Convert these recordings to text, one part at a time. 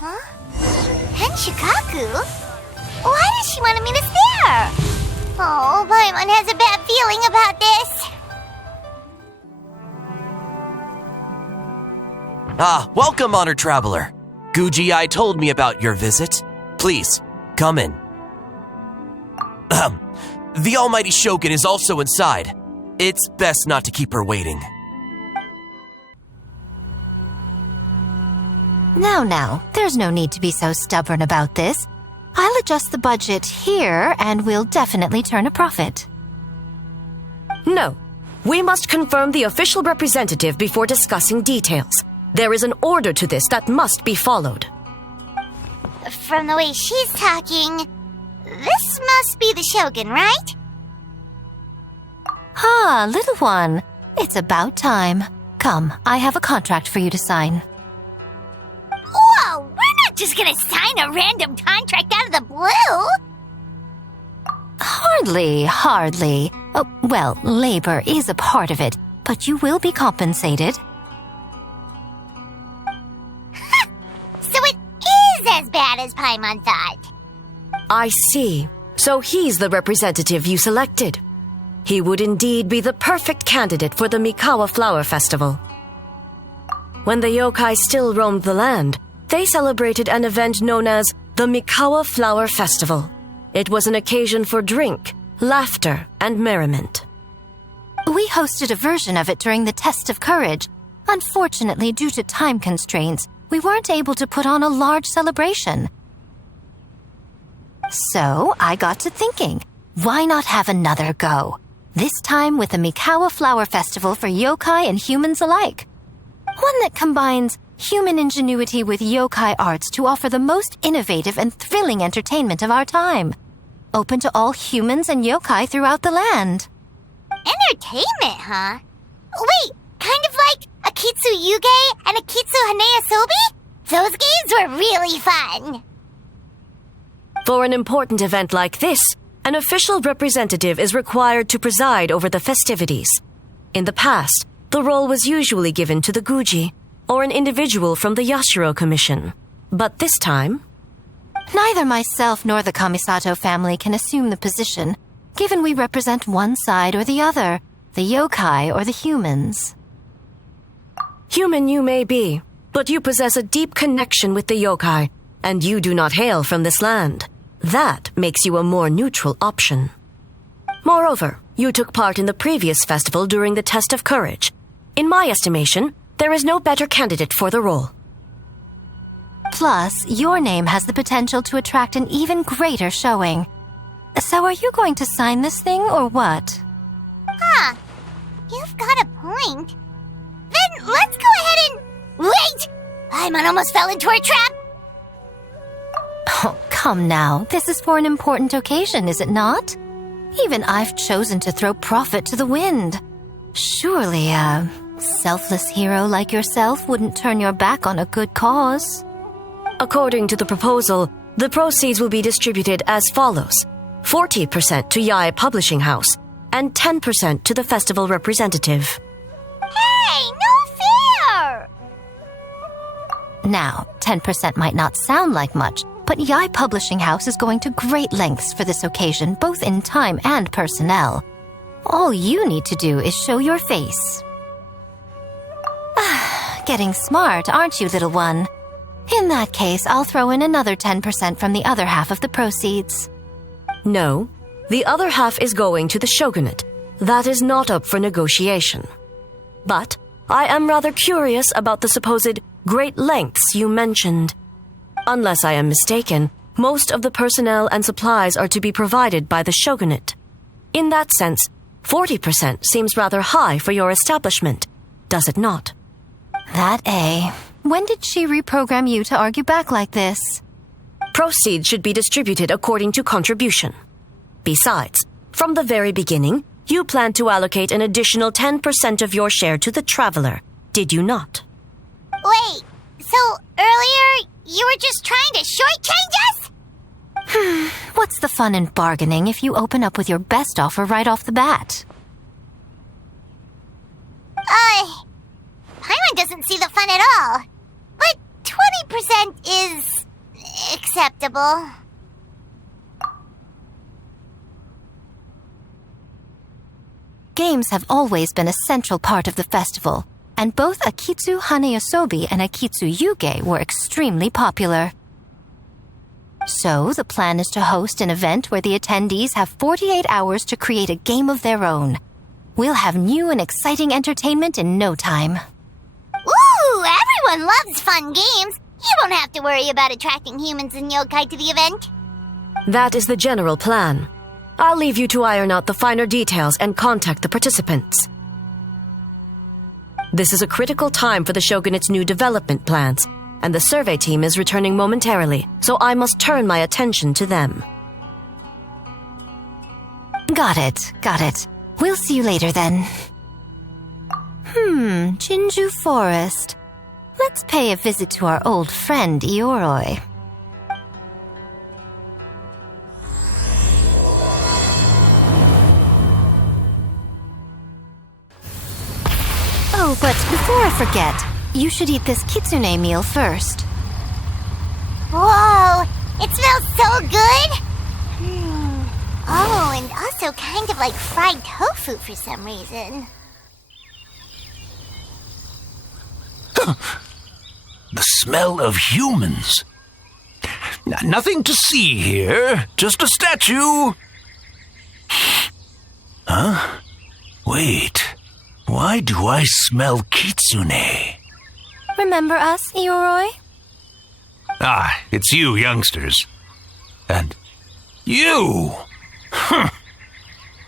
Huh? Henshikaku? Why does she want me to stare? Oh, Paimon has a bad feeling about this. Welcome, honored traveler. Guji-ai told me about your visit. Please, come in. The almighty Shogun is also inside. It's best not to keep her waiting. Now, there's no need to be so stubborn about this. I'll adjust the budget here, and we'll definitely turn a profit. No. We must confirm the official representative before discussing details. There is an order to this that must be followed. From the way she's talking, this must be the Shogun, right? Little one. It's about time. Come, I have a contract for you to sign. Whoa, we're not just gonna sign a random contract out of the blue! Hardly. Oh, well, labor is a part of it, but you will be compensated. So it is as bad as Paimon thought. I see. So he's the representative you selected. He would indeed be the perfect candidate for the Mikawa Flower Festival. When the yokai still roamed the land, they celebrated an event known as the Mikawa Flower Festival. It was an occasion for drink, laughter, and merriment. We hosted a version of it during the Test of Courage. Unfortunately, due to time constraints, we weren't able to put on a large celebration. So I got to thinking, why not have another go? This time with the Mikawa Flower Festival for yokai and humans alike. One that combines human ingenuity with yokai arts to offer the most innovative and thrilling entertainment of our time. Open to all humans and yokai throughout the land. Entertainment, huh? Wait, kind of like Akitsu Yuge and Akitsu Hanea Sobi? Those games were really fun. For an important event like this, an official representative is required to preside over the festivities. In the past, the role was usually given to the Guji, or an individual from the Yashiro Commission. But this time... Neither myself nor the Kamisato family can assume the position, given we represent one side or the other, the yokai or the humans. Human you may be, but you possess a deep connection with the yokai, and you do not hail from this land. That makes you a more neutral option. Moreover, you took part in the previous festival during the Test of Courage. In my estimation, there is no better candidate for the role. Plus, your name has the potential to attract an even greater showing. So are you going to sign this thing or what? Huh. You've got a point. Then let's go ahead and... Wait! Paimon almost fell into our trap! Oh, come now. This is for an important occasion, is it not? Even I've chosen to throw profit to the wind. Surely a selfless hero like yourself wouldn't turn your back on a good cause. According to the proposal, the proceeds will be distributed as follows. 40% to Yae Publishing House, and 10% to the festival representative. Hey, no fair! Now, 10% might not sound like much, but Yae Publishing House is going to great lengths for this occasion, both in time and personnel. All you need to do is show your face. Getting smart, aren't you, little one? In that case, I'll throw in another 10% from the other half of the proceeds. No, the other half is going to the shogunate. That is not up for negotiation. But I am rather curious about the supposed great lengths you mentioned. Unless I am mistaken, most of the personnel and supplies are to be provided by the shogunate. In that sense, 40% seems rather high for your establishment, does it not? When did she reprogram you to argue back like this? Proceeds should be distributed according to contribution. Besides, from the very beginning, you planned to allocate an additional 10% of your share to the traveler, did you not? Wait, so earlier you were just trying to shortchange us? What's the fun in bargaining if you open up with your best offer right off the bat? Paimon doesn't see the fun at all. But 20% 20% is acceptable. Games have always been a central part of the festival, and both Akitsu Haneyosobi and Akitsu Yuge were extremely popular. So, the plan is to host an event where the attendees have 48 hours to create a game of their own. We'll have new and exciting entertainment in no time. Ooh, everyone loves fun games. You won't have to worry about attracting humans and yokai to the event. That is the general plan. I'll leave you to iron out the finer details and contact the participants. This is a critical time for the Shogunate's new development plans, and the survey team is returning momentarily, so I must turn my attention to them. Got it. We'll see you later then. Jinju Forest. Let's pay a visit to our old friend Ioroi. Oh, but before I forget, you should eat this kitsune meal first. Whoa, it smells so good! Oh, and also kind of like fried tofu for some reason. The smell of humans. Nothing to see here, just a statue. Huh? Wait, why do I smell kitsune? Remember us, Ioroi? Ah, it's you youngsters. And you!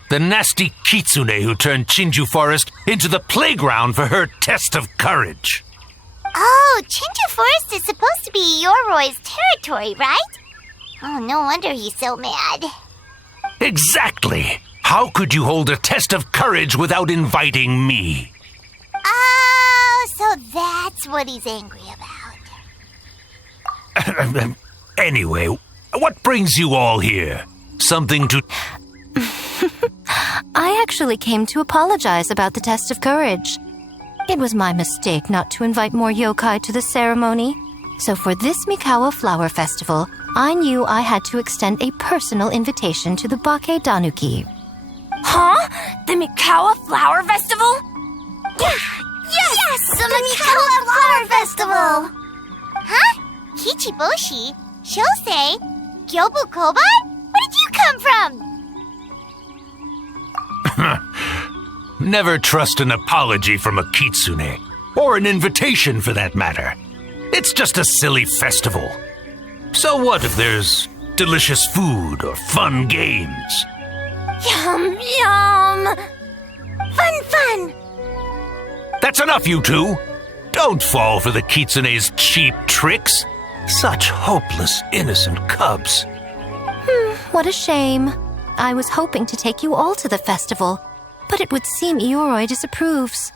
The nasty kitsune who turned Chinju Forest into the playground for her test of courage. Oh, Chinju Forest is supposed to be Ioroi's territory, right? Oh, no wonder he's so mad. Exactly. How could you hold a test of courage without inviting me? Oh, so that's what he's angry about. Anyway, what brings you all here? Something to... I actually came to apologize about the test of courage. It was my mistake not to invite more yokai to the ceremony. So for this Mikawa Flower Festival, I knew I had to extend a personal invitation to the Bake Danuki. Huh? The Mikawa Flower Festival? Yes! The Mikawa Flower Festival! Huh? Kichiboshi? Shosei? Gyobu Koban? Where did you come from? Never trust an apology from a kitsune, or an invitation for that matter. It's just a silly festival. So what if there's delicious food or fun games? Yum, yum! Fun! That's enough, you two! Don't fall for the kitsune's cheap tricks. Such hopeless, innocent cubs. What a shame. I was hoping to take you all to the festival, but it would seem Ioroi disapproves.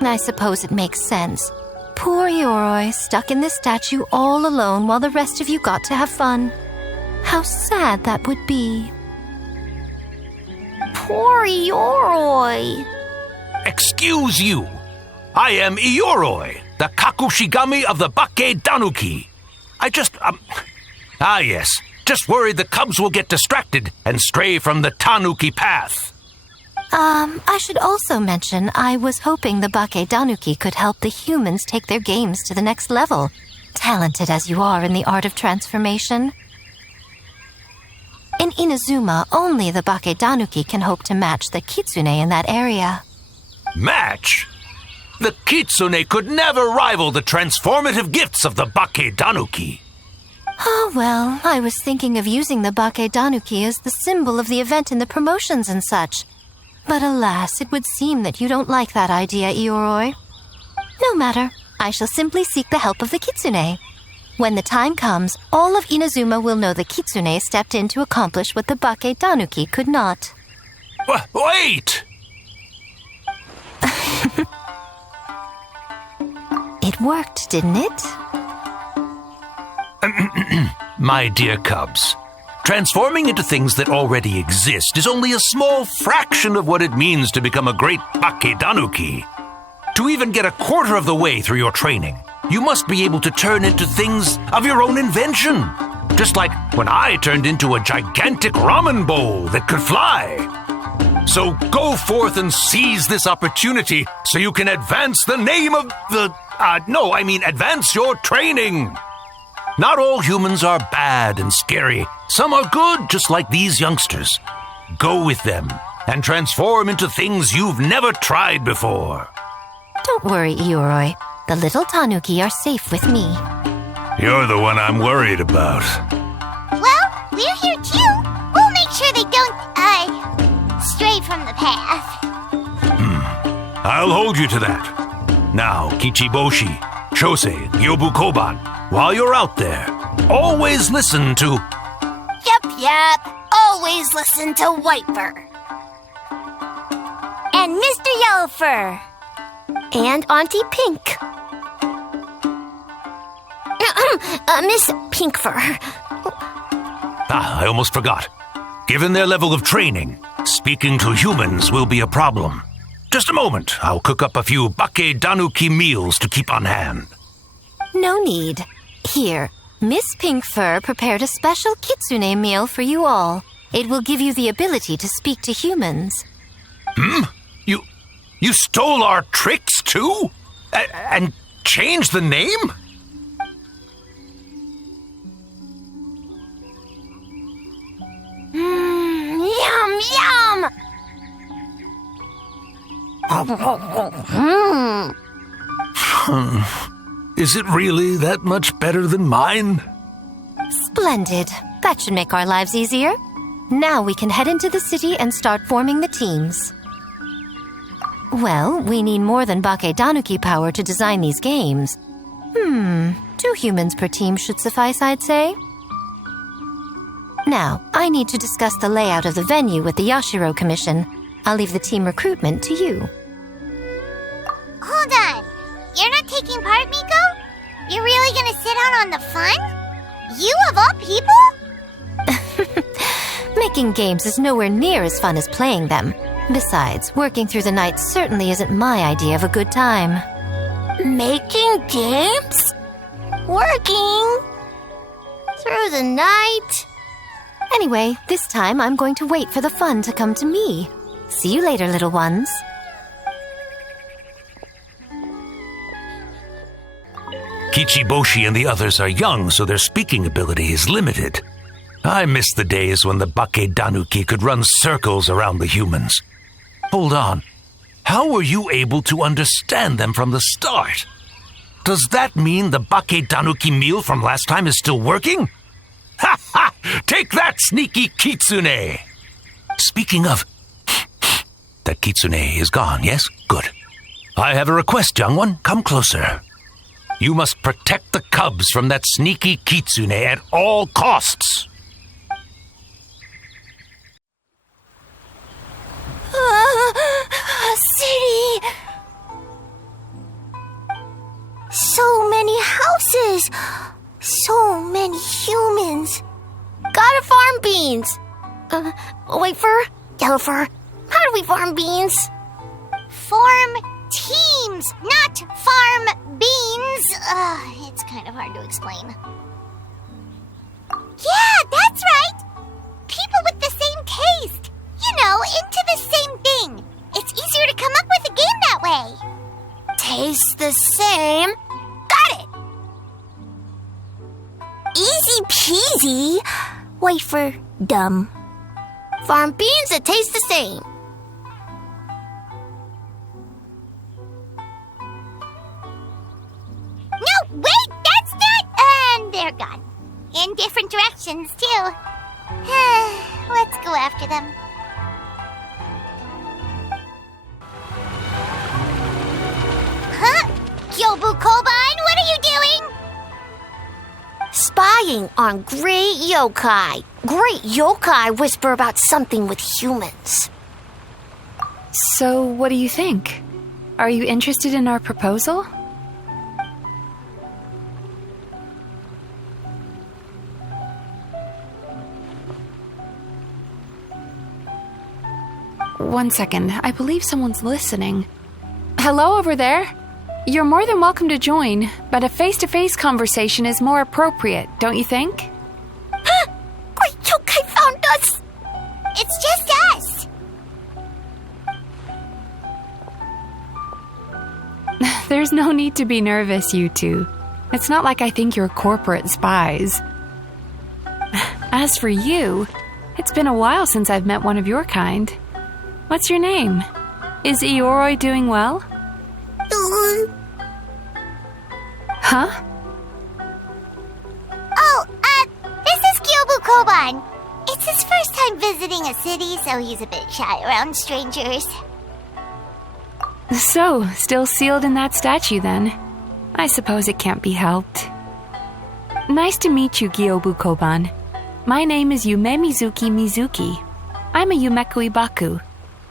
I suppose it makes sense. Poor Ioroi, stuck in this statue all alone while the rest of you got to have fun. How sad that would be. Poor Ioroi. Excuse you. I am Ioroi, the Kakushigami of the Bake Danuki. Yes. Just worried the cubs will get distracted and stray from the Tanuki path. I should also mention I was hoping the Bake Danuki could help the humans take their games to the next level, talented as you are in the art of transformation. In Inazuma, only the Bake Danuki can hope to match the kitsune in that area. Match? The kitsune could never rival the transformative gifts of the Bake Danuki. Oh, well, I was thinking of using the Bake Danuki as the symbol of the event in the promotions and such. But alas, it would seem that you don't like that idea, Ioroi. No matter, I shall simply seek the help of the kitsune. When the time comes, all of Inazuma will know the kitsune stepped in to accomplish what the Bake Danuki could not. Wait! It worked, didn't it? My dear cubs, transforming into things that already exist is only a small fraction of what it means to become a great Bake Danuki. To even get a quarter of the way through your training, you must be able to turn into things of your own invention. Just like when I turned into a gigantic ramen bowl that could fly. So go forth and seize this opportunity so you can advance the name of advance your training. Not all humans are bad and scary. Some are good, just like these youngsters. Go with them and transform into things you've never tried before. Don't worry, Ioroi. The little tanuki are safe with me. You're the one I'm worried about. Well, we're here too. We'll make sure they don't, stray from the path. I'll hold you to that. Now, Kichiboshi, Shosei, Yobu Koban, while you're out there, always listen to... Yep. Always listen to Whitefur. And Mr. Yellowfur. And Auntie Pink. Miss Pinkfur. I almost forgot. Given their level of training, speaking to humans will be a problem. Just a moment, I'll cook up a few bake danuki meals to keep on hand. No need. Here, Miss Pinkfur prepared a special kitsune meal for you all. It will give you the ability to speak to humans. You stole our tricks too? And changed the name? Yum! Is it really that much better than mine? Splendid. That should make our lives easier. Now we can head into the city and start forming the teams. Well, we need more than bake danuki power to design these games. 2 humans per team should suffice, I'd say. Now, I need to discuss the layout of the venue with the Yashiro Commission. I'll leave the team recruitment to you. Hold on. You're not taking part, Miko? You're really gonna sit out on the fun? You of all people? Making games is nowhere near as fun as playing them. Besides, working through the night certainly isn't my idea of a good time. Making games? Working? Through the night? Anyway, this time I'm going to wait for the fun to come to me. See you later, little ones. Kichiboshi and the others are young, so their speaking ability is limited. I miss the days when the bake danuki could run circles around the humans. Hold on. How were you able to understand them from the start? Does that mean the bake danuki meal from last time is still working? Ha ha! Take that, sneaky kitsune! Speaking of... that kitsune is gone, yes? Good. I have a request, young one. Come closer. You must protect the cubs from that sneaky kitsune at all costs. City! So many houses! So many humans! Gotta farm beans! Whitefur? Yellowfur? How do we farm beans? Farm teams, not farm beans. It's kind of hard to explain. Yeah, that's right! People with the same taste. You know, into the same thing. It's easier to come up with a game that way. Tastes the same. Got it! Easy peasy. Whitefur, dumb. Farm beans that taste the same. No, wait, that's not... And they're gone. In different directions, too. Let's go after them. Huh? Yobu Koban, what are you doing? Spying on great yokai. Great yokai whisper about something with humans. So, what do you think? Are you interested in our proposal? One second, I believe someone's listening. Hello over there? You're more than welcome to join, but a face-to-face conversation is more appropriate, don't you think? Great yokai found us! It's just us. There's no need to be nervous, you two. It's not like I think you're corporate spies. As for you, it's been a while since I've met one of your kind. What's your name? Is Ioroi doing well? Huh? Oh, this is Kyobu Koban. It's his first time visiting a city, so he's a bit shy around strangers. So, still sealed in that statue then. I suppose it can't be helped. Nice to meet you, Kyobu Koban. My name is Yume Mizuki. I'm a Yumeku Ibaku.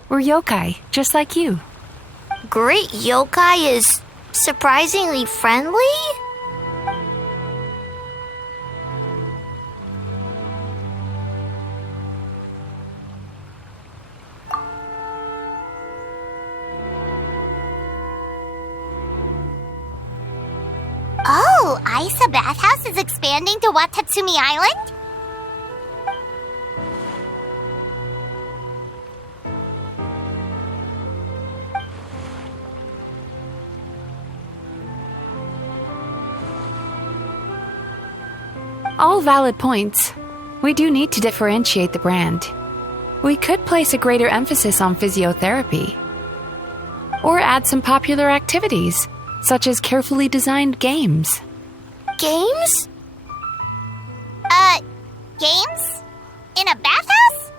We're yokai, just like you. Great yokai is surprisingly friendly? Oh, Aisa Bathhouse is expanding to Watatsumi Island? All valid points. We do need to differentiate the brand. We could place a greater emphasis on physiotherapy. Or add some popular activities, such as carefully designed games. Games? Games? In a bathhouse?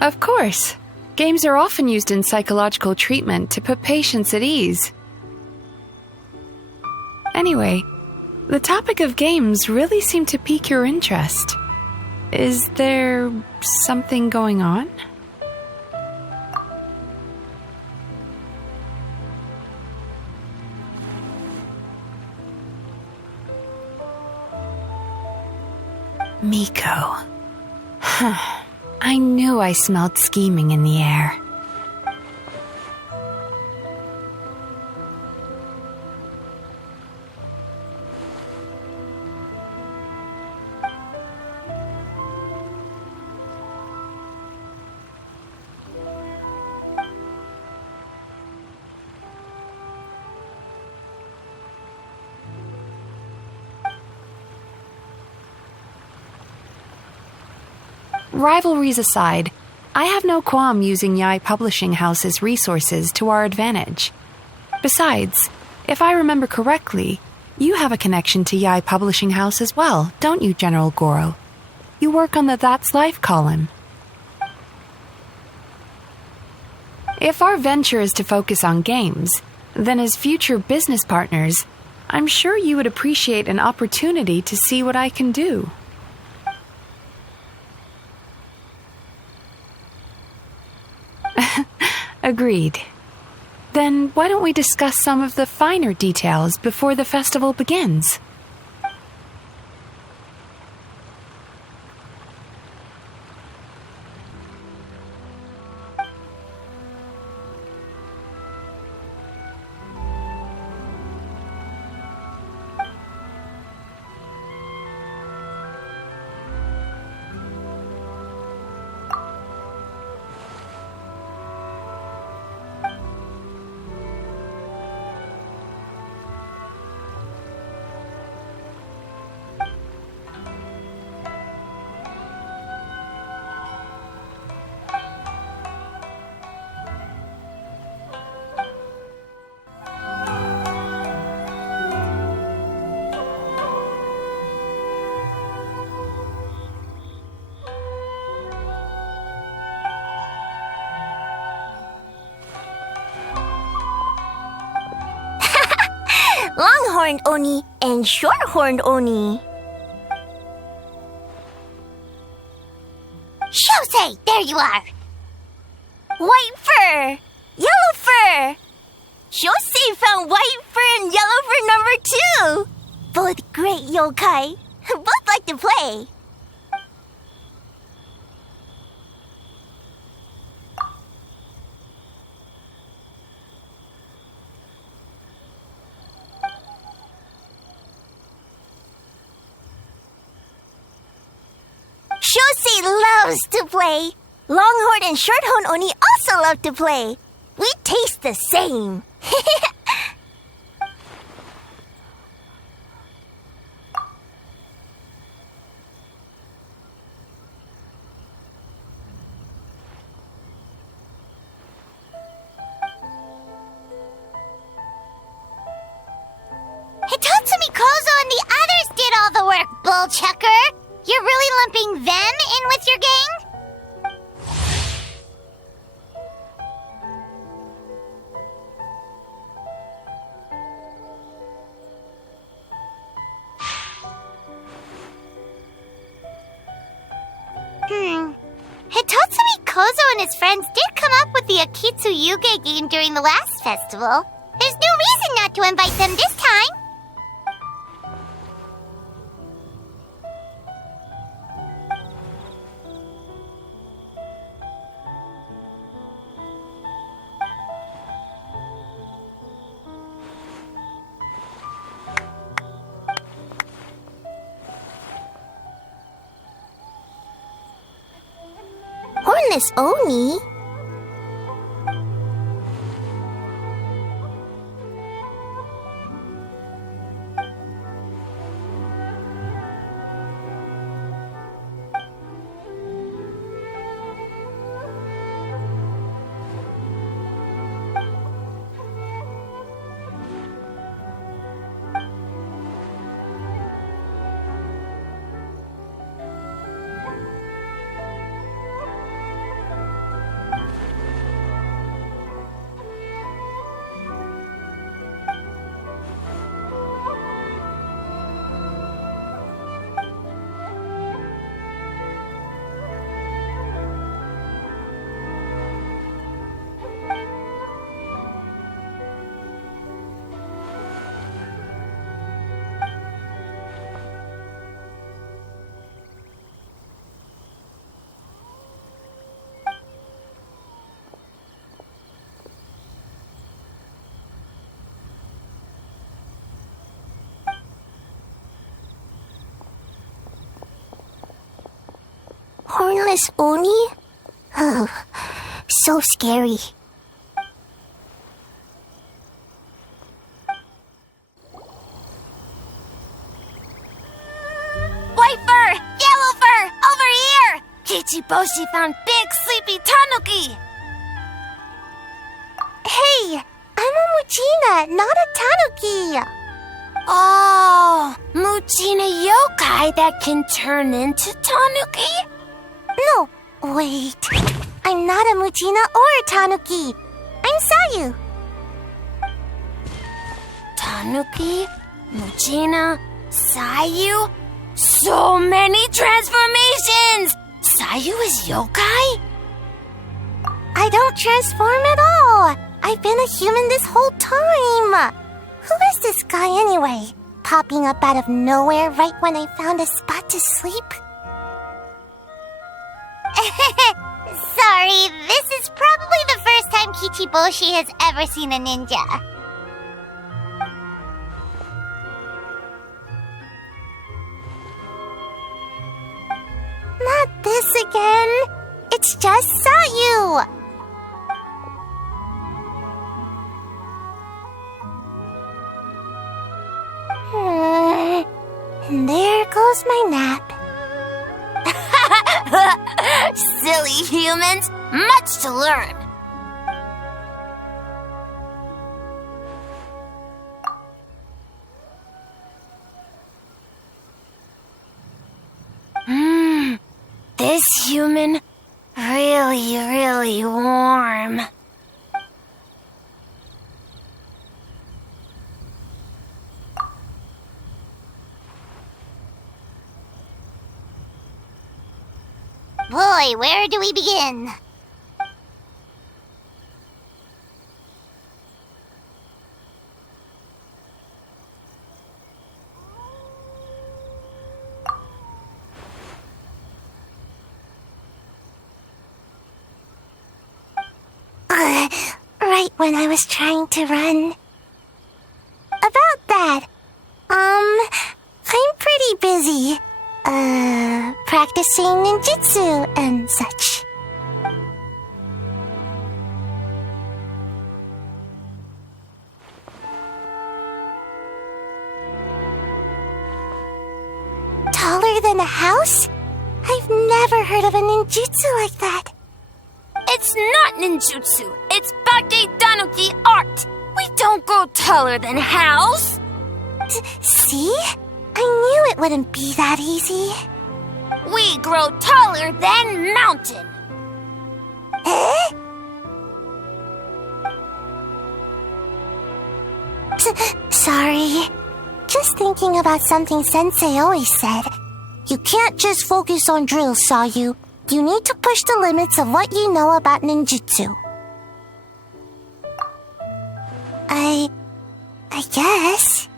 Of course. Games are often used in psychological treatment to put patients at ease. Anyway, the topic of games really seemed to pique your interest. Is there something going on? Miko. I knew I smelled scheming in the air. Rivalries aside, I have no qualm using Yae Publishing House's resources to our advantage. Besides, if I remember correctly, you have a connection to Yae Publishing House as well, don't you, General Goro? You work on the That's Life column. If our venture is to focus on games, then as future business partners, I'm sure you would appreciate an opportunity to see what I can do. Agreed. Then why don't we discuss some of the finer details before the festival begins? Longhorned Oni and Shorthorned Oni. Shosei, there you are! White fur! Yellow fur! Shosei found white fur and yellow fur number 2! Both great yokai. Both like to play. Shosei loves to play. Longhorn and Shorthorn Oni also love to play. We taste the same. Hitotsumi Kozo and the others did all the work, Bullchucker. You're really lumping them in with your gang? Hitotsumi Kozo and his friends did come up with the Akitsu Yuge game during the last festival. There's no reason not to invite them this time. Hornless Oni? Hornless Oni? Oh, so scary. White fur! Yellow fur! Over here! Kichiboshi found big sleepy tanuki! Hey, I'm a Muchina, not a Tanuki. Oh, Muchina yokai that can turn into tanuki? No, wait. I'm not a Muchina or a Tanuki. I'm Sayu. Tanuki, Muchina, Sayu? So many transformations! Sayu is yokai? I don't transform at all. I've been a human this whole time. Who is this guy anyway? Popping up out of nowhere right when I found a spot to sleep? Sorry, this is probably the first time Kichiboshi has ever seen a ninja. Not this again. It's just Sayu. And there goes my nap. Silly humans, much to learn. This human, really warm. Boy, where do we begin? Right when I was trying to run. About that, I'm pretty busy. Practicing practicing ninjutsu and such. Taller than a house? I've never heard of a ninjutsu like that. It's not ninjutsu. It's Bakedanuki art. We don't grow taller than house. See? I knew it wouldn't be that easy. We grow taller than mountain. Eh? Sorry. Just thinking about something Sensei always said. You can't just focus on drills, Sayu. You need to push the limits of what you know about ninjutsu. I guess.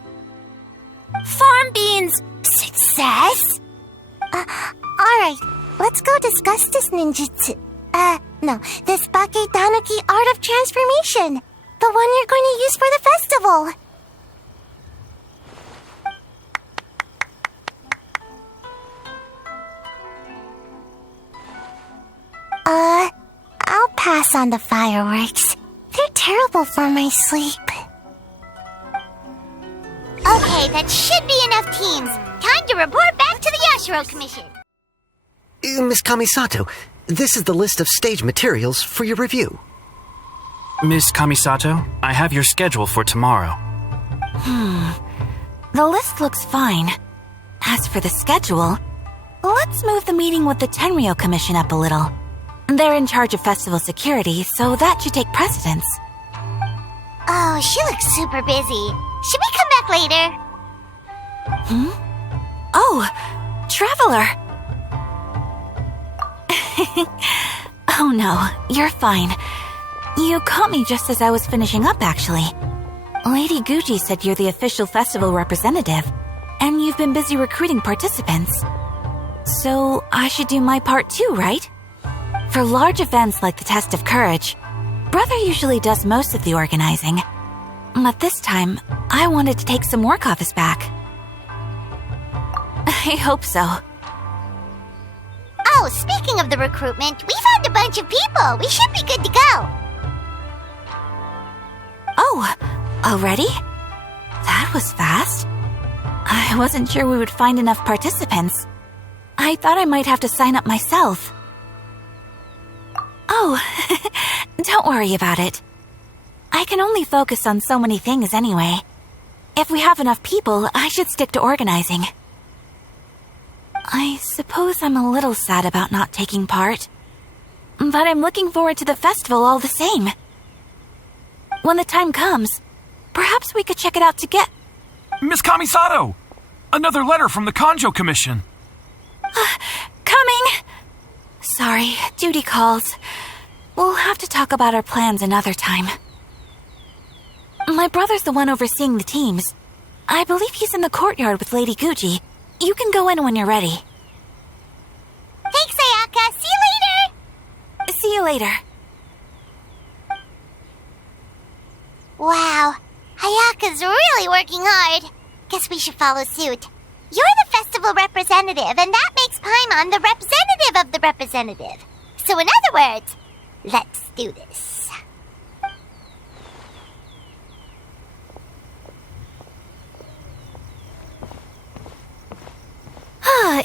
Farm beans, success? Alright, let's go discuss this ninjutsu. This Bakedanuki art of transformation. The one you're going to use for the festival. I'll pass on the fireworks. They're terrible for my sleep. Okay, that should be enough teams. Time to report back to the Yashiro Commission. Miss Kamisato, this is the list of stage materials for your review. Miss Kamisato, I have your schedule for tomorrow. The list looks fine. As for the schedule, let's move the meeting with the Tenryo Commission up a little. They're in charge of festival security, so that should take precedence. Oh, she looks super busy. Should we come back later? Oh, Traveler! Oh no, you're fine. You caught me just as I was finishing up, actually. Lady Guji said you're the official festival representative, and you've been busy recruiting participants. So I should do my part too, right? For large events like the Test of Courage, Brother usually does most of the organizing. But this time, I wanted to take some work off his back. I hope so. Oh, speaking of the recruitment, we found a bunch of people. We should be good to go. Oh, already? That was fast. I wasn't sure we would find enough participants. I thought I might have to sign up myself. Oh, don't worry about it. I can only focus on so many things anyway. If we have enough people, I should stick to organizing. I suppose I'm a little sad about not taking part. But I'm looking forward to the festival all the same. When the time comes, perhaps we could check it out together. Miss Kamisato! Another letter from the Kanjo Commission. Coming! Sorry, duty calls. We'll have to talk about our plans another time. My brother's the one overseeing the teams. I believe he's in the courtyard with Lady Guji. You can go in when you're ready. Thanks, Ayaka. See you later. See you later. Wow, Ayaka's really working hard. Guess we should follow suit. You're the festival representative, and that makes Paimon the representative of the representative. So in other words, let's do this.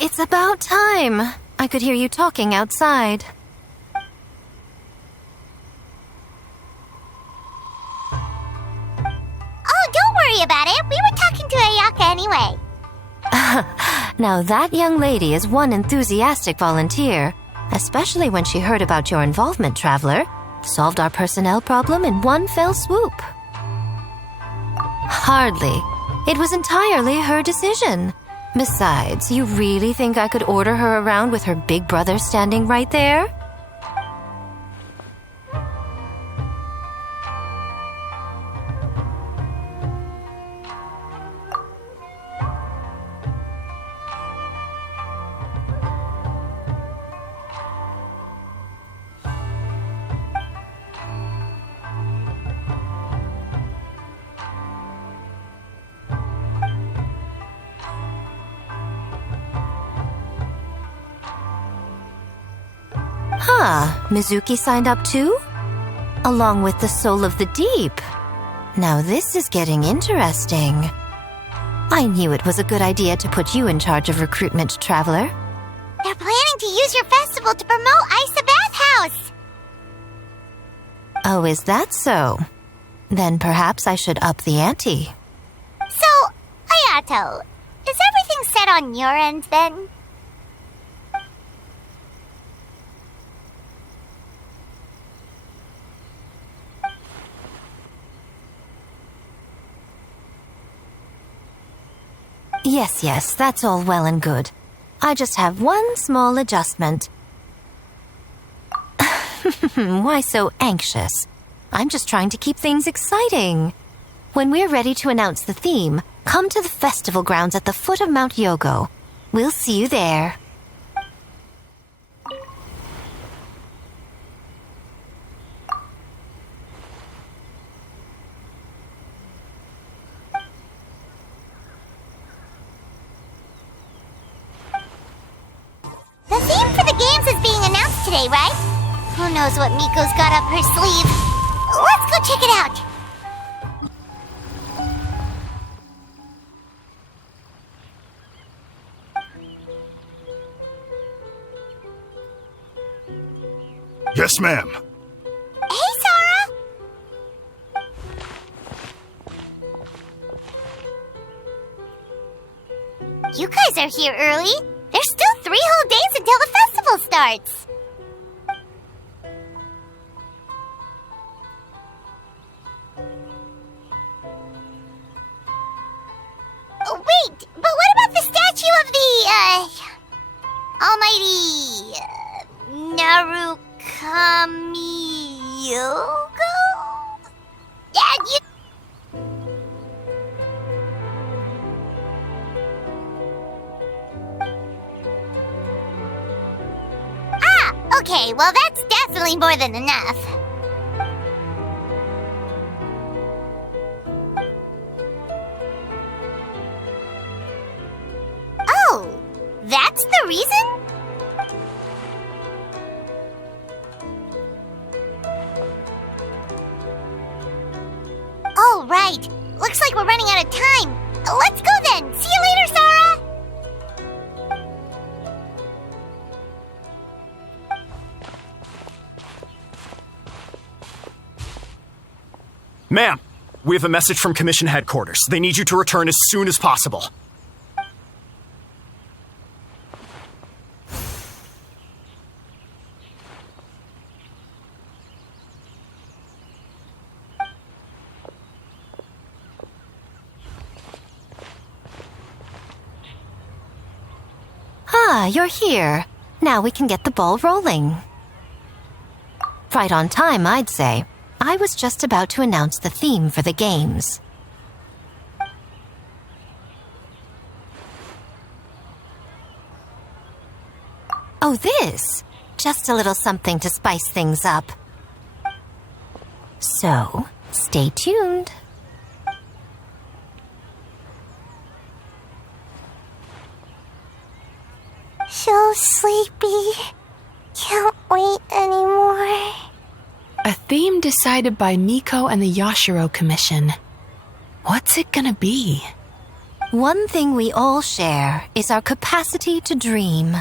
It's about time. I could hear you talking outside. Oh, don't worry about it. We were talking to Ayaka anyway. Now that young lady is one enthusiastic volunteer, especially when she heard about your involvement, Traveler. Solved our personnel problem in one fell swoop. Hardly. It was entirely her decision. Besides, you really think I could order her around with her big brother standing right there? Mizuki signed up too? Along with the Soul of the Deep. Now this is getting interesting. I knew it was a good idea to put you in charge of recruitment, Traveler. They're planning to use your festival to promote Isa Bathhouse. Oh, is that so? Then perhaps I should up the ante. So, Ayato, is everything set on your end then? Yes, that's all well and good. I just have one small adjustment. Why so anxious? I'm just trying to keep things exciting. When we're ready to announce the theme, come to the festival grounds at the foot of Mount Yogo. We'll see you there. The theme for the games is being announced today, right? Who knows what Miko's got up her sleeve? Let's go check it out. Yes, ma'am. Hey, Sora! You guys are here early. There's still 3 whole days until the festival starts. Oh, wait, but what about the statue of the, almighty, Narukami-yogo? Yeah, you... Okay, well that's definitely more than enough. Oh, that's the reason? Oh, right. Looks like we're running out of time. Let's go then. See you later, Sora! Ma'am, we have a message from Commission Headquarters. They need you to return as soon as possible. Ah, you're here. Now we can get the ball rolling. Right on time, I'd say. I was just about to announce the theme for the games. Oh, this! Just a little something to spice things up. So, stay tuned. So sleepy. Can't wait anymore. A theme decided by Miko and the Yashiro Commission. What's it gonna be? One thing we all share is our capacity to dream.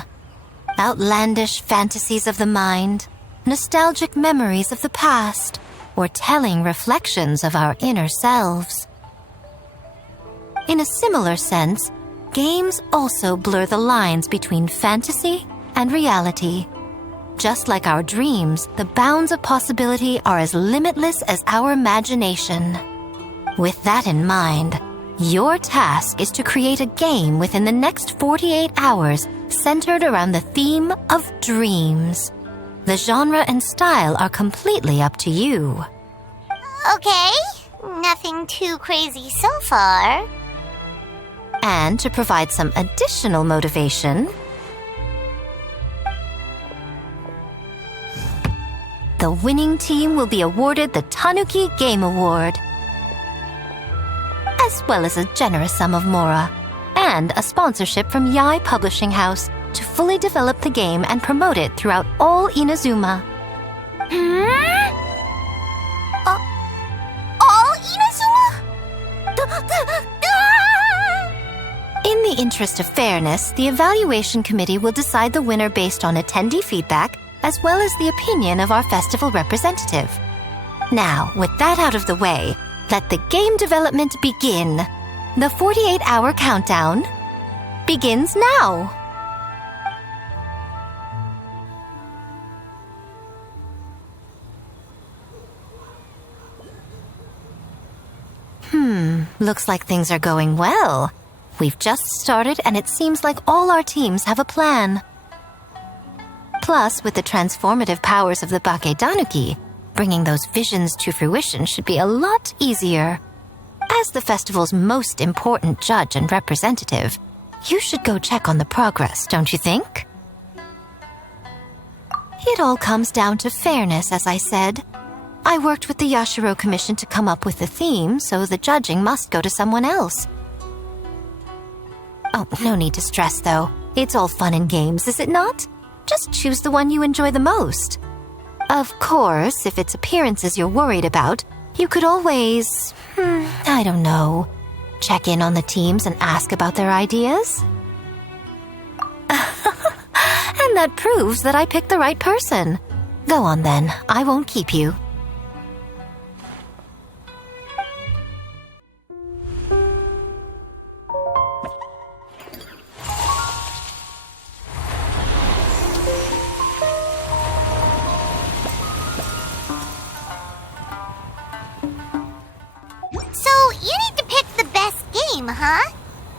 Outlandish fantasies of the mind, nostalgic memories of the past, or telling reflections of our inner selves. In a similar sense, games also blur the lines between fantasy and reality. Just like our dreams, the bounds of possibility are as limitless as our imagination. With that in mind, your task is to create a game within the next 48 hours centered around the theme of dreams. The genre and style are completely up to you. Okay, nothing too crazy so far. And to provide some additional motivation, the winning team will be awarded the Tanuki Game Award, as well as a generous sum of mora, and a sponsorship from Yae Publishing House, to fully develop the game and promote it throughout all Inazuma. All Inazuma? In the interest of fairness, the evaluation committee will decide the winner based on attendee feedback as well as the opinion of our festival representative. Now, with that out of the way, let the game development begin. The 48-hour countdown begins now. Looks like things are going well. We've just started and it seems like all our teams have a plan. Plus, with the transformative powers of the Bakedanuki, bringing those visions to fruition should be a lot easier. As the festival's most important judge and representative, you should go check on the progress, don't you think? It all comes down to fairness, as I said. I worked with the Yashiro Commission to come up with the theme, so the judging must go to someone else. Oh, no need to stress, though. It's all fun and games, is it not? Just choose the one you enjoy the most. Of course, if it's appearances you're worried about, you could always, I don't know, check in on the teams and ask about their ideas. And that proves that I picked the right person. Go on then, I won't keep you. Huh?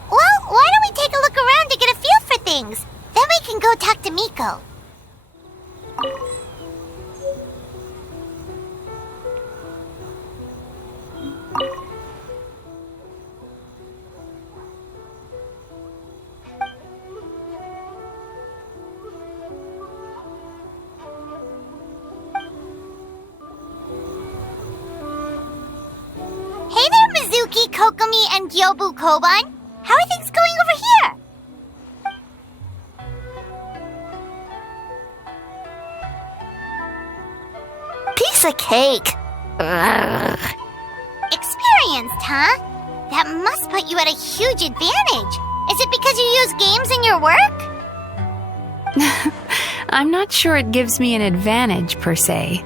Well, why don't we take a look around to get a feel for things? Then we can go talk to Miko. Kokomi and Gyobu Koban, how are things going over here? Piece of cake. Ugh. Experienced, huh? That must put you at a huge advantage. Is it because you use games in your work? I'm not sure it gives me an advantage, per se.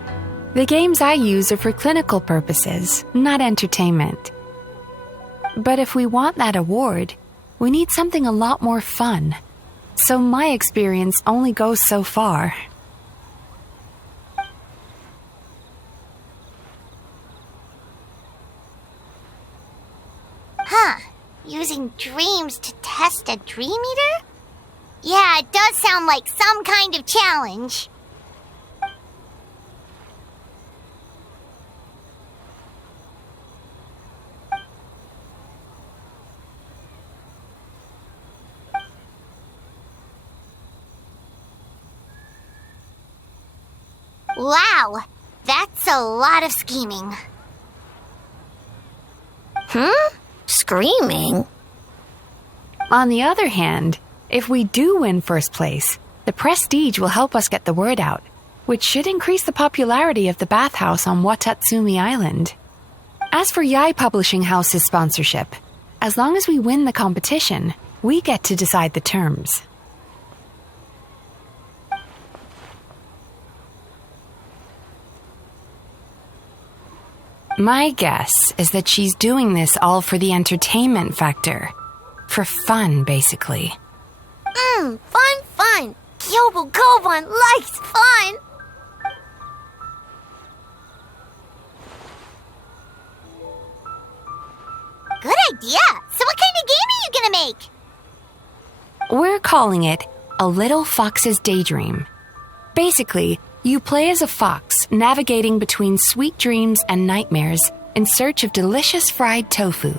The games I use are for clinical purposes, not entertainment. But if we want that award, we need something a lot more fun. So my experience only goes so far. Huh. Using dreams to test a dream eater? Yeah, it does sound like some kind of challenge. Wow, that's a lot of scheming. Screaming? On the other hand, if we do win first place, the prestige will help us get the word out, which should increase the popularity of the bathhouse on Watatsumi Island. As for Yae Publishing House's sponsorship, as long as we win the competition, we get to decide the terms. My guess is that she's doing this all for the entertainment factor. For fun, basically. Fun. Gyobu Koban likes fun. Good idea. So what kind of game are you gonna make? We're calling it A Little Fox's Daydream. Basically, you play as a fox navigating between sweet dreams and nightmares in search of delicious fried tofu.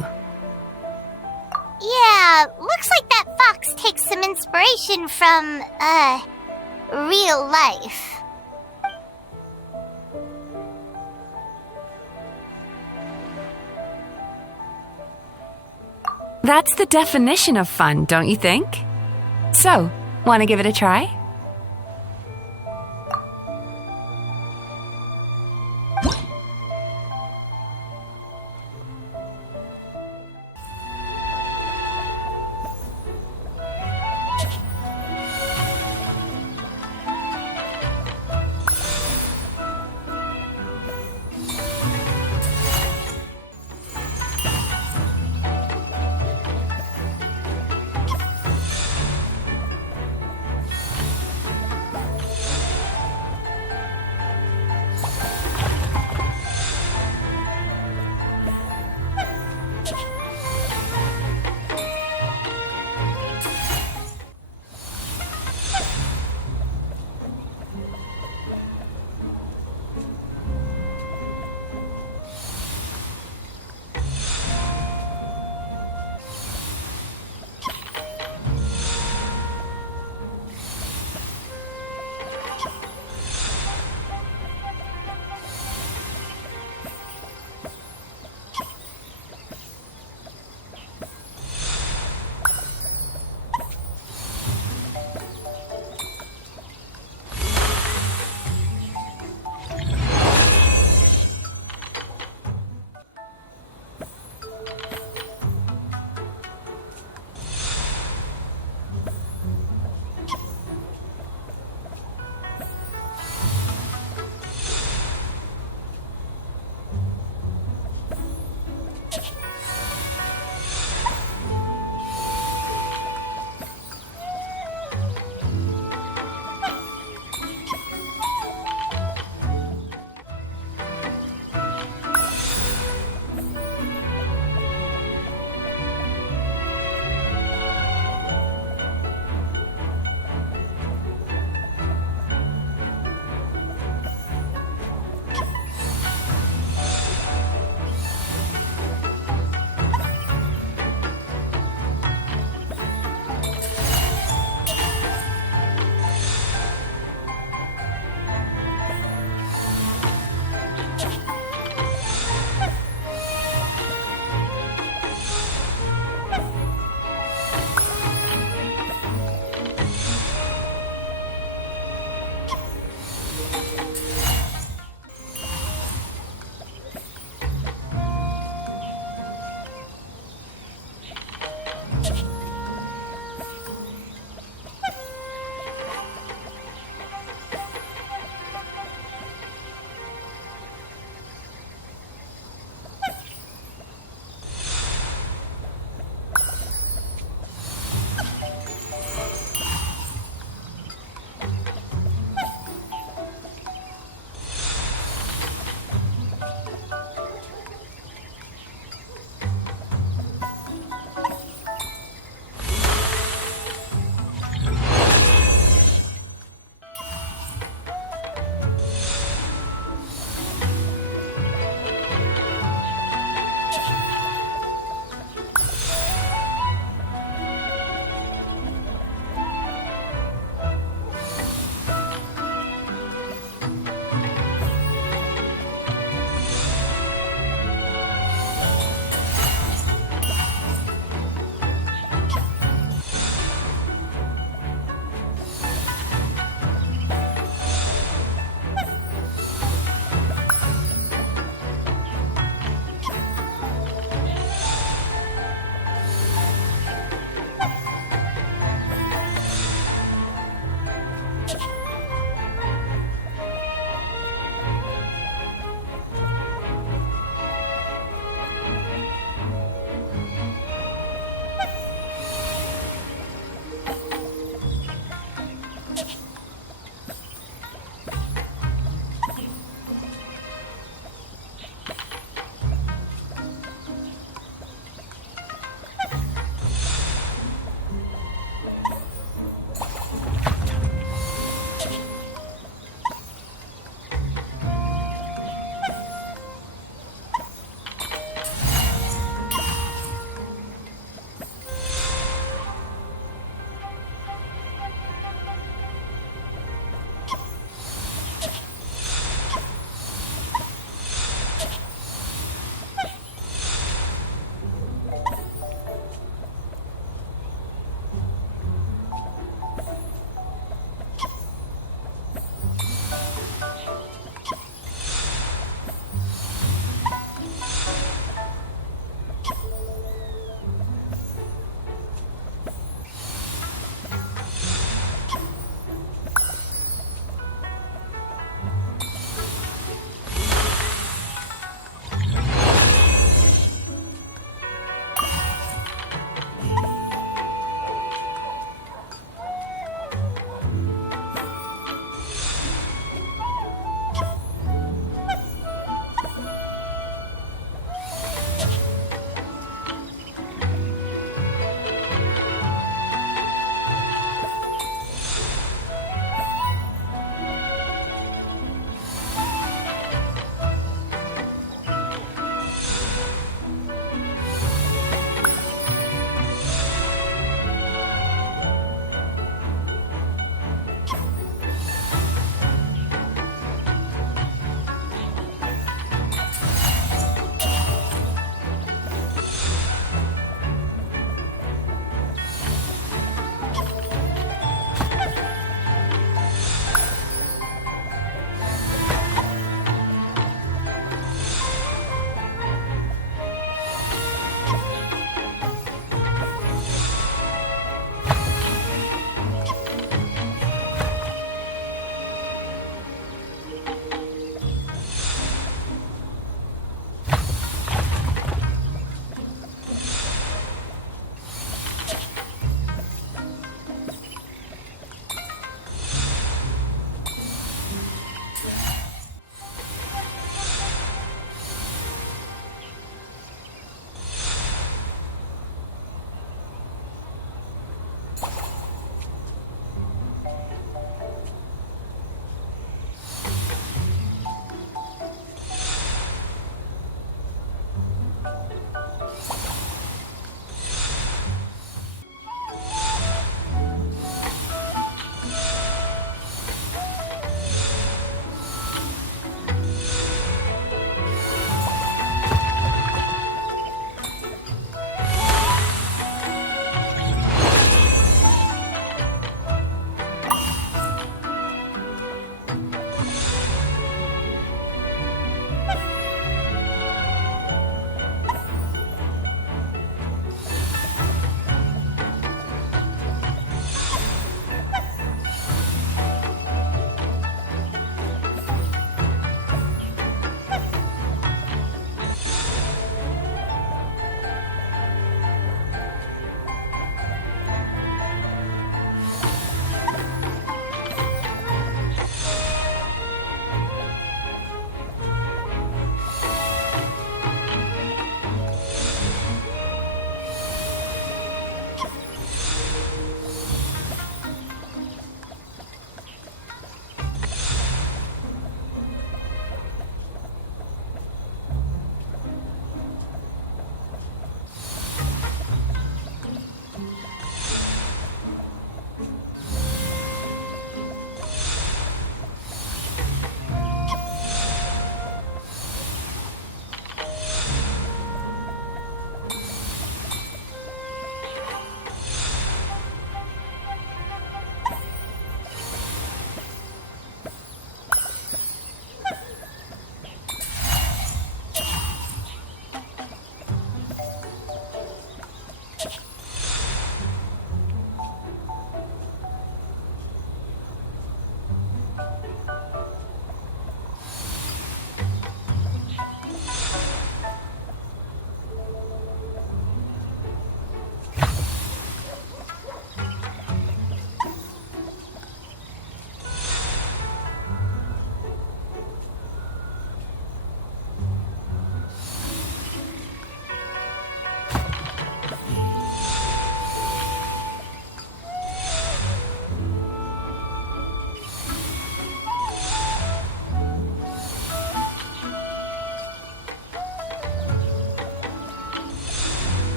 Yeah, looks like that fox takes some inspiration from, real life. That's the definition of fun, don't you think? So, Want to give it a try?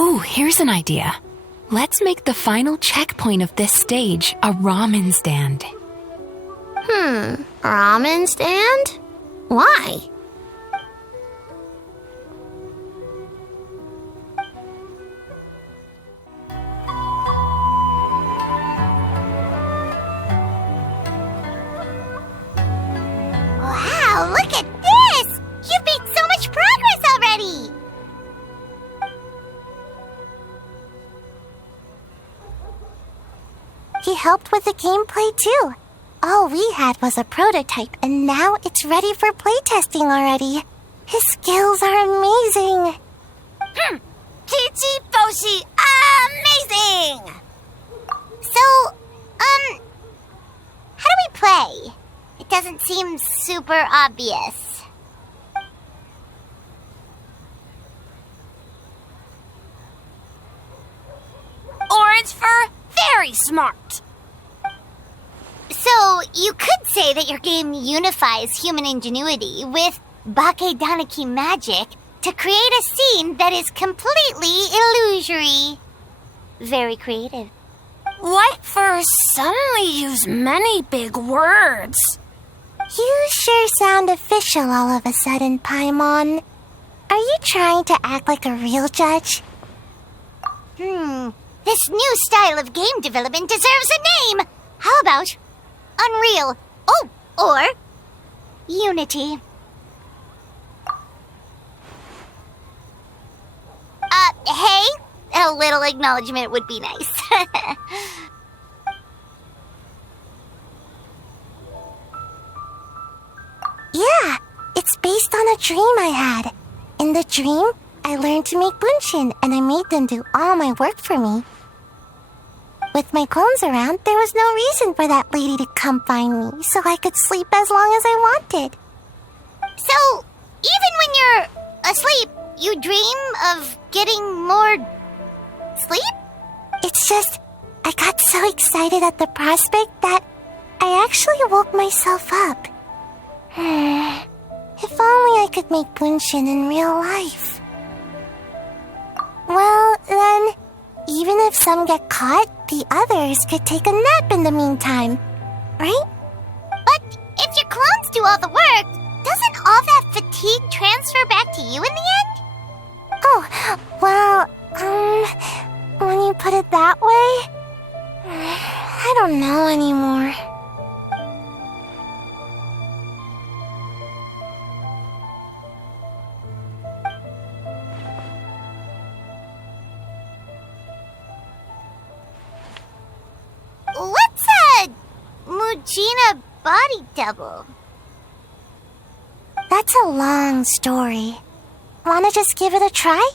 Ooh, here's an idea. Let's make the final checkpoint of this stage a ramen stand. Ramen stand? Why? Wow, look at this! You've made so much progress already! He helped with the gameplay too. All we had was a prototype, and now it's ready for playtesting already. His skills are amazing. Kichi Boshi, amazing! So, how do we play? It doesn't seem super obvious. Orange for very smart. So, you could say that your game unifies human ingenuity with Bakedanaki magic to create a scene that is completely illusory. Very creative. White fur suddenly use many big words. You sure sound official all of a sudden, Paimon. Are you trying to act like a real judge? This new style of game development deserves a name. How about Unreal? Oh, or Unity. Hey, a little acknowledgement would be nice. Yeah, it's based on a dream I had. In the dream, I learned to make bunshin, and I made them do all my work for me. With my clones around, there was no reason for that lady to come find me, so I could sleep as long as I wanted. So, even when you're asleep, you dream of getting more sleep? It's just, I got so excited at the prospect that I actually woke myself up. If only I could make bunshin in real life. Well, then, even if some get caught, the others could take a nap in the meantime, right? But if your clones do all the work, doesn't all that fatigue transfer back to you in the end? Oh, well, when you put it that way, I don't know anymore. What's a Mujina body double? That's a long story. Wanna just give it a try?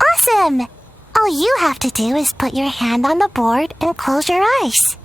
Awesome! All you have to do is put your hand on the board and close your eyes.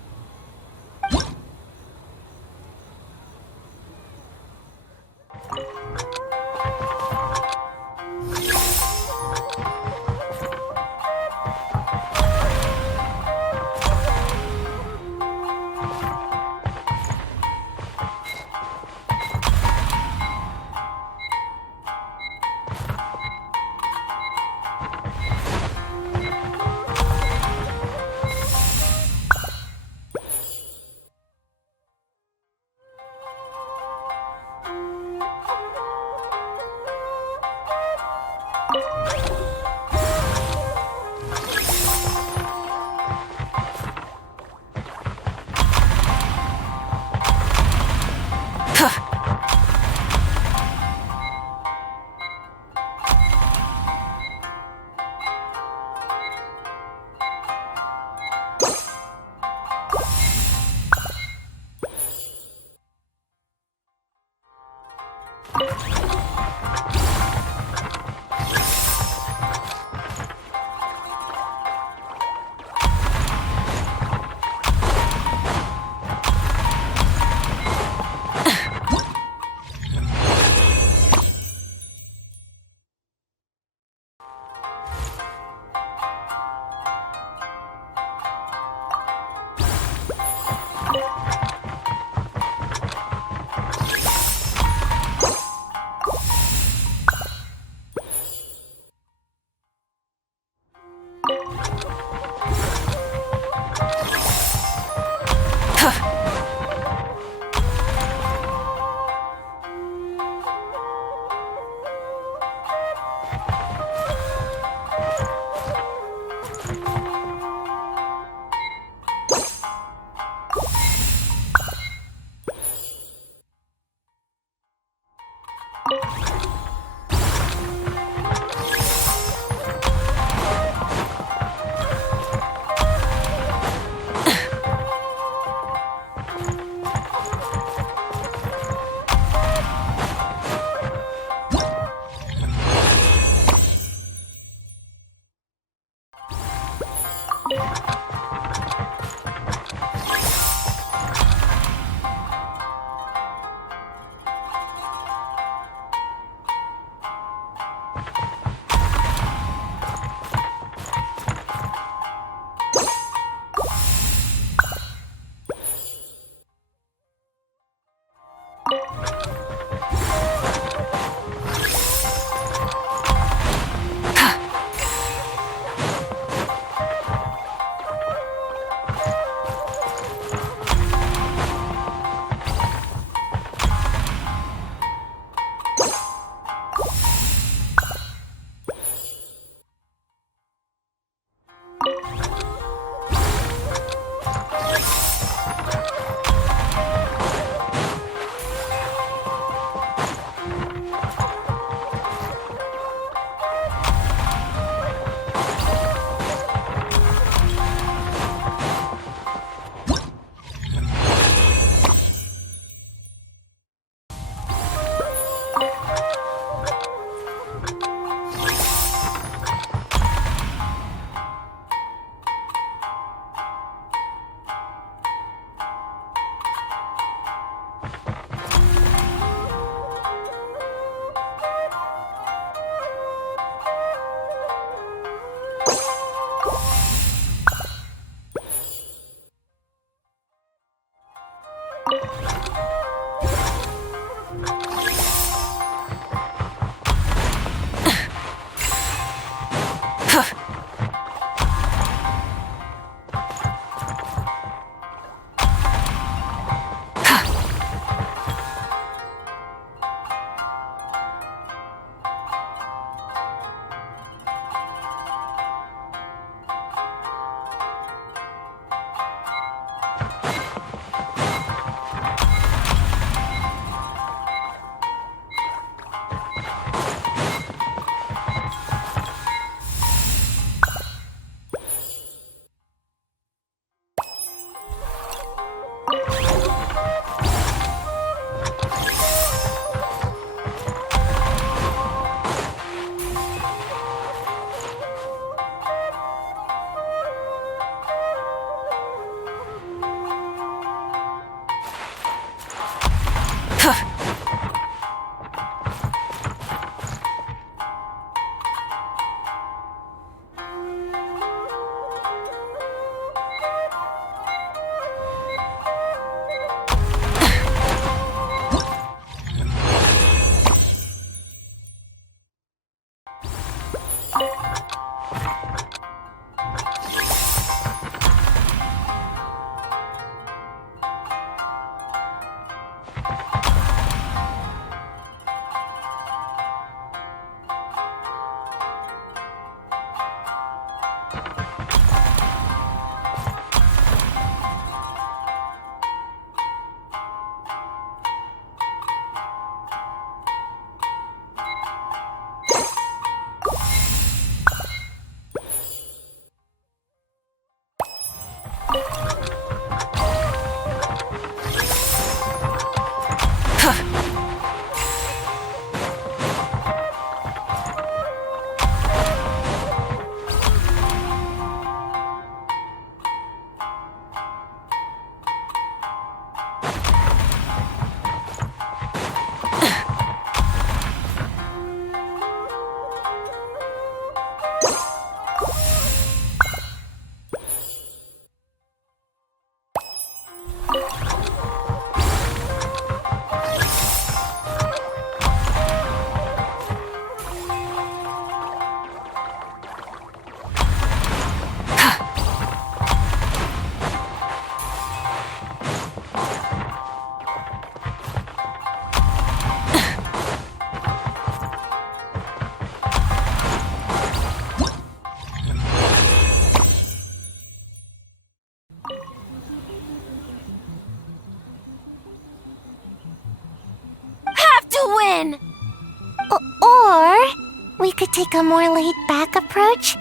take a more laid-back approach?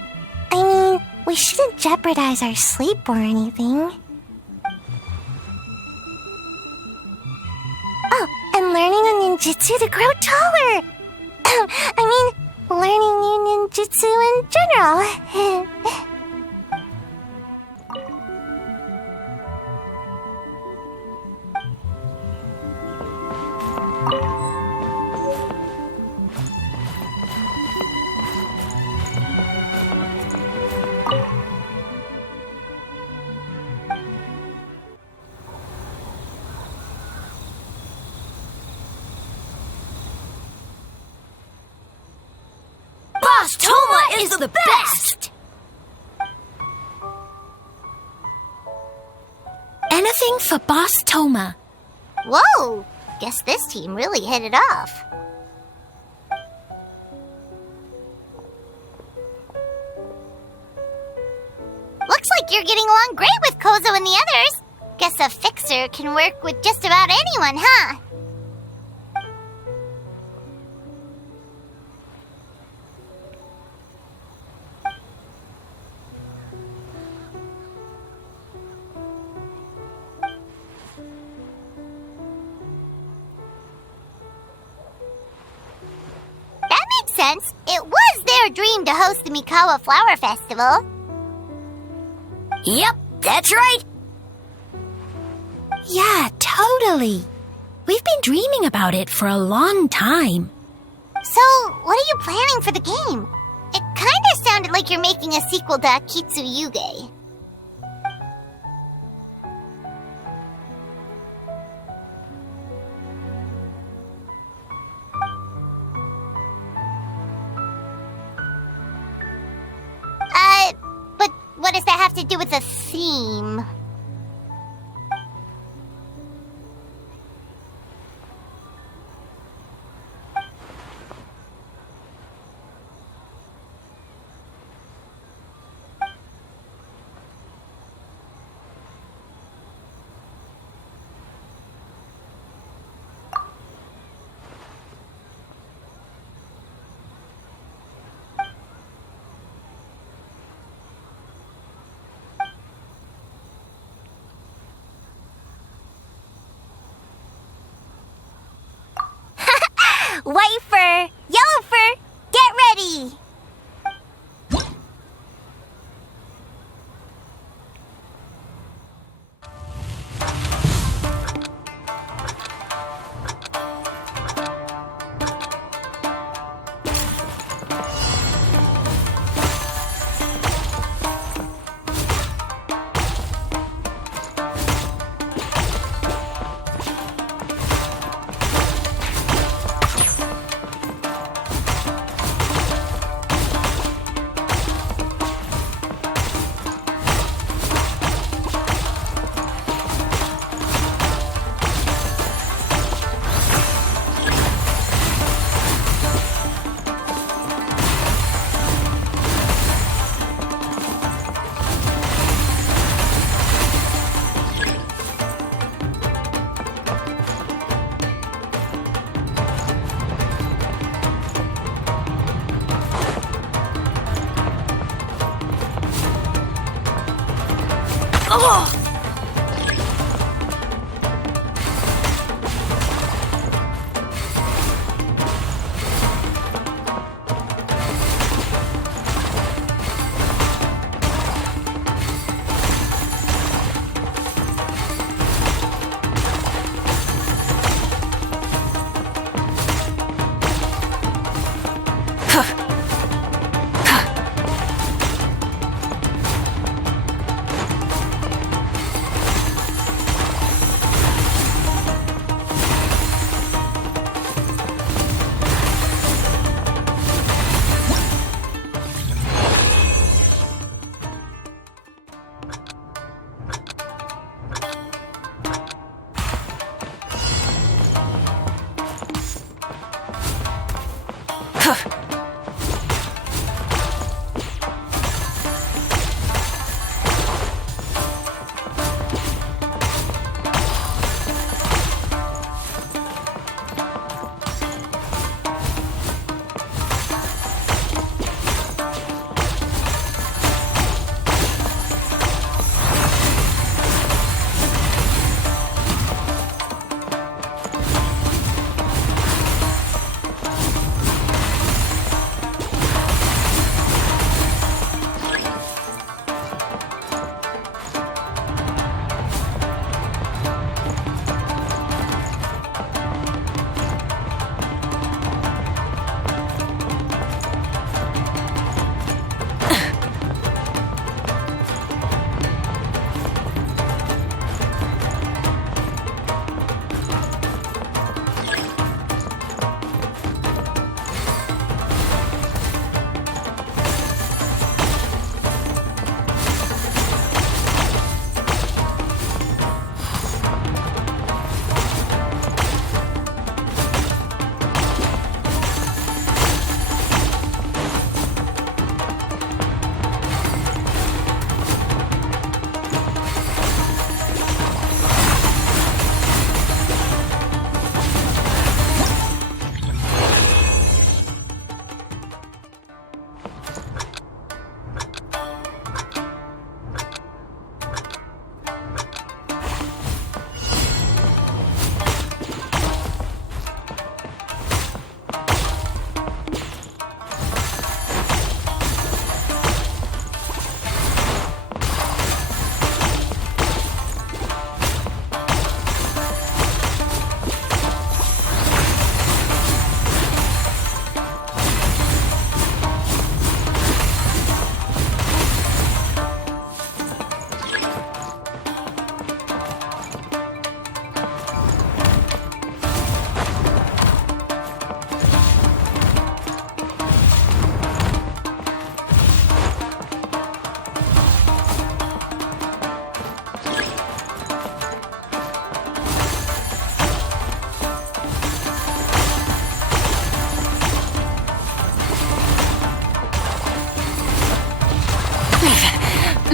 I mean, we shouldn't jeopardize our sleep or anything. Oh, and learning a ninjutsu to grow taller! I mean, learning new ninjutsu in general. Boss Toma is the best! Anything for Boss Toma. Whoa! Guess this team really hit it off. Looks like you're getting along great with Kozo and the others. Guess a fixer can work with just about anyone, huh? That makes sense. It was their dream to host the Mikawa Flower Festival. Yep, that's right. Yeah, totally. We've been dreaming about it for a long time. So, what are you planning for the game? It kinda sounded like you're making a sequel to Akitsu Yuge. But what does that have to do with the theme? White fur, yellow fur, get ready! Oh!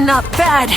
Not bad.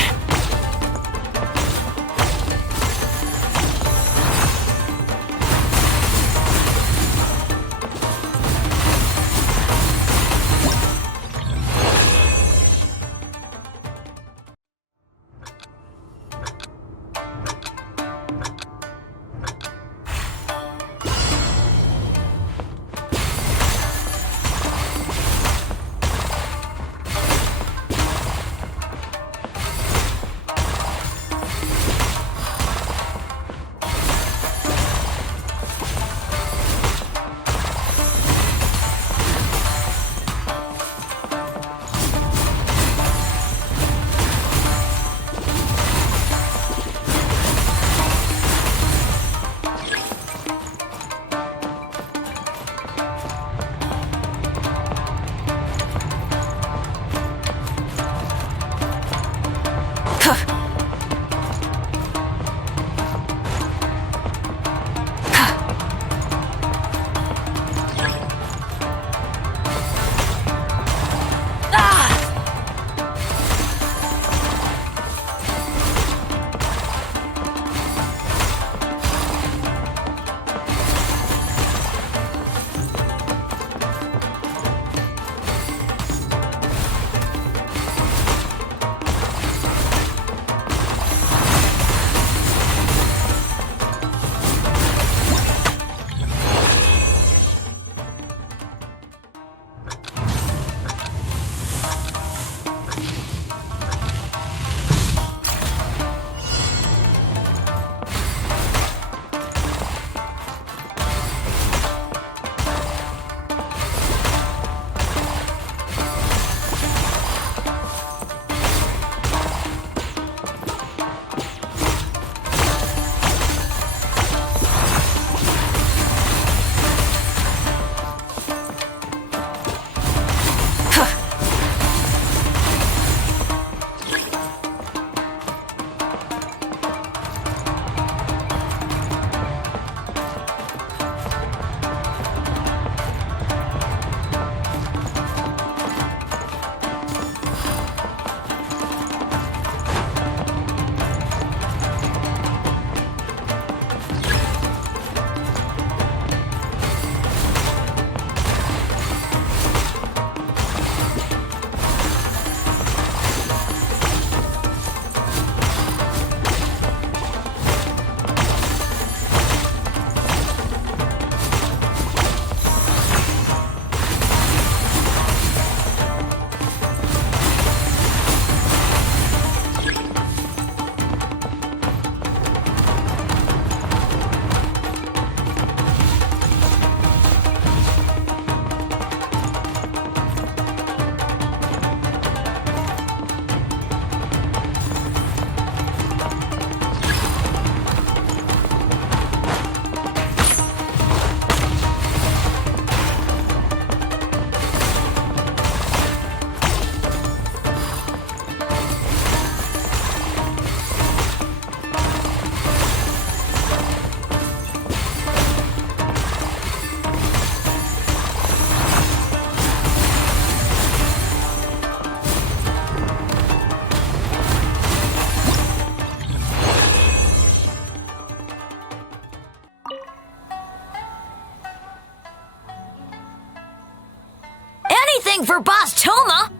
For Boss Toma!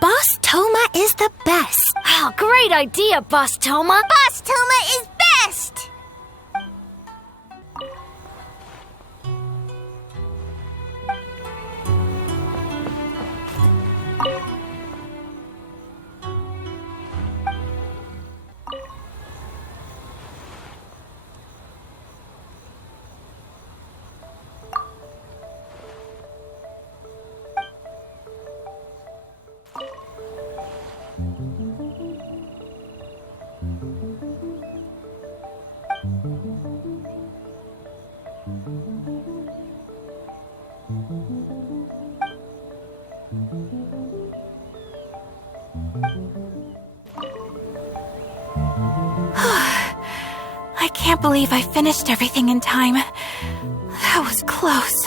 Boss Toma is the best. Oh, great idea, Boss Toma! Boss Toma is best! I can't believe I finished everything in time. That was close.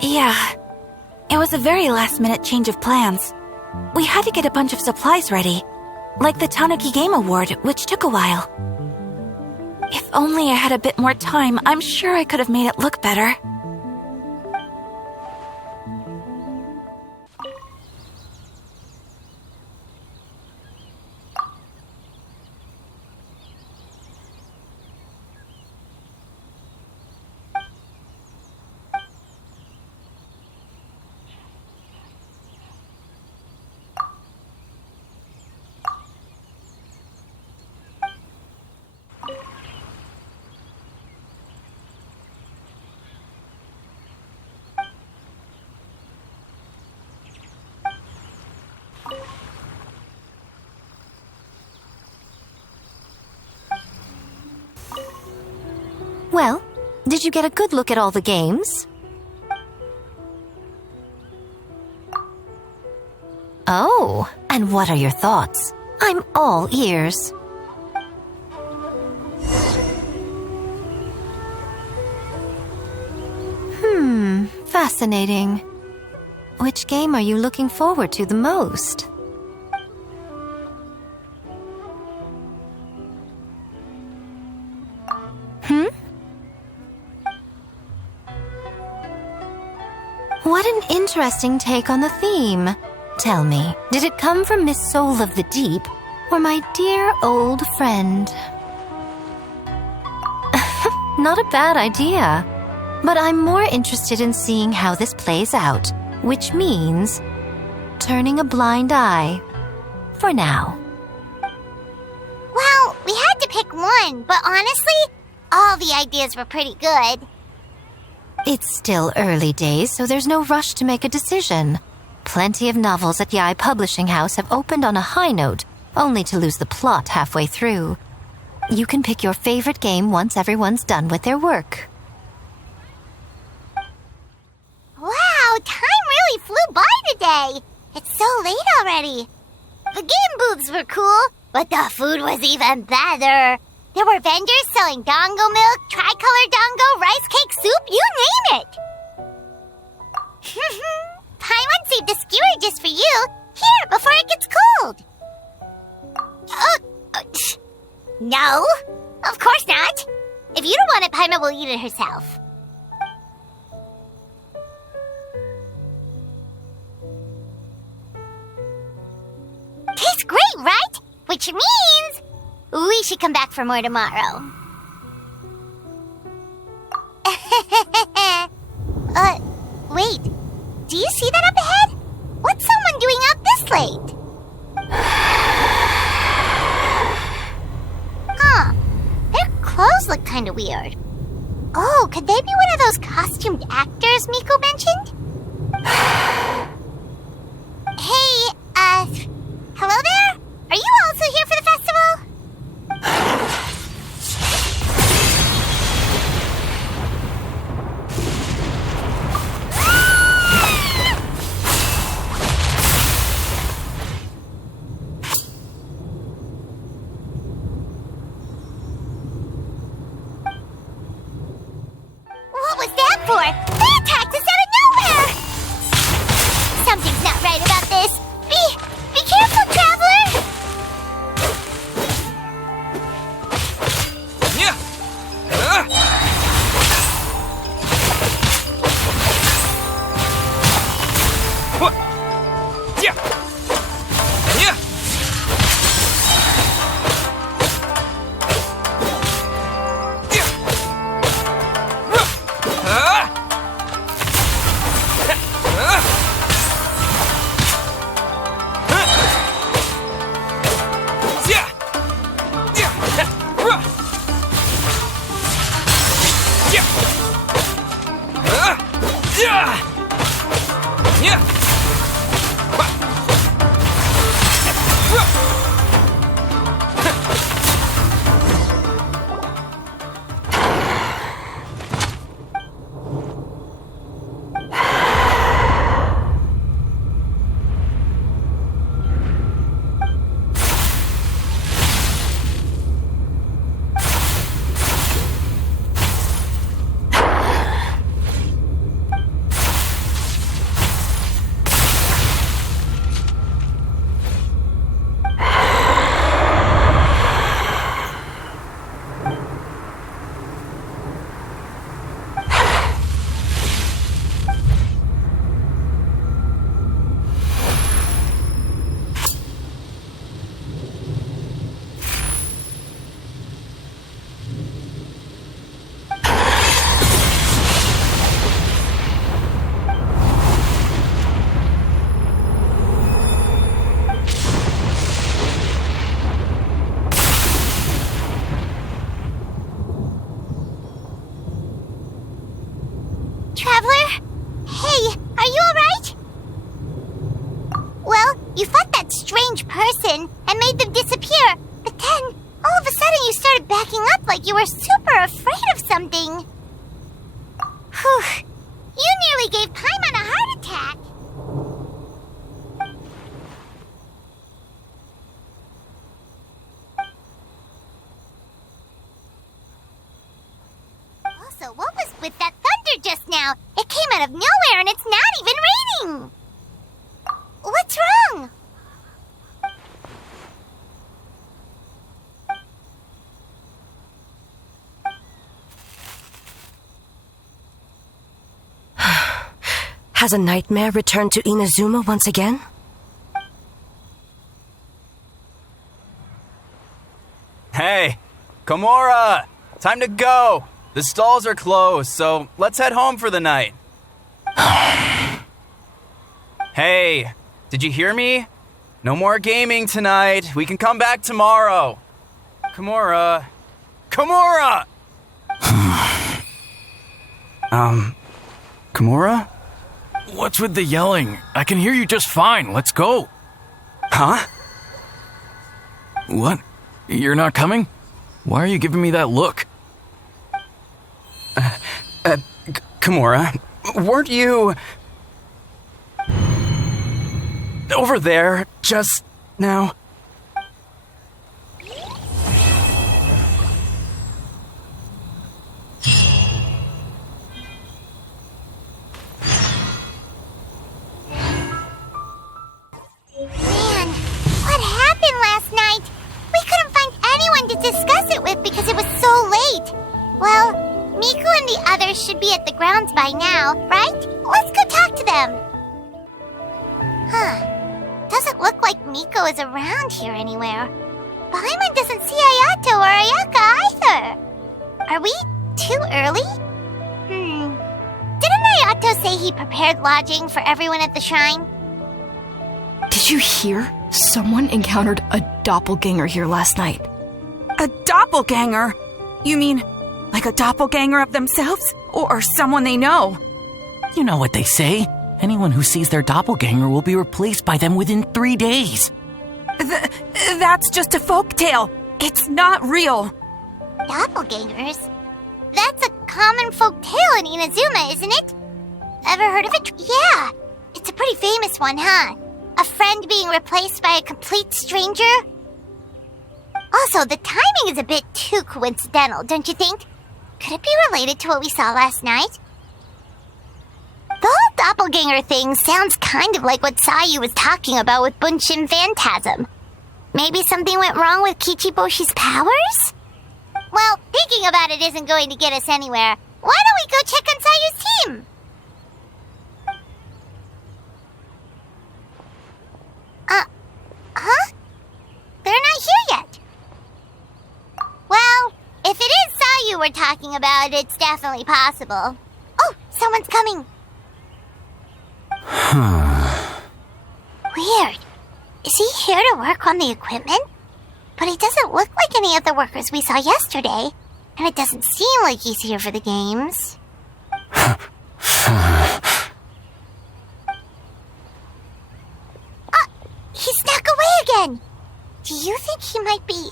Yeah, it was a very last-minute change of plans. We We had to get a bunch of supplies ready, like the Tanuki Game Award, which took a while. If only I had a bit more time, I'm sure I could have made it look better. Well, did you get a good look at all the games? Oh, and what are your thoughts? I'm all ears. Fascinating. Which game are you looking forward to the most? What an interesting take on the theme. Tell me, did it come from Miss Soul of the Deep or my dear old friend? Not a bad idea. But I'm more interested in seeing how this plays out, which means turning a blind eye. For now. Well, we had to pick one, but honestly, all the ideas were pretty good. It's still early days, so there's no rush to make a decision. Plenty of novels at Yae Publishing House have opened on a high note, only to lose the plot halfway through. You can pick your favorite game once everyone's done with their work. Wow, time really flew by today. It's so late already. The game booths were cool, but the food was even better. There were vendors selling dango milk, tricolor dango, rice cake soup, you name it. Paimon saved a skewer just for you. Here, before it gets cold. No, of course not. If you don't want it, Paimon will eat it herself. Tastes great, right? Which means we should come back for more tomorrow. Wait. Do you see that up ahead? What's someone doing up this late? Huh. Their clothes look kind of weird. Oh, could they be one of those costumed actors Miko mentioned? Hey, hello there? Are you also here for the festival? What was that for? They attacked us out of started backing up like you were super afraid of something. Whew. You nearly gave Paimon a heart attack. Also, what was with that thunder just now? It came out of nowhere and it's not even raining. What's wrong? Has a nightmare returned to Inazuma once again? Hey, Komura! Time to go! The stalls are closed, so let's head home for the night. Hey, did you hear me? No more gaming tonight. We can come back tomorrow. Komura. Komura! Komura? What's with the yelling? I can hear you just fine. Let's go. Huh? What? You're not coming? Why are you giving me that look? Komura, weren't you over there just now? Man, what happened last night? We couldn't find anyone to discuss it with because it was so late. Well, Miku and the others should be at the grounds by now, right? Let's go talk to them. Huh. Doesn't look like Miku is around here anywhere. Paimon doesn't see Ayato or Ayaka either. Are we too early? Didn't Ayato say he prepared lodging for everyone at the shrine? Did you hear? Someone encountered a doppelganger here last night. A doppelganger? You mean like a doppelganger of themselves? Or someone they know? You know what they say. Anyone who sees their doppelganger will be replaced by them within 3 days. That's just a folktale. It's not real. Doppelgangers? That's a common folktale in Inazuma, isn't it? Ever heard of it? Yeah, it's a pretty famous one, huh? A friend being replaced by a complete stranger? Also, the timing is a bit too coincidental, don't you think? Could it be related to what we saw last night? The whole doppelganger thing sounds kind of like what Sayu was talking about with Bunshin Phantasm. Maybe something went wrong with Kichiboshi's powers? Well, thinking about it isn't going to get us anywhere. Why don't we go check on Sayu's team? Huh? They're not here yet. Well, if it is Sayu we're talking about, it's definitely possible. Oh, someone's coming. Weird. Is he here to work on the equipment? But he doesn't look like any of the workers we saw yesterday, and it doesn't seem like he's here for the games. He snuck away again! Do you think he might be...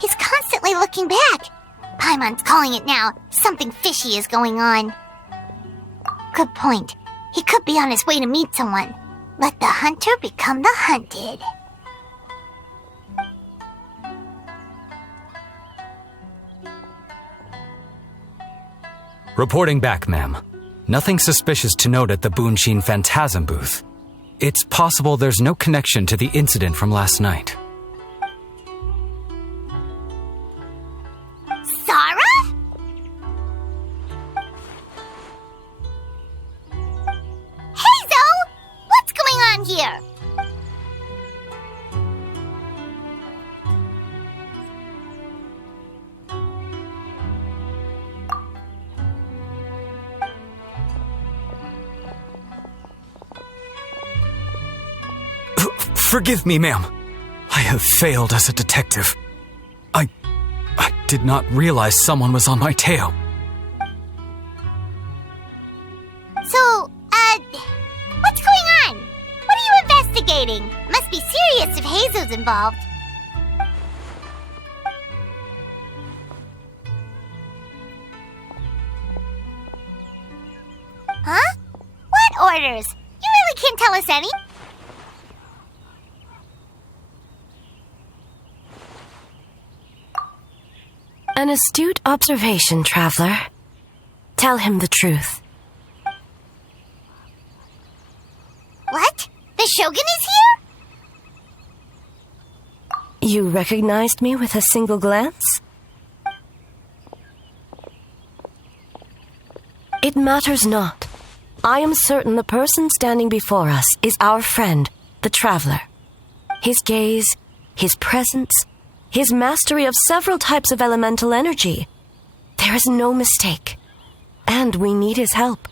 He's constantly looking back. Paimon's calling it now. Something fishy is going on. Good point. He could be on his way to meet someone. Let the hunter become the hunted. Reporting back, ma'am. Nothing suspicious to note at the Bunshin Phantasm booth. It's possible there's no connection to the incident from last night. Sarah? Hazel! What's going on here? Forgive me, ma'am. I have failed as a detective. I did not realize someone was on my tail. So, what's going on? What are you investigating? Must be serious if Heizo's involved. Huh? What orders? You really can't tell us any? An astute observation, traveler. Tell him the truth. What? The Shogun is here? You recognized me with a single glance? It matters not. I am certain the person standing before us is our friend, the traveler. His gaze, his presence, his mastery of several types of elemental energy. There is no mistake. And we need his help.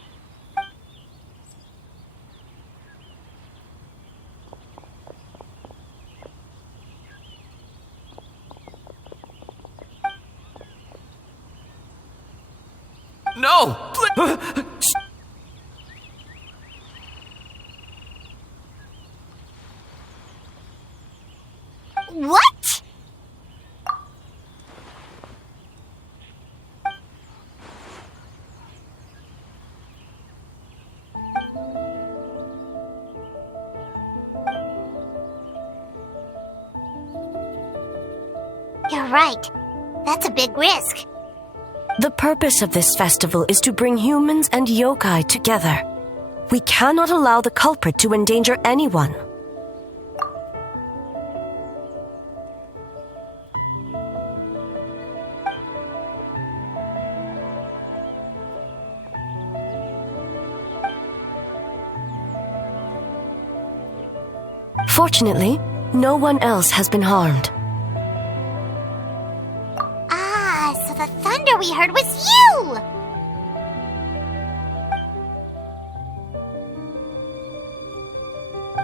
No! What? You're right. That's a big risk. The purpose of this festival is to bring humans and yokai together. We cannot allow the culprit to endanger anyone. Fortunately, no one else has been harmed. So the thunder we heard was you!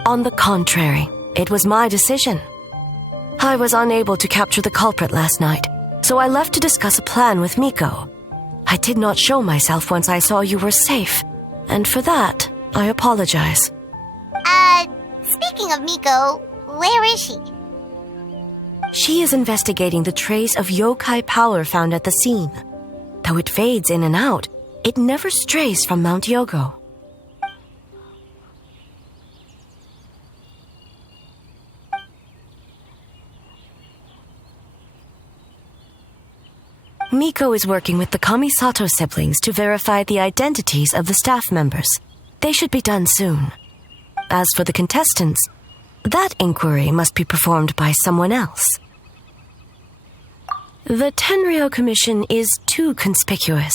On the contrary, it was my decision. I was unable to capture the culprit last night, so I left to discuss a plan with Miko. I did not show myself once I saw you were safe, and for that, I apologize. Speaking of Miko, where is she? She is investigating the trace of yokai power found at the scene. Though it fades in and out, it never strays from Mount Yogo. Miko is working with the Kamisato siblings to verify the identities of the staff members. They should be done soon. As for the contestants, that inquiry must be performed by someone else. The Tenryou Commission is too conspicuous.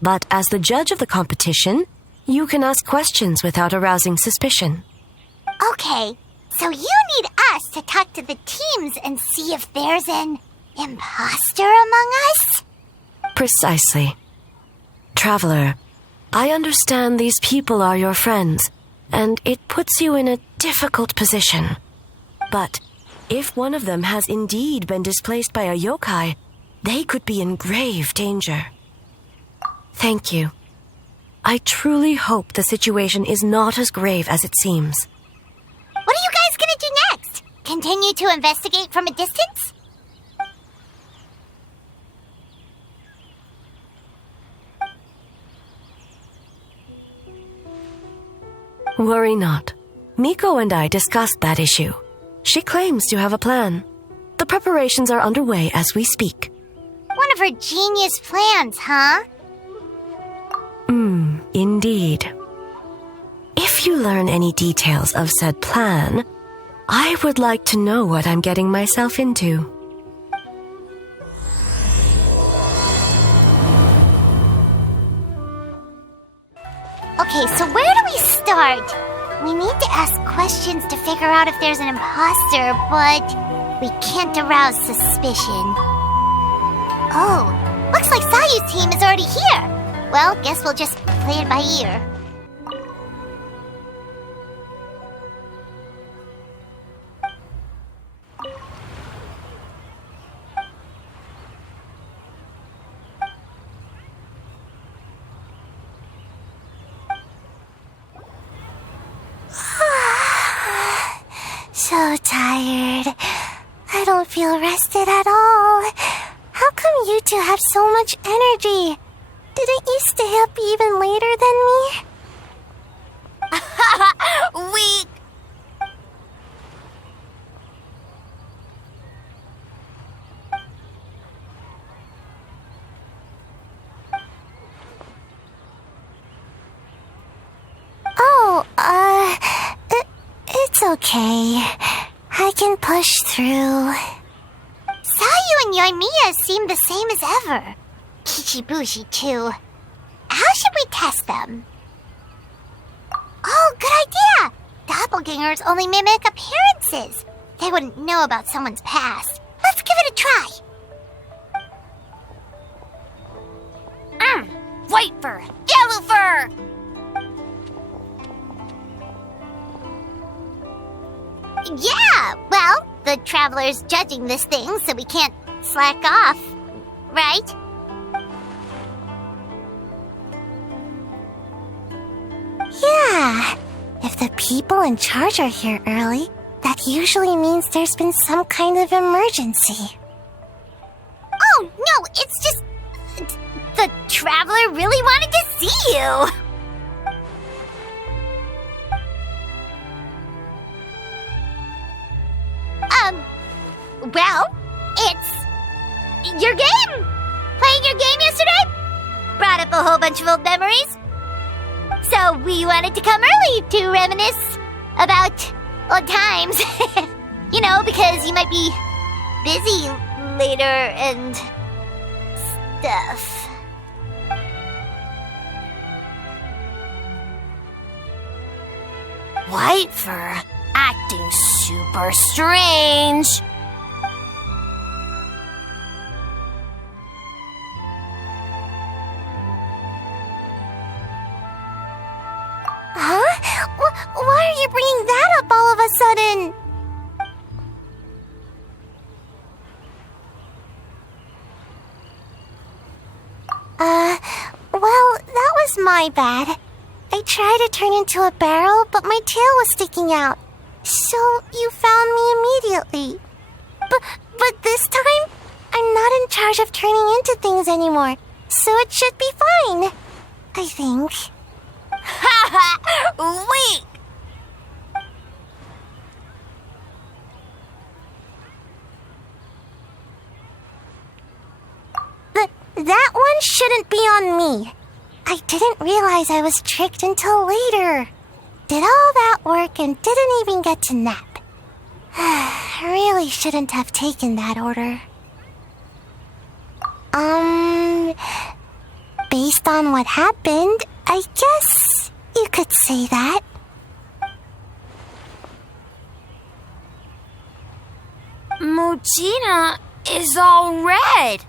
But as the judge of the competition, you can ask questions without arousing suspicion. Okay, so you need us to talk to the teams and see if there's an imposter among us? Precisely. Traveler, I understand these people are your friends, and it puts you in a difficult position. But if one of them has indeed been displaced by a yokai, they could be in grave danger. Thank you. I truly hope the situation is not as grave as it seems. What are you guys gonna do next? Continue to investigate from a distance? Worry not. Miko and I discussed that issue. She claims to have a plan. The preparations are underway as we speak. One of her genius plans, huh? Indeed. If you learn any details of said plan, I would like to know what I'm getting myself into. Okay, so where do we start? We need to ask questions to figure out if there's an imposter, but we can't arouse suspicion. Oh, looks like Sayu's team is already here. Well, guess we'll just play it by ear. so tired. I don't feel rested at all. How come you two have so much energy? Didn't you stay up even later than me? Weak! Oh, it's okay. I can push through. Sayu and Yoimiya seem the same as ever. Kichibushi, too. How should we test them? Oh, good idea! Doppelgangers only mimic appearances. They wouldn't know about someone's past. Let's give it a try. White fur! Yellow fur! Yeah, well, the Traveler's judging this thing, so we can't slack off, right? Yeah. If the people in charge are here early, that usually means there's been some kind of emergency. Oh, no, it's just... the Traveler really wanted to see you! Well, it's... your game! Playing your game yesterday? Brought up a whole bunch of old memories. So we wanted to come early to reminisce about old times. You know, because you might be busy later and stuff. White fur acting super strange. Huh? Why are you bringing that up all of a sudden? Well, that was my bad. I tried to turn into a barrel, but my tail was sticking out. So you found me immediately. But this time, I'm not in charge of turning into things anymore, so it should be fine. I think. Weak! That one shouldn't be on me. I didn't realize I was tricked until later. Did all that work and didn't even get to nap. I really shouldn't have taken that order. Based on what happened, I guess you could say that. Mujina is all red.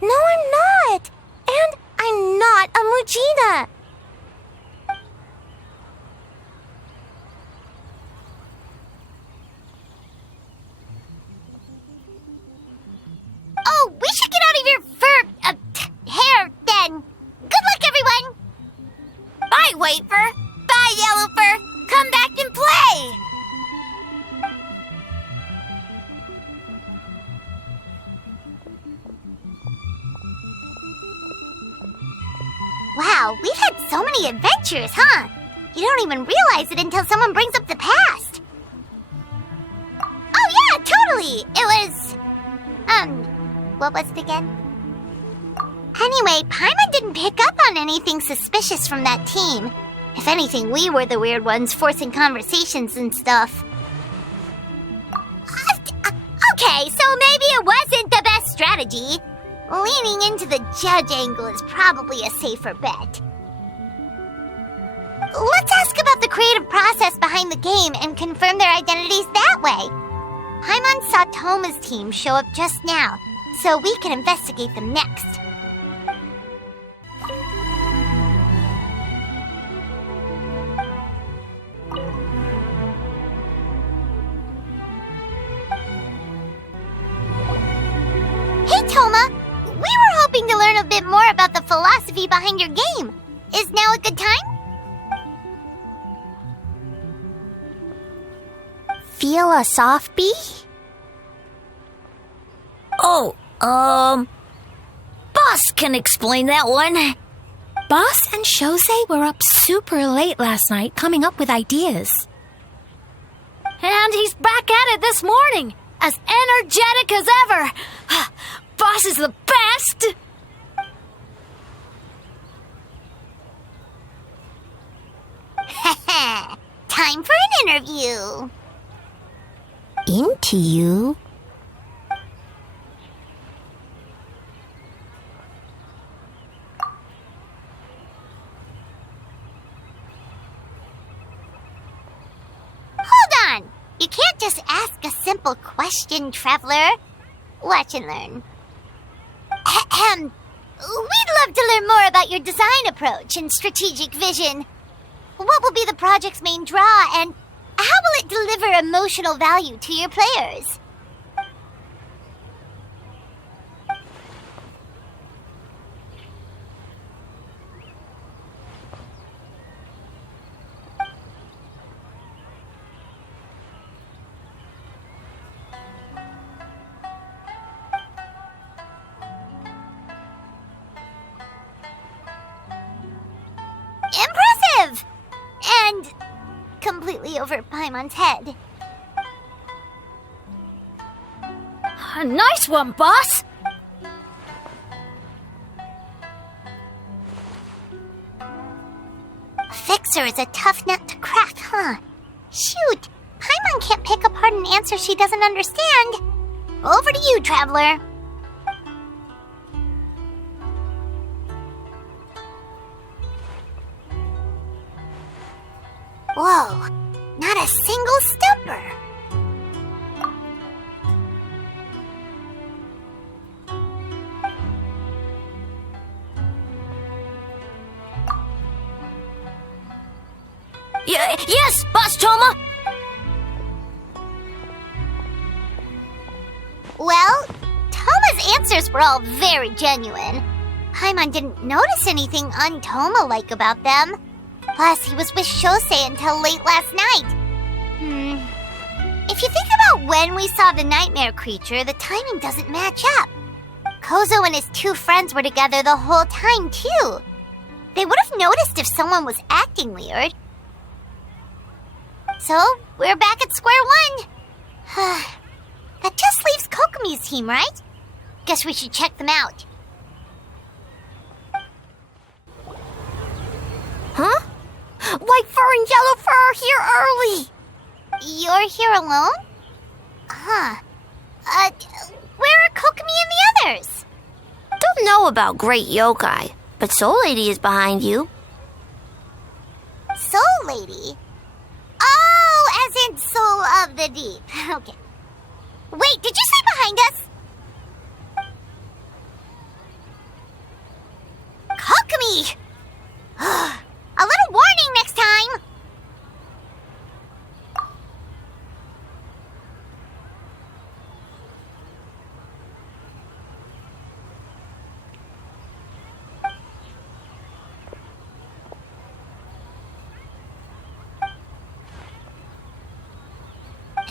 No, I'm not. And I'm not a Mujina. Oh, we should get out of your fur... hair, then. Good luck, everyone! Bye, White Fur. Bye, Yellow Fur. Come back and play! Wow, we've had so many adventures, huh? You don't even realize it until someone brings up the past. Oh yeah, totally! It was... what was it again? Anyway, Paimon didn't pick up on anything suspicious from that team. If anything, we were the weird ones forcing conversations and stuff. Okay, so maybe it wasn't the best strategy. Leaning into the judge angle is probably a safer bet. Let's ask about the creative process behind the game and confirm their identities that way. Paimon saw Toma's team show up just now, so we can investigate them next. Hey, Toma! We were hoping to learn a bit more about the philosophy behind your game. Is now a good time? feel a soft bee? Oh, Boss can explain that one. Boss and Shosei were up super late last night coming up with ideas. And he's back at it this morning, as energetic as ever. Boss is the best! Time for an interview. Into you? Hold on! You can't just ask a simple question, traveler. Watch and learn. We'd love to learn more about your design approach and strategic vision. What will be the project's main draw, and how will it deliver emotional value to your players? Impressive! And completely over Paimon's head. Nice one, boss! Fixer is a tough nut to crack, huh? Shoot! Paimon can't pick apart an answer she doesn't understand. Over to you, traveler. Whoa, not a single stumper. Yes, Boss Toma! Well, Toma's answers were all very genuine. Paimon didn't notice anything un-Toma-like about them. Plus, he was with Shosei until late last night. If you think about when we saw the nightmare creature, the timing doesn't match up. Kozo and his two friends were together the whole time, too. They would have noticed if someone was acting weird. So, we're back at square one. That just leaves Kokomi's team, right? Guess we should check them out. Huh? White fur and yellow fur are here early. You're here alone? Huh. Where are Kokomi and the others? Don't know about Great Yokai, but Soul Lady is behind you. Soul Lady? Oh, as in Soul of the Deep. Okay. Wait, did you say behind us? Kokomi! A little warning next time!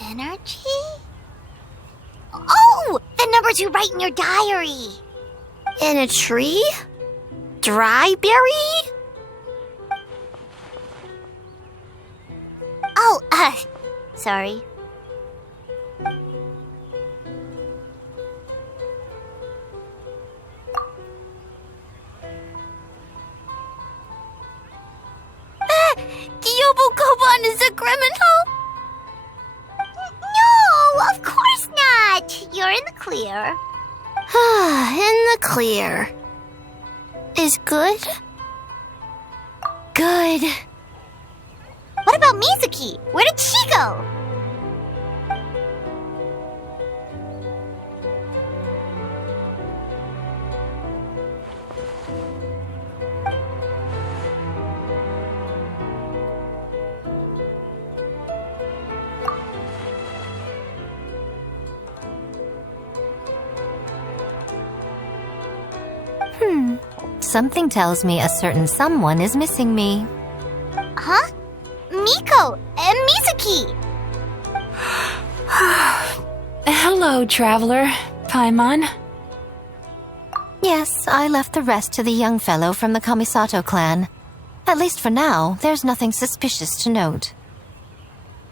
Energy? Oh! The numbers you write in your diary! In a tree? Dry berry? Oh, sorry. Kyobo Koban is a criminal? No, of course not. You're in the clear. In the clear. Is good? Good. What about Mizuki? Where did she go? Something tells me a certain someone is missing me. Huh? Miko and Mizuki! Hello, traveler. Paimon. Yes, I left the rest to the young fellow from the Kamisato clan. At least for now, there's nothing suspicious to note.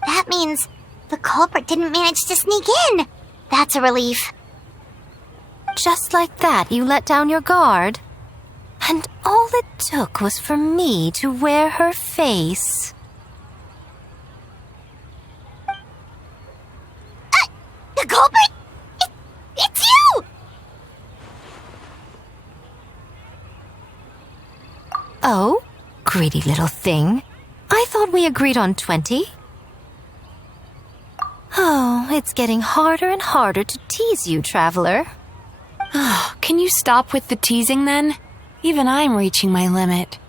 That means the culprit didn't manage to sneak in. That's a relief. Just like that, you let down your guard? And all it took was for me to wear her face. The culprit? It's you! Oh? Greedy little thing. I thought we agreed on 20. Oh, it's getting harder and harder to tease you, traveler. Can you stop with the teasing then? Even I'm reaching my limit.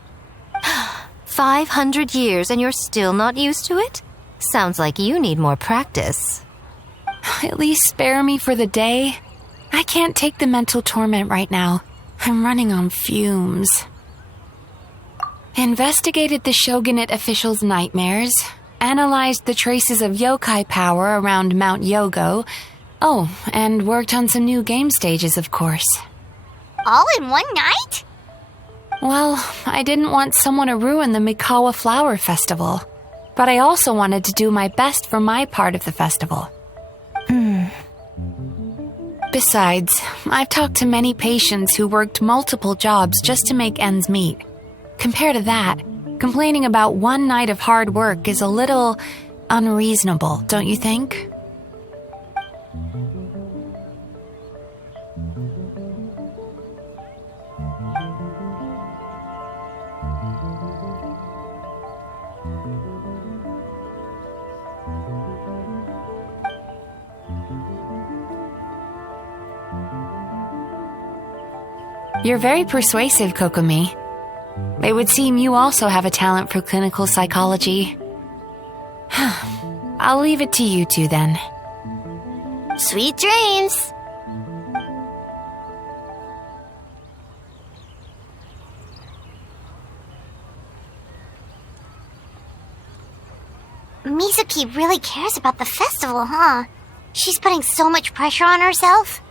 500 years and you're still not used to it? Sounds like you need more practice. At least spare me for the day. I can't take the mental torment right now. I'm running on fumes. Investigated the shogunate officials' nightmares, analyzed the traces of yokai power around Mount Yogo. Oh, and worked on some new game stages, of course. All in one night? Well, I didn't want someone to ruin the Mikawa Flower Festival. But I also wanted to do my best for my part of the festival. Besides, I've talked to many patients who worked multiple jobs just to make ends meet. Compared to that, complaining about one night of hard work is a little unreasonable, don't you think? You're very persuasive, Kokomi. It would seem you also have a talent for clinical psychology. I'll leave it to you two then. Sweet dreams! Mizuki really cares about the festival, huh? She's putting so much pressure on herself.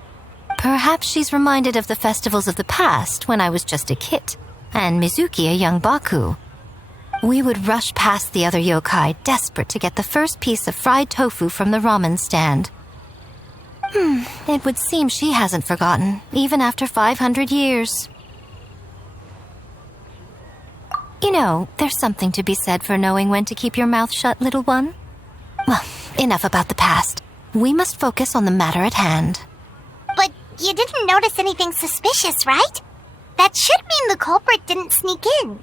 Perhaps she's reminded of the festivals of the past when I was just a kid, and Mizuki a young Baku. We would rush past the other yokai, desperate to get the first piece of fried tofu from the ramen stand. It would seem she hasn't forgotten, even after 500 years. You know, there's something to be said for knowing when to keep your mouth shut, little one. Well, enough about the past. We must focus on the matter at hand. But you didn't notice anything suspicious, right? That should mean the culprit didn't sneak in.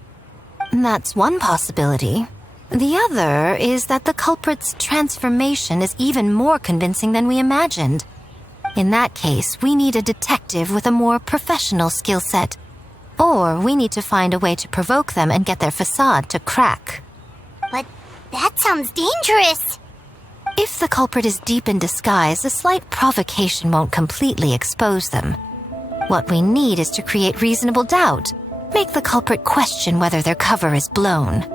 That's one possibility. The other is that the culprit's transformation is even more convincing than we imagined. In that case, we need a detective with a more professional skill set. Or we need to find a way to provoke them and get their facade to crack. But that sounds dangerous. If the culprit is deep in disguise, a slight provocation won't completely expose them. What we need is to create reasonable doubt, make the culprit question whether their cover is blown.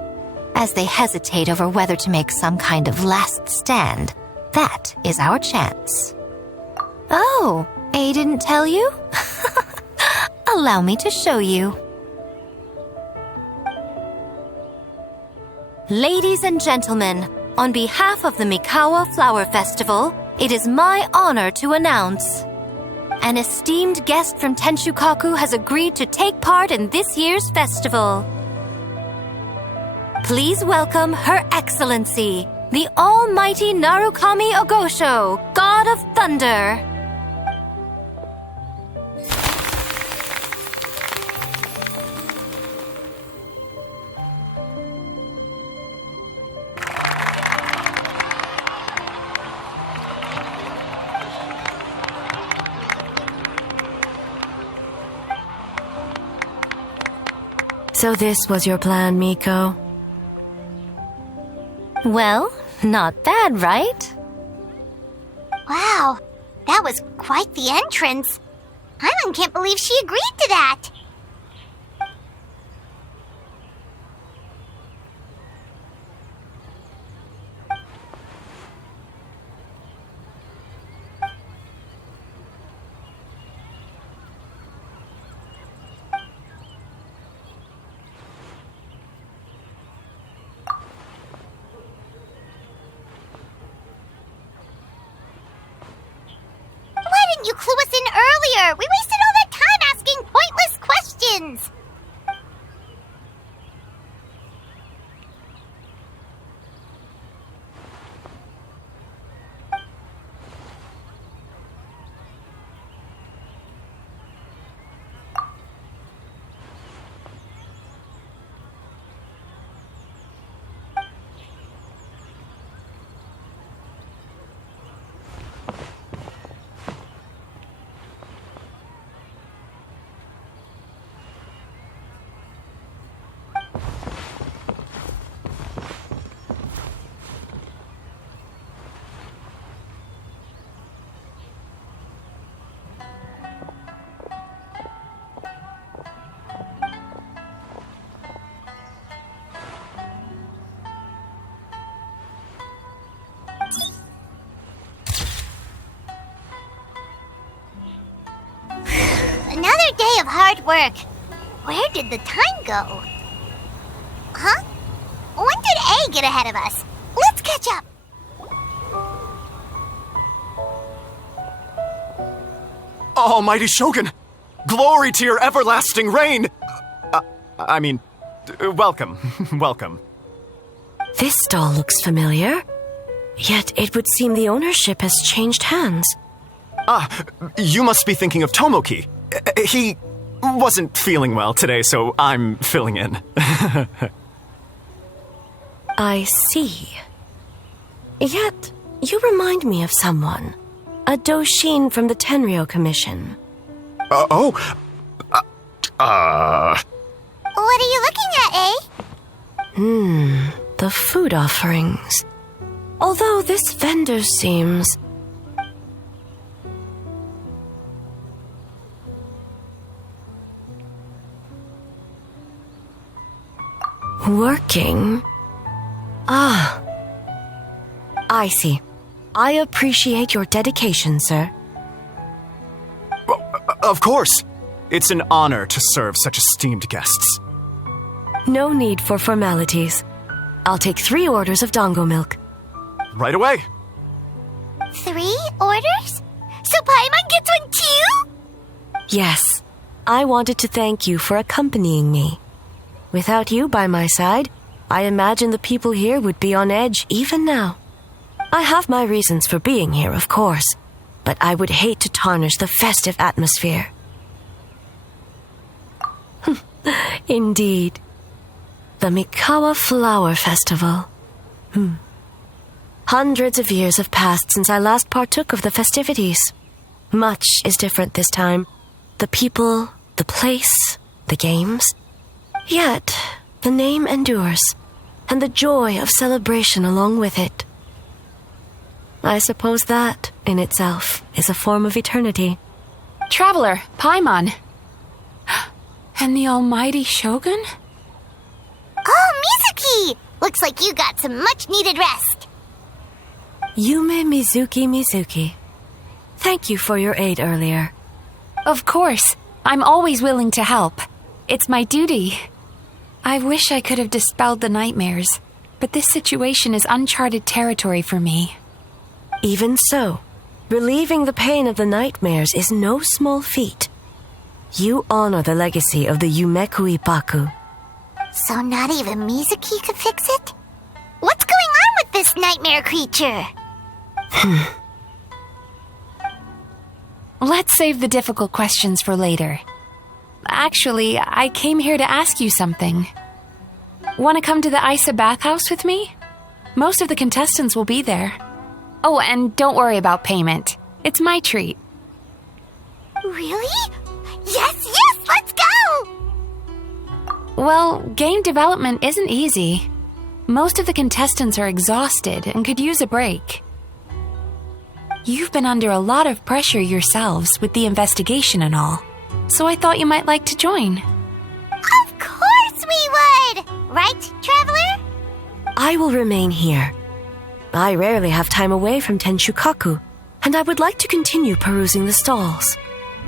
As they hesitate over whether to make some kind of last stand, that is our chance. Oh, A didn't tell you? Allow me to show you. Ladies and gentlemen, on behalf of the Mikawa Flower Festival, it is my honor to announce an esteemed guest from Tenshukaku has agreed to take part in this year's festival. Please welcome Her Excellency, the Almighty Narukami Ogosho, God of Thunder. So this was your plan, Miko? Well, not bad, right? Wow, that was quite the entrance. Paimon can't believe she agreed to that. you clue us in earlier? We wasted all that time asking pointless questions. Another day of hard work. Where did the time go? Huh? When did A get ahead of us? Let's catch up. Almighty Shogun! Glory to your everlasting reign! Welcome. Welcome. This doll looks familiar. Yet it would seem the ownership has changed hands. You must be thinking of Tomoki. He wasn't feeling well today, so I'm filling in. I see. Yet, you remind me of someone. A Doshin from the Tenryo Commission. What are you looking at, The food offerings. Although this vendor seems... working? I see. I appreciate your dedication, sir. Of course. It's an honor to serve such esteemed guests. No need for formalities. I'll take 3 orders of dango milk. Right away. 3 orders? So Paimon gets one too? Yes. I wanted to thank you for accompanying me. Without you by my side, I imagine the people here would be on edge even now. I have my reasons for being here, of course, but I would hate to tarnish the festive atmosphere. Indeed. The Mikawa Flower Festival. Hundreds of years have passed since I last partook of the festivities. Much is different this time. The people, the place, the games. Yet, the name endures, and the joy of celebration along with it. I suppose that, in itself, is a form of eternity. Traveler, Paimon. And the almighty Shogun? Oh, Mizuki! Looks like you got some much-needed rest. Yume Mizuki. Thank you for your aid earlier. Of course. I'm always willing to help. It's my duty. I wish I could have dispelled the nightmares, but this situation is uncharted territory for me. Even so, relieving the pain of the nightmares is no small feat. You honor the legacy of the Yumeku Ippaku. So not even Mizuki could fix it? What's going on with this nightmare creature? Let's save the difficult questions for later. Actually, I came here to ask you something. Want to come to the Isa bathhouse with me? Most of the contestants will be there. Oh, and don't worry about payment. It's my treat. Really? Yes, let's go! Well, game development isn't easy. Most of the contestants are exhausted and could use a break. You've been under a lot of pressure yourselves with the investigation and all, so I thought you might like to join. Of course we would! Right, Traveler? I will remain here. I rarely have time away from Tenshukaku, and I would like to continue perusing the stalls.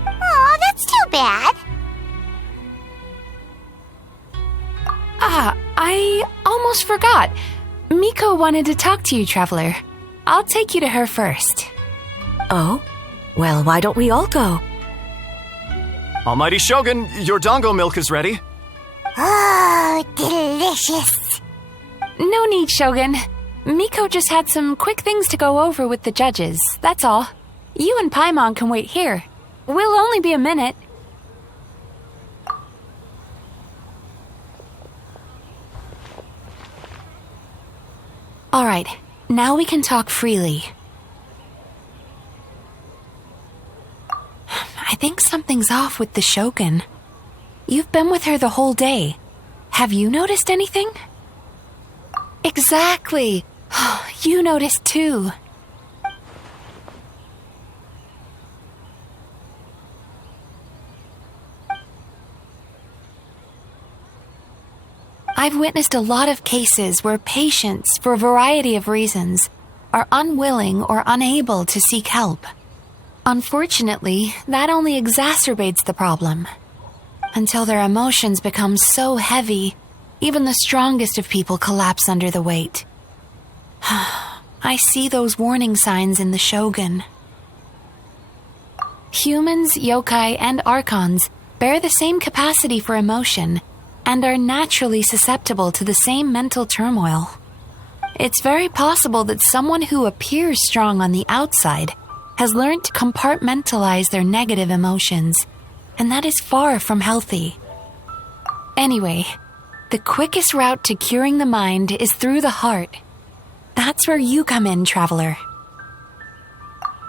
Aw, that's too bad. I almost forgot. Miko wanted to talk to you, Traveler. I'll take you to her first. Oh? Well, why don't we all go? Almighty Shogun, your dango milk is ready. Oh, delicious. No need, Shogun. Miko just had some quick things to go over with the judges, that's all. You and Paimon can wait here. We'll only be a minute. Alright, now we can talk freely. I think something's off with the Shogun. You've been with her the whole day. Have you noticed anything? Exactly. You noticed too. I've witnessed a lot of cases where patients, for a variety of reasons, are unwilling or unable to seek help. Unfortunately, that only exacerbates the problem. Until their emotions become so heavy, even the strongest of people collapse under the weight. I see those warning signs in the Shogun. Humans, yokai, and archons bear the same capacity for emotion and are naturally susceptible to the same mental turmoil. It's very possible that someone who appears strong on the outside has learned to compartmentalize their negative emotions, and that is far from healthy. Anyway, the quickest route to curing the mind is through the heart. That's where you come in, traveler.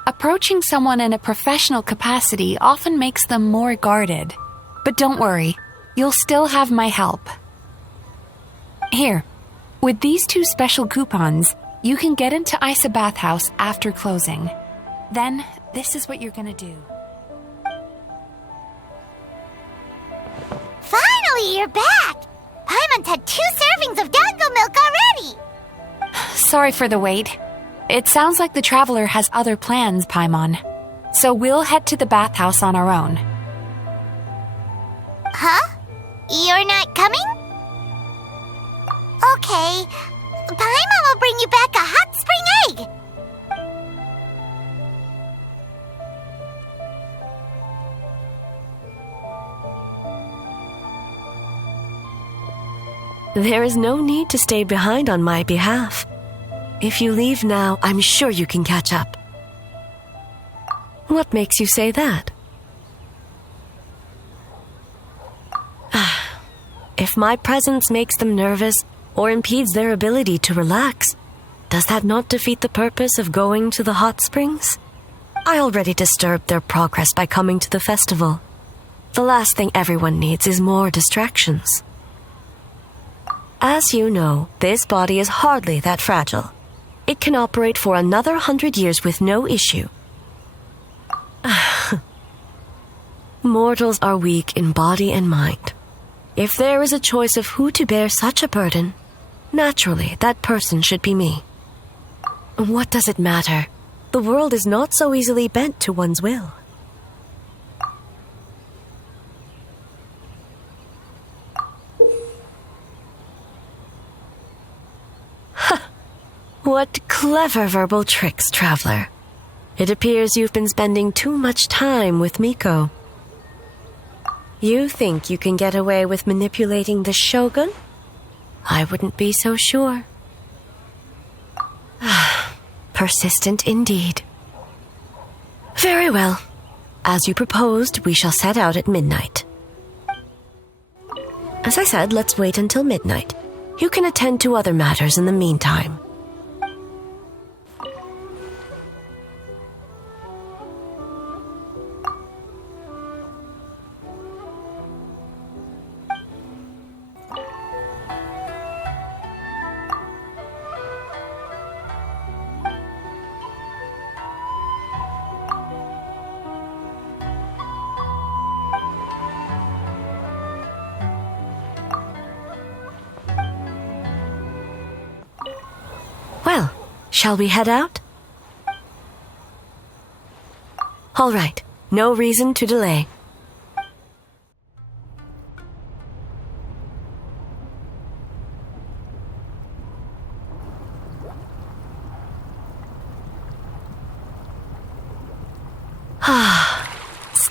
Approaching someone in a professional capacity often makes them more guarded. But don't worry, you'll still have my help. Here, with these 2 special coupons, you can get into Isa Bathhouse after closing. Then, this is what you're gonna do. Finally, you're back! Paimon's had 2 servings of dango milk already! Sorry for the wait. It sounds like the traveler has other plans, Paimon. So we'll head to the bathhouse on our own. Huh? You're not coming? Okay. Paimon will bring you back a hot spring egg! There is no need to stay behind on my behalf. If you leave now, I'm sure you can catch up. What makes you say that? If my presence makes them nervous or impedes their ability to relax, does that not defeat the purpose of going to the hot springs? I already disturbed their progress by coming to the festival. The last thing everyone needs is more distractions. As you know, this body is hardly that fragile. It can operate for another 100 years with no issue. Mortals are weak in body and mind. If there is a choice of who to bear such a burden, naturally that person should be me. What does it matter? The world is not so easily bent to one's will. What clever verbal tricks, traveler. It appears you've been spending too much time with Miko. You think you can get away with manipulating the Shogun? I wouldn't be so sure. Persistent indeed. Very well. As you proposed, we shall set out at midnight. As I said, let's wait until midnight. You can attend to other matters in the meantime. Well, shall we head out? All right, no reason to delay.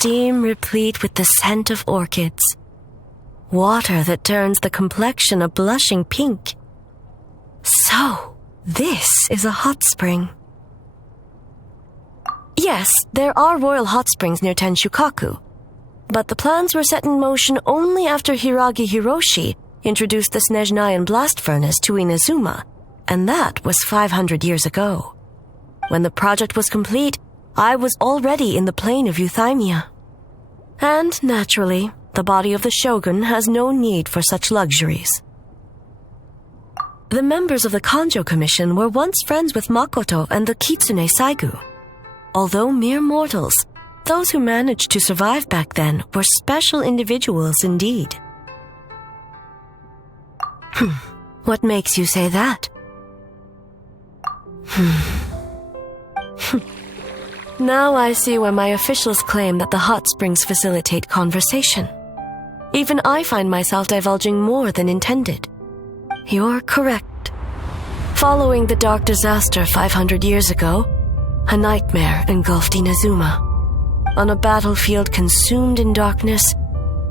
stream replete with the scent of orchids. Water that turns the complexion a blushing pink. So, this is a hot spring. Yes, there are royal hot springs near Tenshukaku, but the plans were set in motion only after Hiragi Hiroshi introduced the Snezhnayan blast furnace to Inazuma, and that was 500 years ago. When the project was complete, I was already in the plain of Euthymia. And, naturally, the body of the shogun has no need for such luxuries. The members of the Kanjo Commission were once friends with Makoto and the Kitsune Saigu. Although mere mortals, those who managed to survive back then were special individuals indeed. What makes you say that? Now I see why my officials claim that the hot springs facilitate conversation. Even I find myself divulging more than intended. You're correct. Following the dark disaster 500 years ago, a nightmare engulfed Inazuma. On a battlefield consumed in darkness,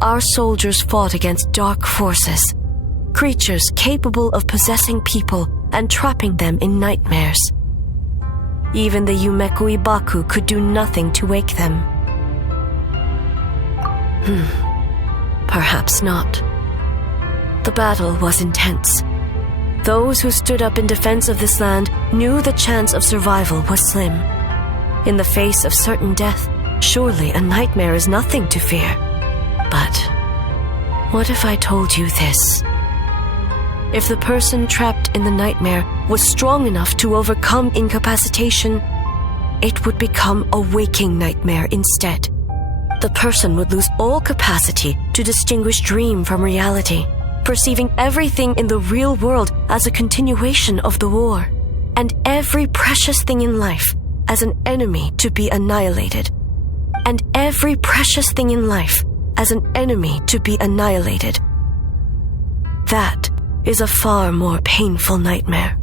our soldiers fought against dark forces, creatures capable of possessing people and trapping them in nightmares. Even the Yumeku Ibaku could do nothing to wake them. Perhaps not. The battle was intense. Those who stood up in defense of this land knew the chance of survival was slim. In the face of certain death, surely a nightmare is nothing to fear. But what if I told you this? If the person trapped in the nightmare was strong enough to overcome incapacitation, it would become a waking nightmare instead. The person would lose all capacity to distinguish dream from reality, perceiving everything in the real world as a continuation of the war, and every precious thing in life as an enemy to be annihilated. And every precious thing in life as an enemy to be annihilated. That is a far more painful nightmare,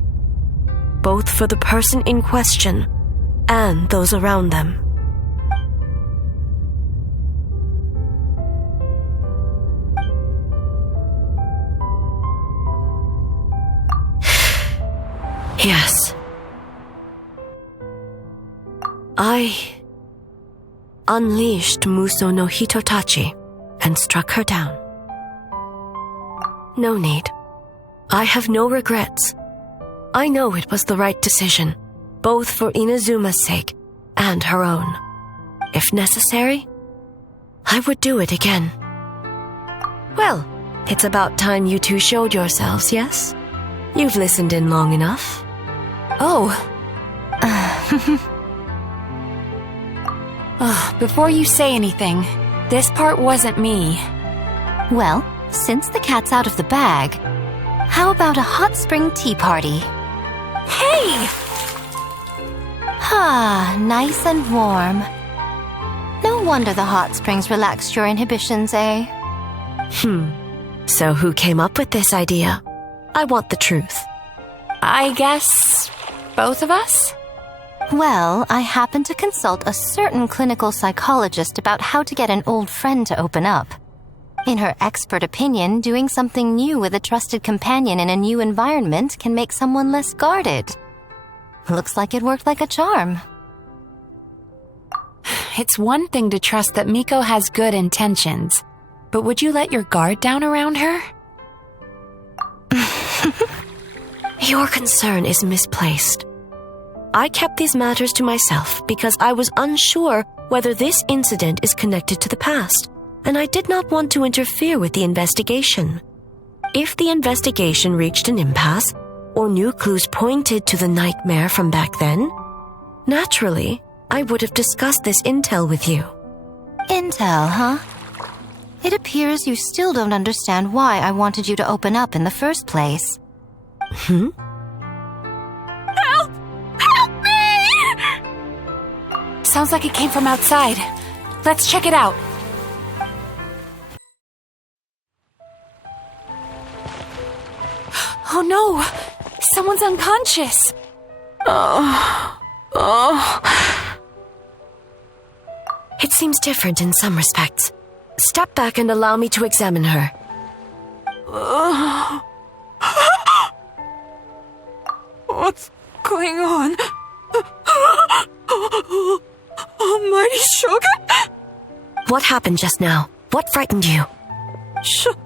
both for the person in question and those around them. Yes. I unleashed Muso no Hitotachi and struck her down. No need. I have no regrets. I know it was the right decision, both for Inazuma's sake and her own. If necessary, I would do it again. Well, it's about time you two showed yourselves, yes? You've listened in long enough. Oh. Before you say anything, this part wasn't me. Well, since the cat's out of the bag, how about a hot spring tea party? Hey! Nice and warm. No wonder the hot springs relaxed your inhibitions, eh? So who came up with this idea? I want the truth. I guess both of us? Well, I happened to consult a certain clinical psychologist about how to get an old friend to open up. In her expert opinion, doing something new with a trusted companion in a new environment can make someone less guarded. Looks like it worked like a charm. It's one thing to trust that Miko has good intentions, but would you let your guard down around her? Your concern is misplaced. I kept these matters to myself because I was unsure whether this incident is connected to the past, and I did not want to interfere with the investigation. If the investigation reached an impasse, or new clues pointed to the nightmare from back then, naturally, I would have discussed this intel with you. Intel, huh? It appears you still don't understand why I wanted you to open up in the first place. Help! Help me! Sounds like it came from outside. Let's check it out. Oh no! Someone's unconscious! It seems different in some respects. Step back and allow me to examine her. What's going on? Almighty Shogun? What happened just now? What frightened you? Shogun,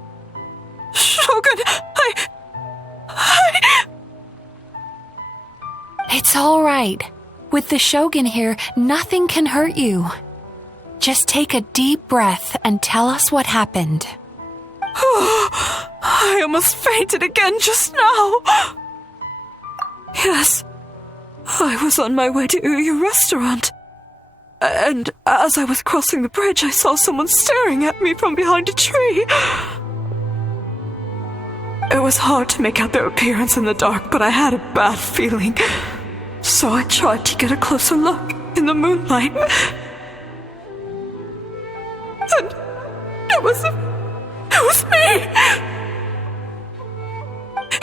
It's all right. With the Shogun here, nothing can hurt you. Just take a deep breath and tell us what happened. I almost fainted again just now. Yes, I was on my way to your restaurant. And as I was crossing the bridge, I saw someone staring at me from behind a tree. It was hard to make out their appearance in the dark, but I had a bad feeling. So I tried to get a closer look in the moonlight. And it was me!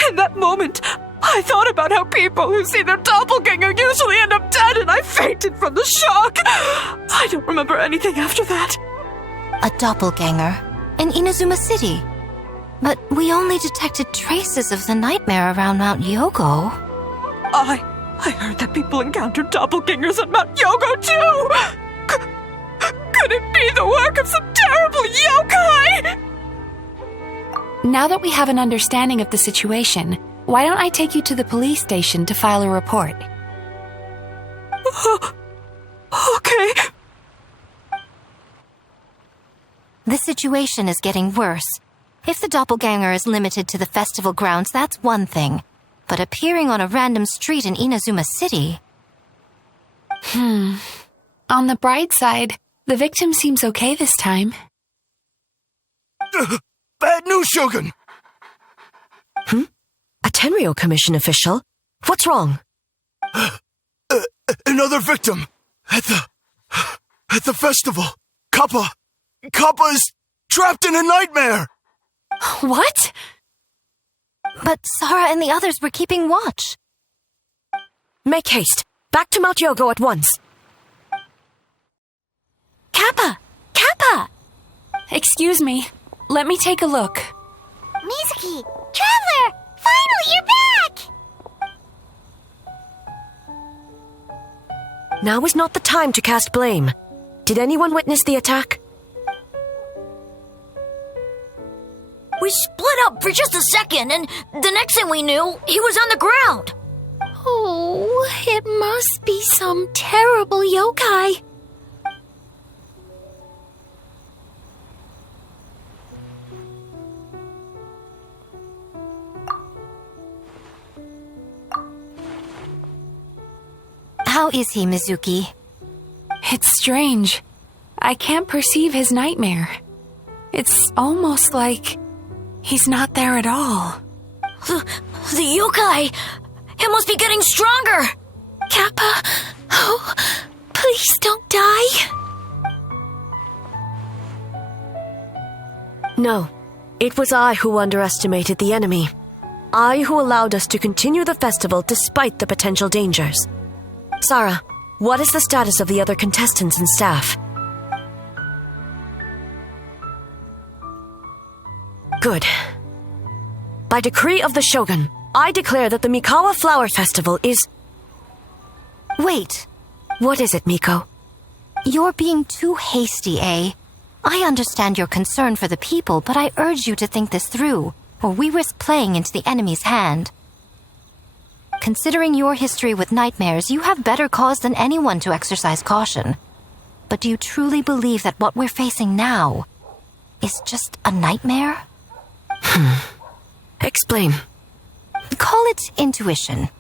In that moment, I thought about how people who see their doppelganger usually end up dead, and I fainted from the shock. I don't remember anything after that. A doppelganger in Inazuma City. But we only detected traces of the nightmare around Mount Yogo. I heard that people encountered doppelgangers at Mount Yogo too! Could it be the work of some terrible yokai? Now that we have an understanding of the situation, why don't I take you to the police station to file a report? Okay. The situation is getting worse. If the doppelganger is limited to the festival grounds, that's one thing. But appearing on a random street in Inazuma City... On the bright side, the victim seems okay this time. Bad news, Shogun! A Tenryo Commission official? What's wrong? Another victim! At the festival! Kappa is trapped in a nightmare! What? But Sara and the others were keeping watch. Make haste. Back to Mount Yogo at once. Kappa! Excuse me. Let me take a look. Mizuki! Traveler! Finally, you're back! Now is not the time to cast blame. Did anyone witness the attack? We split up for just a second, and the next thing we knew, he was on the ground. Oh, it must be some terrible yokai. How is he, Mizuki? It's strange. I can't perceive his nightmare. It's almost like he's not there at all. The yokai! It must be getting stronger! Kappa! Oh, please don't die! No. It was I who underestimated the enemy. I who allowed us to continue the festival despite the potential dangers. Sara, what is the status of the other contestants and staff? Good. By decree of the Shogun, I declare that the Mikawa Flower Festival is... Wait. What is it, Miko? You're being too hasty, eh? I understand your concern for the people, but I urge you to think this through, or we risk playing into the enemy's hand. Considering your history with nightmares, you have better cause than anyone to exercise caution. But do you truly believe that what we're facing now is just a nightmare? Explain. Call it intuition.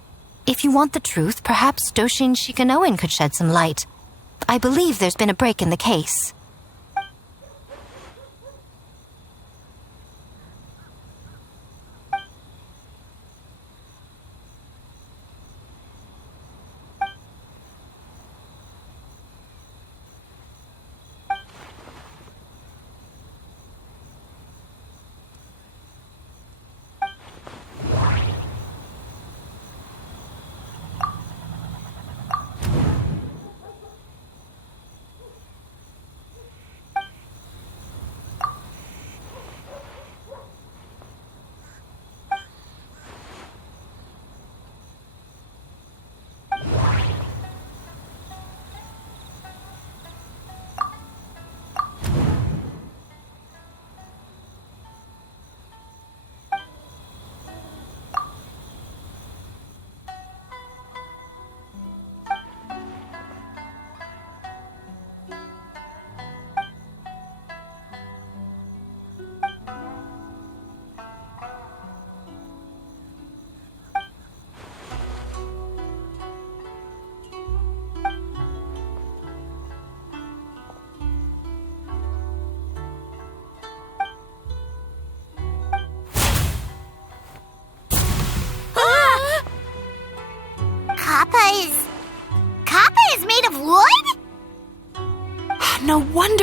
If you want the truth, perhaps Doshin Shikanoin could shed some light. I believe there's been a break in the case.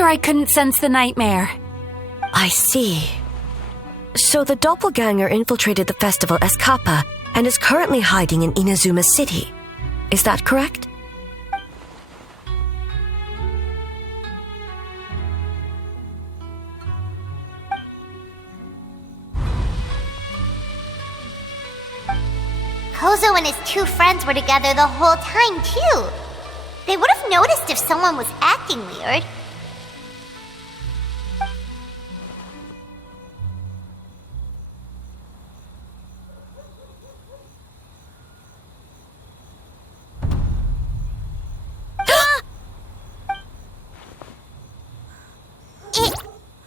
wonder I couldn't sense the nightmare. I see. So the doppelganger infiltrated the festival as Kappa and is currently hiding in Inazuma City. Is that correct? Kozo and his two friends were together the whole time, too. They would have noticed if someone was acting weird.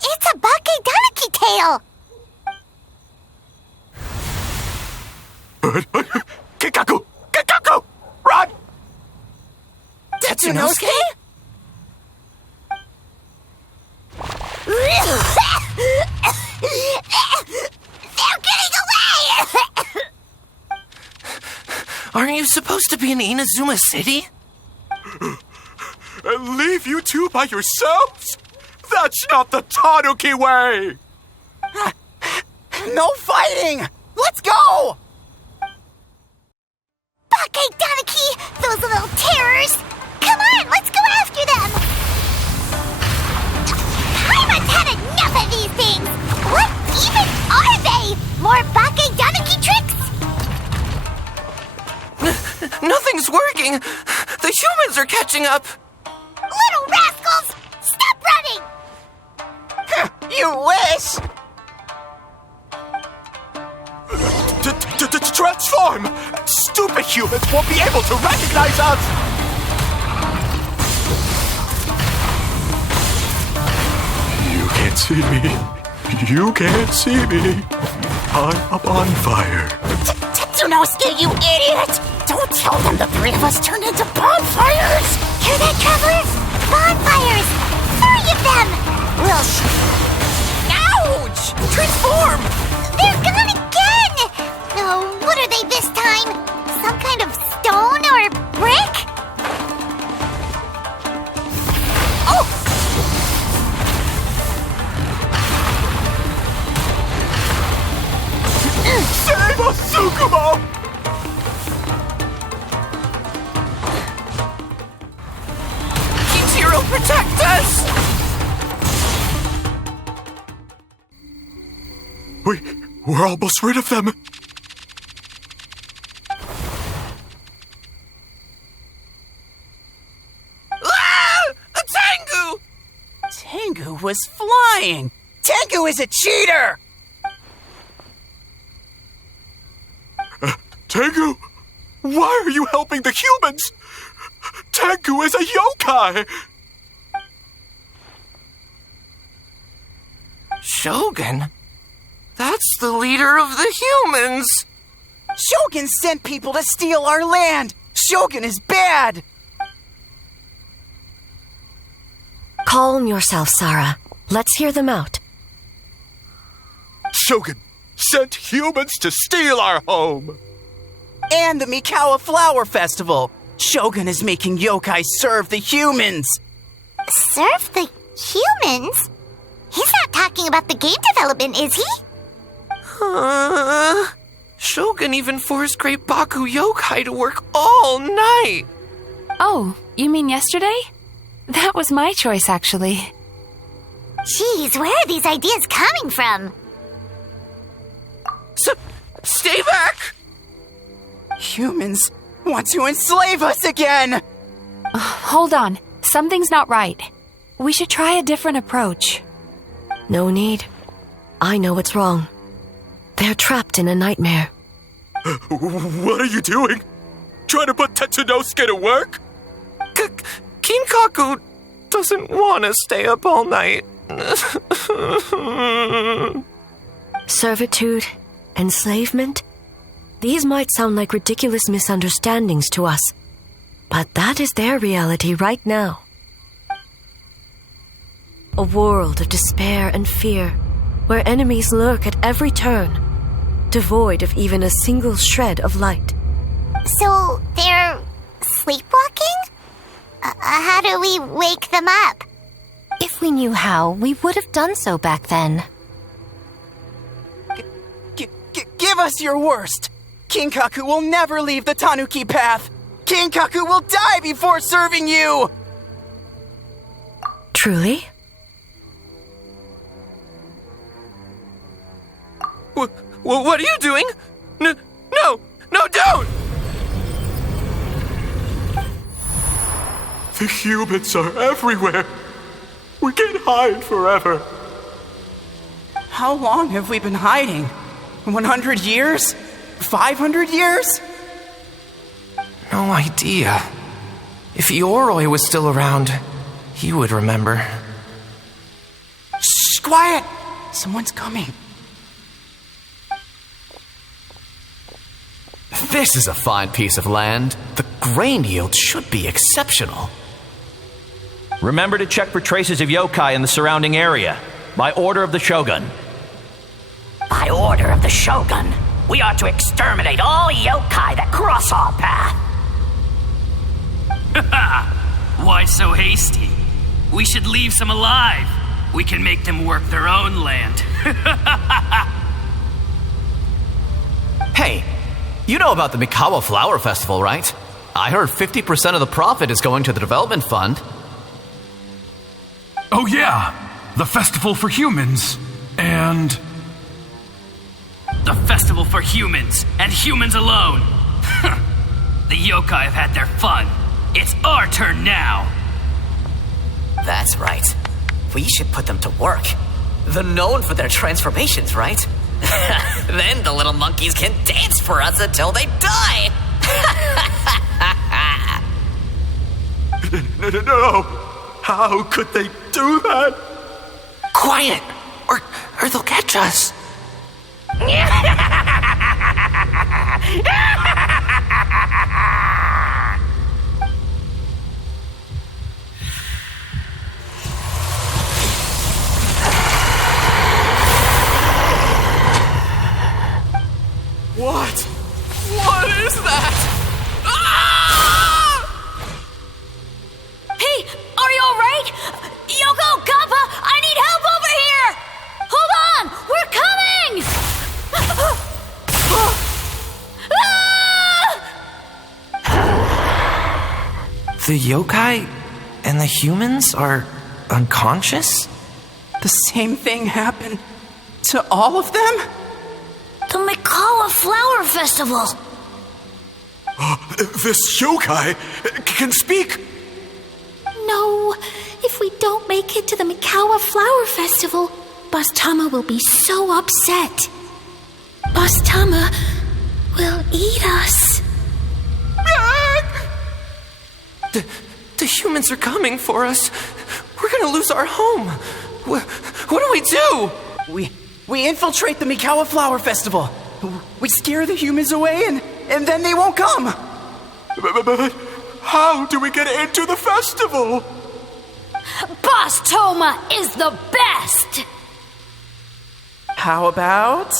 It's a Bakedaniki tail! Kikaku! Kikaku! Run! Tetsunosuke? They're getting away! Aren't you supposed to be in Inazuma City? And leave you two by yourselves? That's not the Tanuki way! No fighting! Let's go! Bakedaniki! Those little terrors! Come on, let's go after them! Paimon's had enough of these things! What even are they? More Bakedaniki tricks? Nothing's working! The humans are catching up! Little rascals! Stop running! You wish! Transform! Stupid humans won't be able to recognize us! You can't see me. You can't see me. I'm up on fire. Tetsunosuke, you idiot! Don't tell them the three of us turned into bonfires! Hear that, travelers? Bonfires! 3 of them! We'll Ouch! Transform! They're gone again! Oh, what are they this time? Some kind of stone or brick? Oh! Save us, Tsukumo! Kichiro, protect us! We're almost rid of them. Ah! A Tengu! Tengu was flying! Tengu is a cheater! Tengu, why are you helping the humans? Tengu is a yokai! Shogun? That's the leader of the humans! Shogun sent people to steal our land! Shogun is bad! Calm yourself, Sarah. Let's hear them out. Shogun sent humans to steal our home! And the Mikawa Flower Festival! Shogun is making yokai serve the humans! Serve the humans? He's not talking about the game development, is he? Shogun even forced Great Baku Yokai to work all night! Oh, you mean yesterday? That was my choice, actually. Jeez, where are these ideas coming from? Stay back! Humans want to enslave us again! Hold on. Something's not right. We should try a different approach. No need. I know what's wrong. They're trapped in a nightmare. What are you doing? Trying to put Tetsunosuke to work? Kinkaku doesn't want to stay up all night. Servitude, enslavement? These might sound like ridiculous misunderstandings to us, but that is their reality right now. A world of despair and fear, where enemies lurk at every turn, devoid of even a single shred of light. So, they're sleepwalking? How do we wake them up? If we knew how, we would have done so back then. Give us your worst! Kinkaku will never leave the Tanuki path! Kinkaku will die before serving you! Truly? What are you doing? No, don't! The humans are everywhere. We can't hide forever. How long have we been hiding? 100 years? 500 years? No idea. If Ioroi was still around, he would remember. Shh, quiet! Someone's coming. This is a fine piece of land. The grain yield should be exceptional. Remember to check for traces of yokai in the surrounding area. By order of the Shogun. By order of the Shogun, we are to exterminate all yokai that cross our path. Why so hasty? We should leave some alive. We can make them work their own land. Hey, you know about the Mikawa Flower Festival, right? I heard 50% of the profit is going to the development fund. Oh yeah, the festival for humans, and... The festival for humans, and humans alone. The yokai have had their fun. It's our turn now. That's right. We should put them to work. They're known for their transformations, right? Then the little monkeys can dance for us until they die. No. How could they do that? Quiet, or they'll catch us. What? What is that? Hey, are you alright? Yoko, Kappa, I need help over here! Hold on, we're coming! The yokai and the humans are unconscious? The same thing happened to all of them? The Mikawa Flower Festival! This yokai can speak! No, if we don't make it to the Mikawa Flower Festival, Boss Tama will be so upset. Boss Tama will eat us. The humans are coming for us. We're gonna lose our home. What do we do? We infiltrate the Mikawa Flower Festival. We scare the humans away and then they won't come. But how do we get into the festival? Boss Toma is the best! How about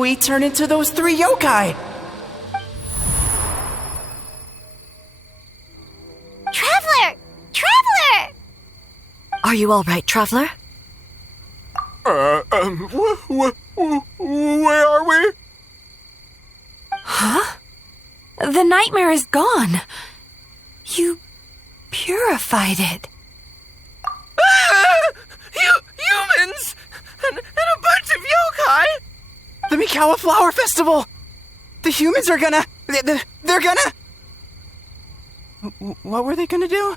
we turn into those 3 yokai? Traveler! Traveler! Are you all right, Traveler? Where are we? Huh? The nightmare is gone. You purified it. Humans! And a bunch of yokai! The Mikawa Flower Festival! The humans are gonna... They're gonna... What were they gonna do?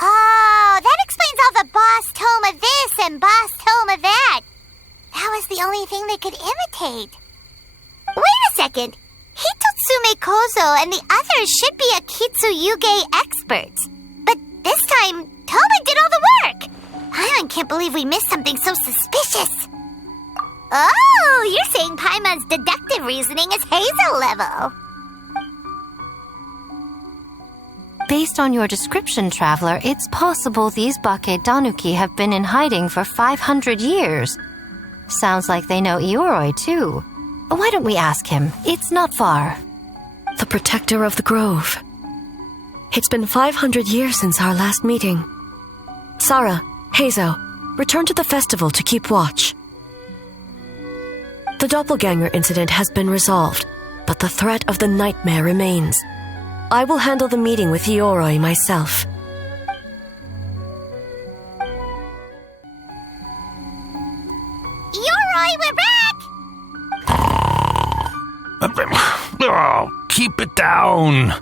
Oh, that explains all the Boss Toma this and Boss Toma that. That was the only thing they could imitate. Wait a second. Hitotsume Kozo and the others should be Akitsu Yuge experts. But this time, Toma did all the work. Paimon can't believe we missed something so suspicious. Oh, you're saying Paimon's deductive reasoning is Hazel level. Based on your description, Traveler, it's possible these Bake Danuki have been in hiding for 500 years. Sounds like they know Ioroi, too. Why don't we ask him? It's not far. The protector of the grove. It's been 500 years since our last meeting. Sarah, Hazo, return to the festival to keep watch. The doppelganger incident has been resolved, but the threat of the nightmare remains. I will handle the meeting with Ioroi myself. Ioroi, we're back! Oh, keep it down.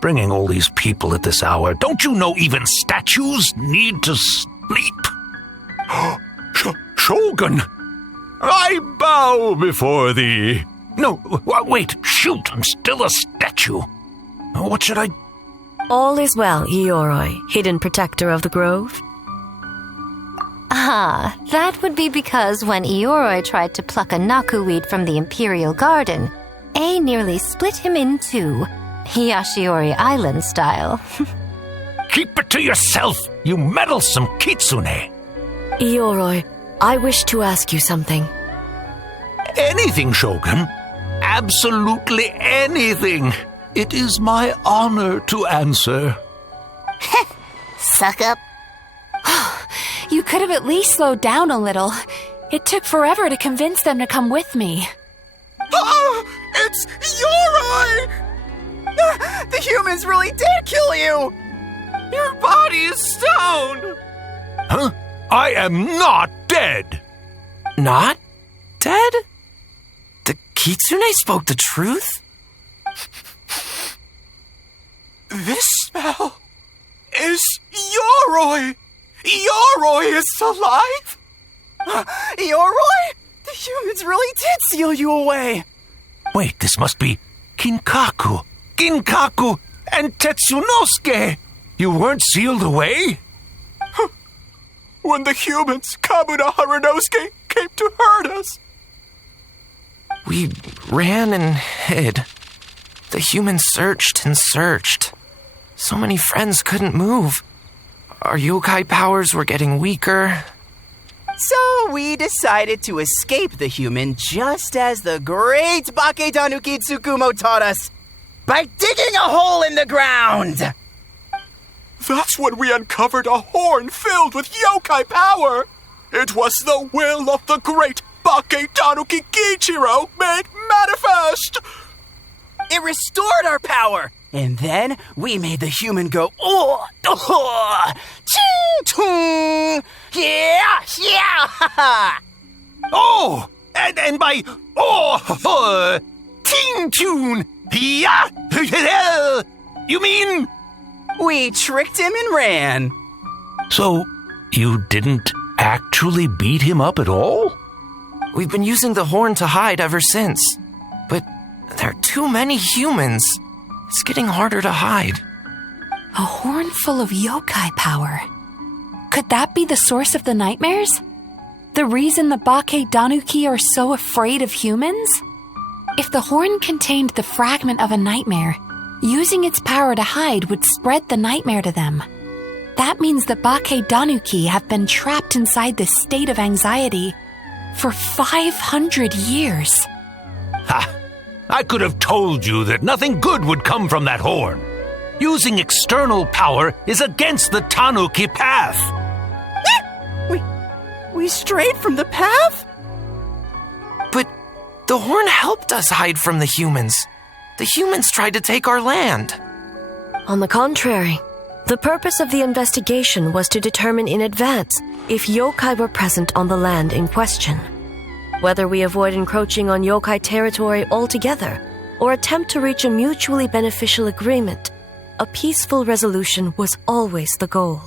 Bringing all these people at this hour. Don't you know even statues need to sleep? Shogun! I bow before thee. No, wait, shoot, I'm still a statue. What should I... All is well, Ioroi, hidden protector of the grove. Ah, that would be because when Ioroi tried to pluck a naku weed from the Imperial Garden, A nearly split him in two, Yashiori Island style. Keep it to yourself, you meddlesome kitsune. Ioroi, I wish to ask you something. Anything, Shogun. Absolutely anything. It is my honor to answer. Suck up. You could have at least slowed down a little. It took forever to convince them to come with me. Oh, it's Ioroi! The humans really did kill you! Your body is stone! Huh? I am not dead! Not dead? The kitsune spoke the truth? This smell is Ioroi! Ioroi is alive? Ioroi? The humans really did seal you away! Wait, this must be Ginkaku, and Tetsunosuke! You weren't sealed away? When the humans, Kabuna Harunosuke, came to hurt us. We ran and hid. The humans searched and searched. So many friends couldn't move. Our yokai powers were getting weaker. So we decided to escape the human just as the great Bakedanuki Tsukumo taught us, by digging a hole in the ground! That's when we uncovered a horn filled with yokai power. It was the will of the great Bakedanuki Kichiro made manifest. It restored our power, and then we made the human go, ching-chung, yeah, Oh, and by, ting-tune, yeah, you mean? We tricked him and ran. So, you didn't actually beat him up at all? We've been using the horn to hide ever since. But there are too many humans. It's getting harder to hide. A horn full of yokai power. Could that be the source of the nightmares? The reason the Bakedanuki are so afraid of humans? If the horn contained the fragment of a nightmare, using its power to hide would spread the nightmare to them. That means the Bakedanuki have been trapped inside this state of anxiety for 500 years. Ha! I could have told you that nothing good would come from that horn. Using external power is against the Tanuki path. We strayed from the path? But the horn helped us hide from the humans. The humans tried to take our land. On the contrary, the purpose of the investigation was to determine in advance if yokai were present on the land in question. Whether we avoid encroaching on yokai territory altogether or attempt to reach a mutually beneficial agreement, a peaceful resolution was always the goal.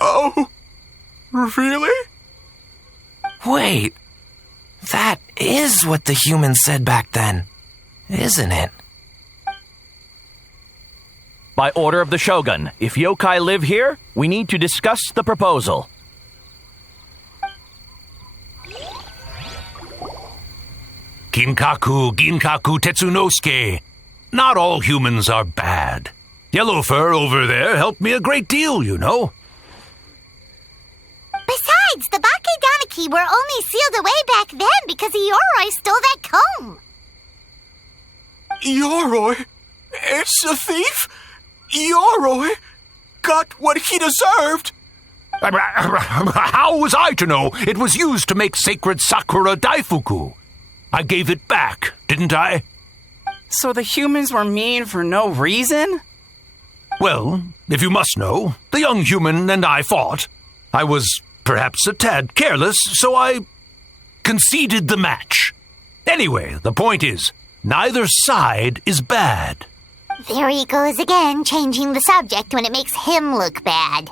Oh, really? Wait, that is what the humans said back then, isn't it? By order of the Shogun, if yokai live here, we need to discuss the proposal. Ginkaku Tetsunosuke. Not all humans are bad. Yellow Fur over there helped me a great deal, you know. Besides, the Bakedanuki He were only sealed away back then because Yoroi stole that comb. Yoroi? It's a thief? Yoroi got what he deserved. How was I to know it was used to make sacred Sakura Daifuku? I gave it back, didn't I? So the humans were mean for no reason? Well, if you must know, the young human and I fought. I was perhaps a tad careless, so I conceded the match. Anyway, the point is, neither side is bad. There he goes again, changing the subject when it makes him look bad.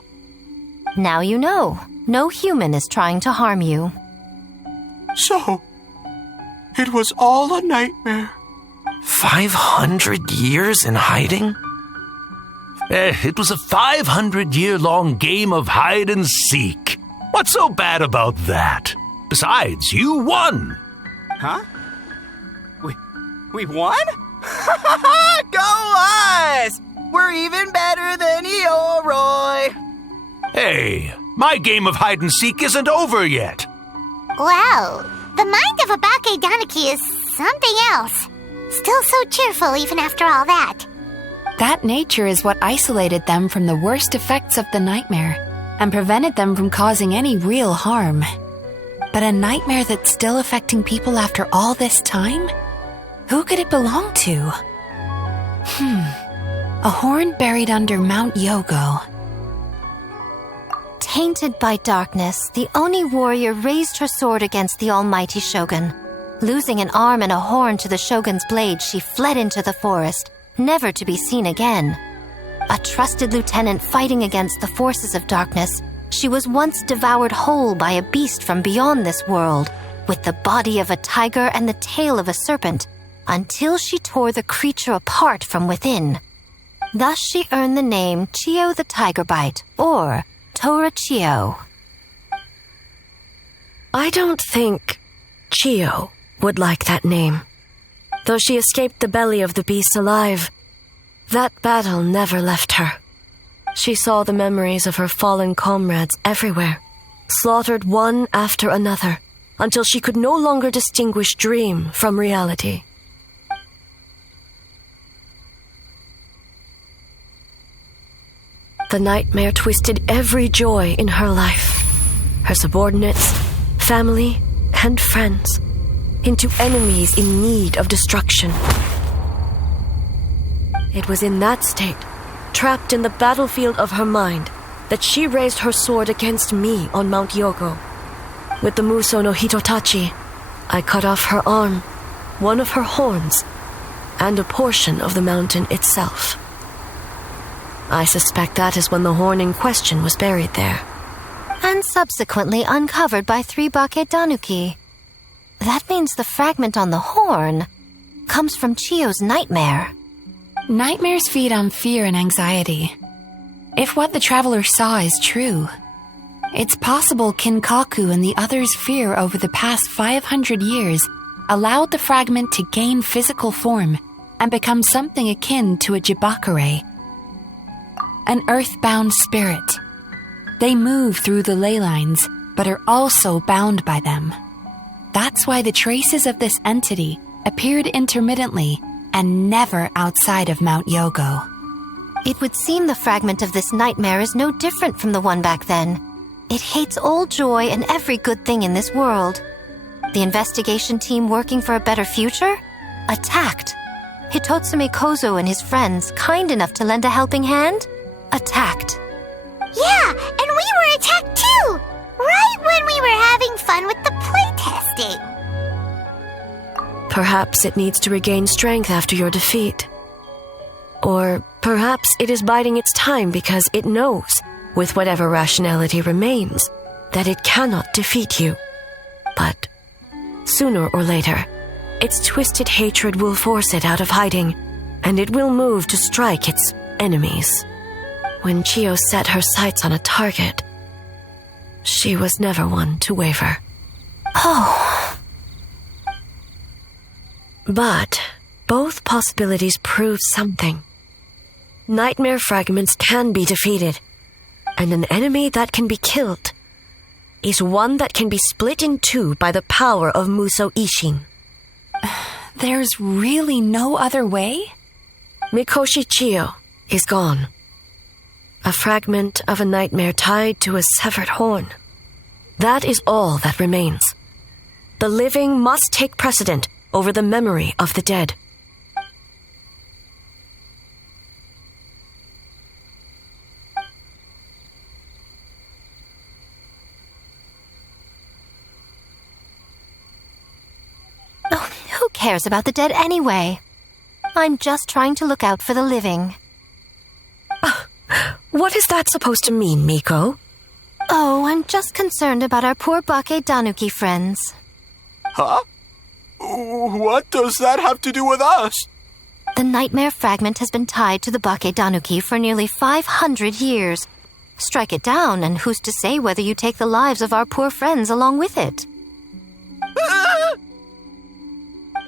Now you know. No human is trying to harm you. So, it was all a nightmare. 500 years in hiding? It was a 500-year-long game of hide and seek. What's so bad about that? Besides, you won. Huh? We won? Go us! We're even better than Yoroi. Hey, my game of hide and seek isn't over yet. Wow, the mind of a Bakedaniki is something else. Still so cheerful even after all that. That nature is what isolated them from the worst effects of the nightmare and prevented them from causing any real harm. But a nightmare that's still affecting people after all this time? Who could it belong to? A horn buried under Mount Yogo. Tainted by darkness, the Oni warrior raised her sword against the almighty shogun. Losing an arm and a horn to the shogun's blade, she fled into the forest, never to be seen again. A trusted lieutenant fighting against the forces of darkness, she was once devoured whole by a beast from beyond this world, with the body of a tiger and the tail of a serpent, until she tore the creature apart from within. Thus she earned the name Chiyo the Tigerbite, or Tora Chiyo. I don't think Chiyo would like that name. Though she escaped the belly of the beast alive, that battle never left her. She saw the memories of her fallen comrades everywhere, slaughtered one after another, until she could no longer distinguish dream from reality. The nightmare twisted every joy in her life, her subordinates, family, and friends, into enemies in need of destruction. It was in that state, trapped in the battlefield of her mind, that she raised her sword against me on Mount Yogo. With the Muso no Hitotachi, I cut off her arm, one of her horns, and a portion of the mountain itself. I suspect that is when the horn in question was buried there. And subsequently uncovered by 3 Bakedanuki. That means the fragment on the horn comes from Chiyo's nightmare. Nightmares feed on fear and anxiety. If what the traveler saw is true, it's possible Kinkaku and the others' fear over the past 500 years allowed the fragment to gain physical form and become something akin to a jibakure, an earthbound spirit. They move through the ley lines, but are also bound by them. That's why the traces of this entity appeared intermittently and never outside of Mount Yogo. It would seem the fragment of this nightmare is no different from the one back then. It hates all joy and every good thing in this world. The investigation team working for a better future? Attacked. Hitotsume Kozo and his friends, kind enough to lend a helping hand? Attacked. Yeah, and we were attacked too! Right when we were having fun with the playtesting. Perhaps it needs to regain strength after your defeat. Or perhaps it is biding its time because it knows, with whatever rationality remains, that it cannot defeat you. But sooner or later, its twisted hatred will force it out of hiding, and it will move to strike its enemies. When Chiyo set her sights on a target, she was never one to waver. Oh. But both possibilities prove something. Nightmare fragments can be defeated, and an enemy that can be killed is one that can be split in two by the power of Muso Ishin. There's really no other way? Mikoshi Chiyo is gone. A fragment of a nightmare tied to a severed horn. That is all that remains. The living must take precedent over the memory of the dead. Oh, who cares about the dead anyway? I'm just trying to look out for the living. What is that supposed to mean, Miko? Oh, I'm just concerned about our poor Bake Danuki friends. Huh? What does that have to do with us? The nightmare fragment has been tied to the Bake Danuki for nearly 500 years. Strike it down, and who's to say whether you take the lives of our poor friends along with it?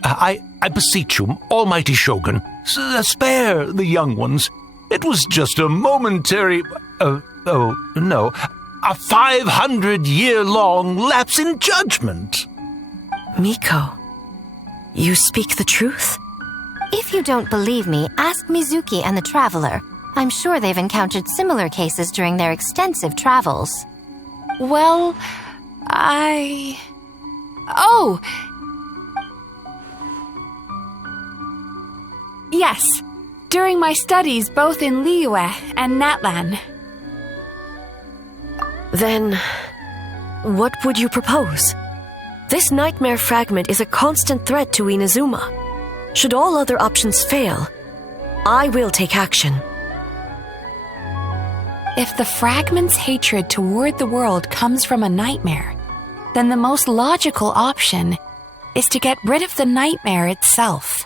I beseech you, almighty Shogun, spare the young ones. It was just a momentary... a 500-year-long lapse in judgment. Miko, you speak the truth? If you don't believe me, ask Mizuki and the Traveler. I'm sure they've encountered similar cases during their extensive travels. Well, Oh! Yes, during my studies both in Liyue and Natlan. Then, what would you propose? This nightmare fragment is a constant threat to Inazuma. Should all other options fail, I will take action. If the fragment's hatred toward the world comes from a nightmare, then the most logical option is to get rid of the nightmare itself.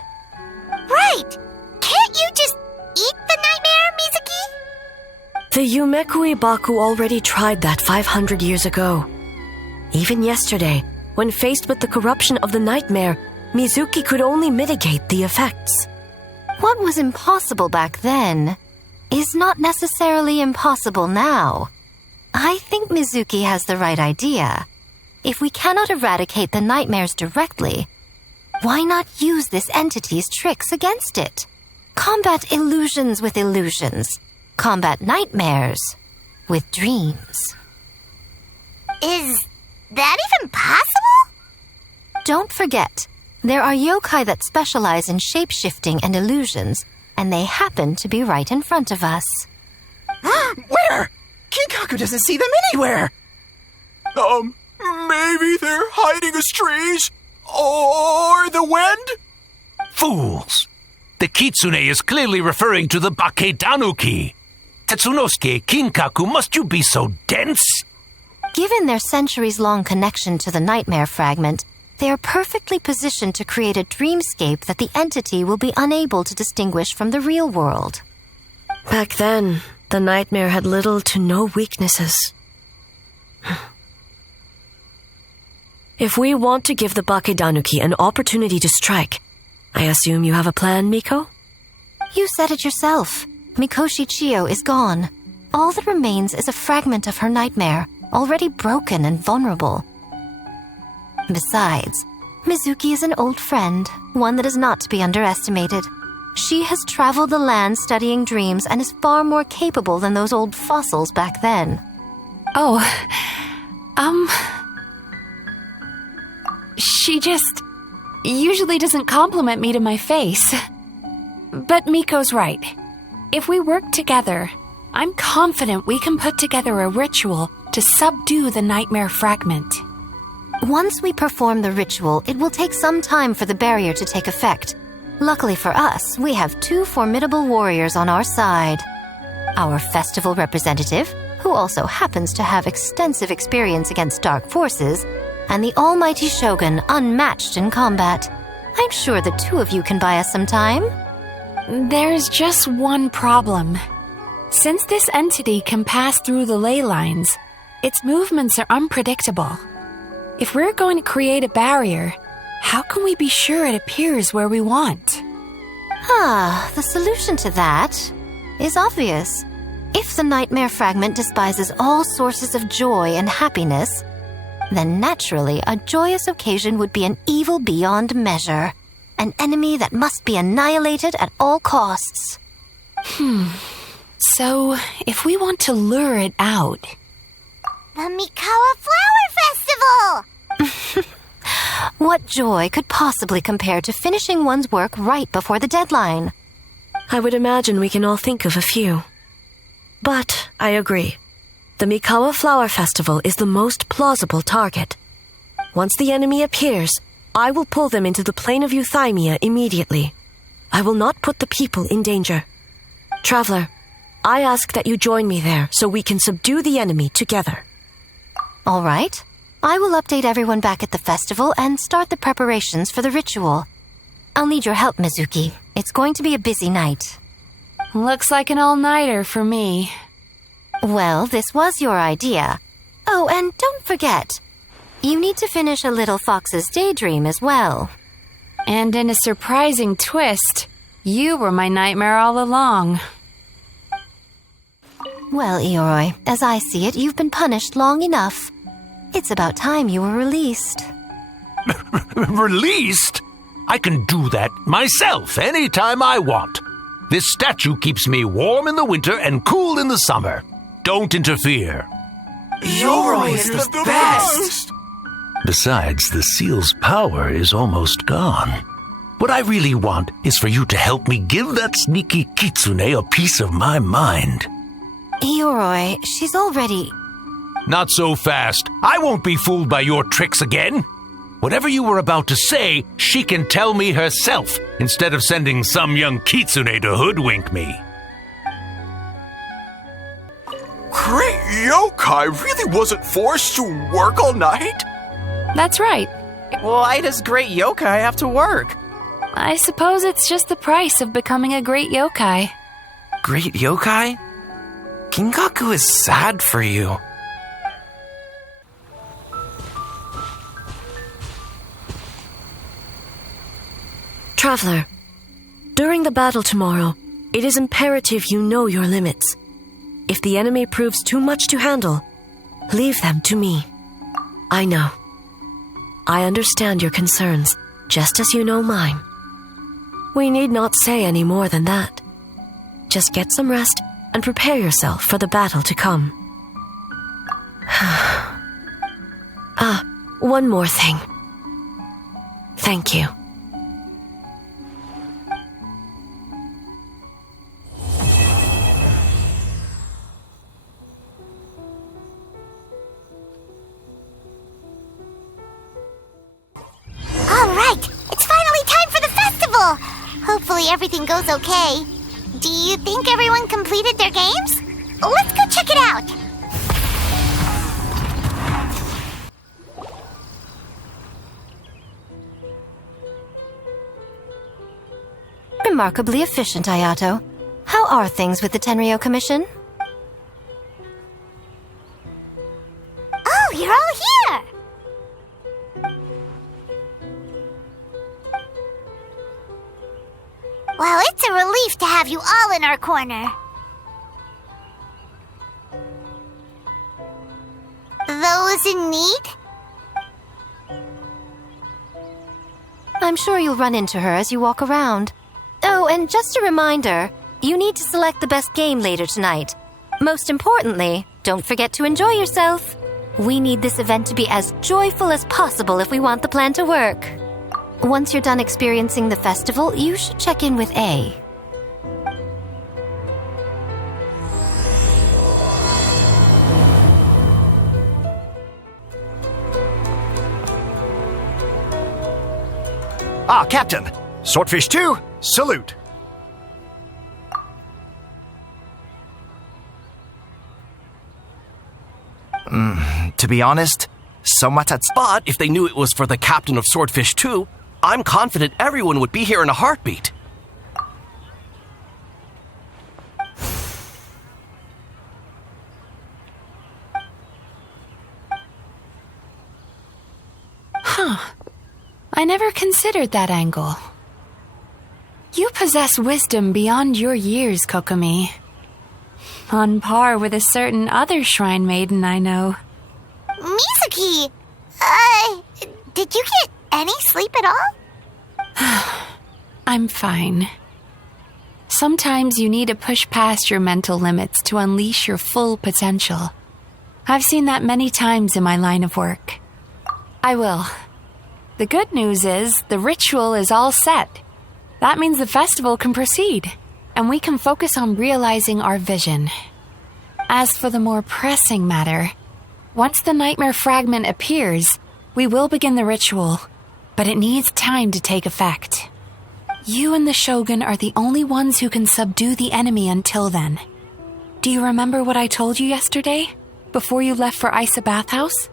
Right! Can't you just eat the nightmare, Mizuki? The Yumekui Baku already tried that 500 years ago. Even yesterday, when faced with the corruption of the nightmare, Mizuki could only mitigate the effects. What was impossible back then is not necessarily impossible now. I think Mizuki has the right idea. If we cannot eradicate the nightmares directly, why not use this entity's tricks against it? Combat illusions with illusions. Combat nightmares with dreams. Is that even possible? Don't forget, there are yokai that specialize in shape-shifting and illusions, and they happen to be right in front of us. Where? Kinkaku doesn't see them anywhere! Maybe they're hiding as trees? Or the wind? Fools! The kitsune is clearly referring to the Bake Danuki. Tetsunosuke, Kinkaku, must you be so dense? Given their centuries-long connection to the nightmare fragment, they are perfectly positioned to create a dreamscape that the entity will be unable to distinguish from the real world. Back then, the nightmare had little to no weaknesses. If we want to give the Bake Danuki an opportunity to strike, I assume you have a plan, Miko? You said it yourself. Mikoshi Chiyo is gone. All that remains is a fragment of her nightmare, already broken and vulnerable. Besides, Mizuki is an old friend, one that is not to be underestimated. She has traveled the land studying dreams and is far more capable than those old fossils back then. She just usually doesn't compliment me to my face. But Miko's right. If we work together, I'm confident we can put together a ritual to subdue the nightmare fragment. Once we perform the ritual, it will take some time for the barrier to take effect. Luckily for us, we have two formidable warriors on our side. Our festival representative, who also happens to have extensive experience against dark forces, and the almighty Shogun, unmatched in combat. I'm sure the two of you can buy us some time. There's just one problem. Since this entity can pass through the ley lines, its movements are unpredictable. If we're going to create a barrier, how can we be sure it appears where we want? The solution to that is obvious. If the nightmare fragment despises all sources of joy and happiness, then naturally a joyous occasion would be an evil beyond measure. An enemy that must be annihilated at all costs. So, if we want to lure it out... The Mikawa Flower Festival! What joy could possibly compare to finishing one's work right before the deadline? I would imagine we can all think of a few. But I agree. The Mikawa Flower Festival is the most plausible target. Once the enemy appears, I will pull them into the plane of Euthymia immediately. I will not put the people in danger. Traveler, I ask that you join me there so we can subdue the enemy together. All right. I will update everyone back at the festival and start the preparations for the ritual. I'll need your help, Mizuki. It's going to be a busy night. Looks like an all-nighter for me. Well, this was your idea. Oh, and don't forget, you need to finish a Little Fox's Daydream as well. And in a surprising twist, you were my nightmare all along. Well, Ioroi, as I see it, you've been punished long enough. It's about time you were released. Released? I can do that myself anytime I want. This statue keeps me warm in the winter and cool in the summer. Don't interfere. Ioroi is the best! Besides, the seal's power is almost gone. What I really want is for you to help me give that sneaky kitsune a piece of my mind. Ioroi, she's already... Not so fast. I won't be fooled by your tricks again. Whatever you were about to say, she can tell me herself, instead of sending some young kitsune to hoodwink me. Great yokai really wasn't forced to work all night? That's right. Why does great yokai have to work? I suppose it's just the price of becoming a great yokai. Great yokai? Kingaku is sad for you. Traveler, during the battle tomorrow, it is imperative you know your limits. If the enemy proves too much to handle, leave them to me. I know. I understand your concerns, just as you know mine. We need not say any more than that. Just get some rest and prepare yourself for the battle to come. One more thing. Thank you. Hopefully everything goes okay. Do you think everyone completed their games? Let's go check it out. Remarkably efficient, Ayato. How are things with the Tenryo Commission? Oh, you're all here! Well, it's a relief to have you all in our corner. Those in need? I'm sure you'll run into her as you walk around. Oh, and just a reminder, you need to select the best game later tonight. Most importantly, don't forget to enjoy yourself. We need this event to be as joyful as possible if we want the plan to work. Once you're done experiencing the festival, you should check in with A. Captain! Swordfish 2, salute! To be honest, somewhat at spot if they knew it was for the captain of Swordfish 2. I'm confident everyone would be here in a heartbeat. I never considered that angle. You possess wisdom beyond your years, Kokomi. On par with a certain other shrine maiden I know. Mizuki! Did you get any sleep at all? I'm fine. Sometimes you need to push past your mental limits to unleash your full potential. I've seen that many times in my line of work. I will. The good news is the ritual is all set. That means the festival can proceed, and we can focus on realizing our vision. As for the more pressing matter, once the nightmare fragment appears, we will begin the ritual, but it needs time to take effect. You and the Shogun are the only ones who can subdue the enemy until then. Do you remember what I told you yesterday, before you left for Isa Bathhouse?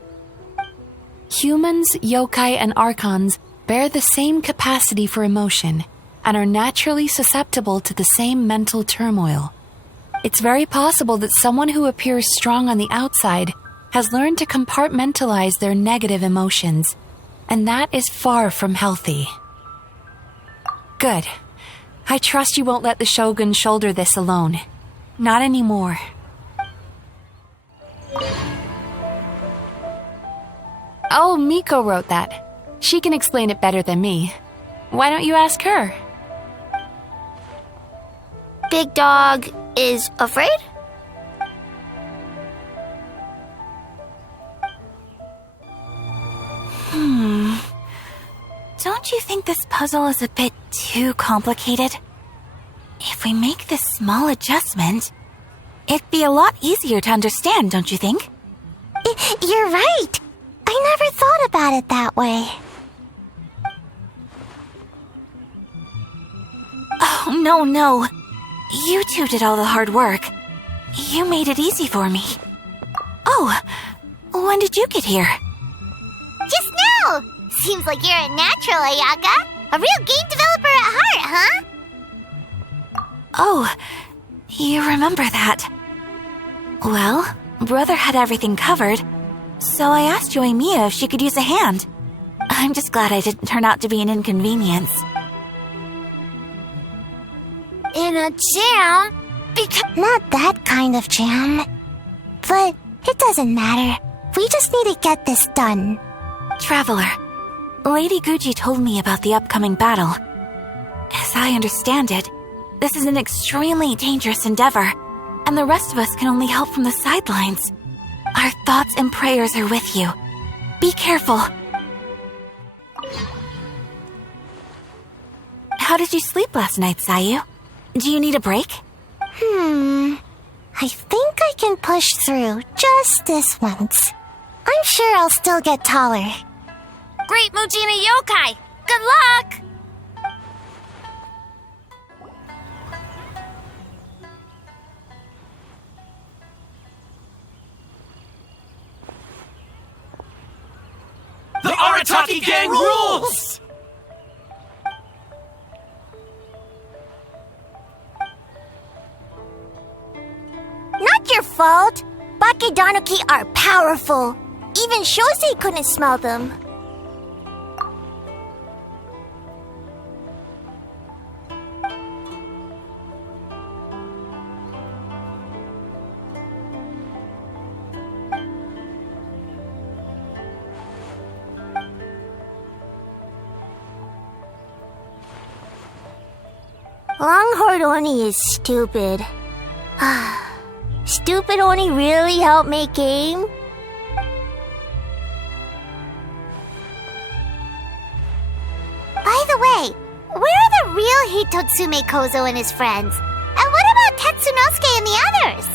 Humans, yokai, and archons bear the same capacity for emotion and are naturally susceptible to the same mental turmoil. It's very possible that someone who appears strong on the outside has learned to compartmentalize their negative emotions, and that is far from healthy. Good. I trust you won't let the Shogun shoulder this alone. Not anymore. Oh, Miko wrote that. She can explain it better than me. Why don't you ask her? Big Dog is afraid? Don't you think this puzzle is a bit too complicated? If we make this small adjustment, it'd be a lot easier to understand, don't you think? You're right. I never thought about it that way. Oh, no. You two did all the hard work. You made it easy for me. Oh, when did you get here? Just now! Seems like you're a natural, Ayaka. A real game developer at heart, huh? Oh, you remember that. Well, Brother had everything covered, so I asked Yoimiya if she could use a hand. I'm just glad I didn't turn out to be an inconvenience. In a jam? Not that kind of jam. But it doesn't matter. We just need to get this done. Traveler, Lady Guji told me about the upcoming battle. As I understand it, this is an extremely dangerous endeavor, and the rest of us can only help from the sidelines. Our thoughts and prayers are with you. Be careful. How did you sleep last night, Sayu? Do you need a break? I think I can push through just this once. I'm sure I'll still get taller. Great Mujina Yokai! Good luck! The Arataki gang rules! Not your fault. Bakedanuki are powerful. Even Shosei couldn't smell them. Longhorn Oni is stupid. Stupid Oni really helped make game? By the way, where are the real Hitotsume Kozo and his friends? And what about Tetsunosuke and the others?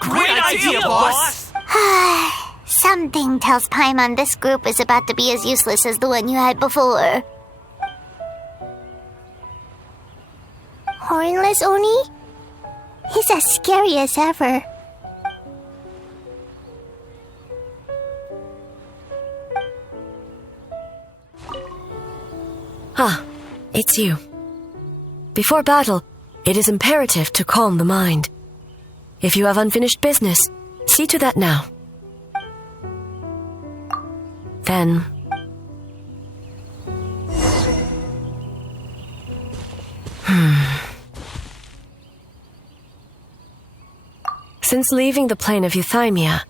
Great idea, boss! Something tells Paimon this group is about to be as useless as the one you had before. Hornless Oni? He's as scary as ever. as you. Before battle, it is imperative to calm the mind. If you have unfinished business, see to that now. Then... Since leaving the plane of euthymia,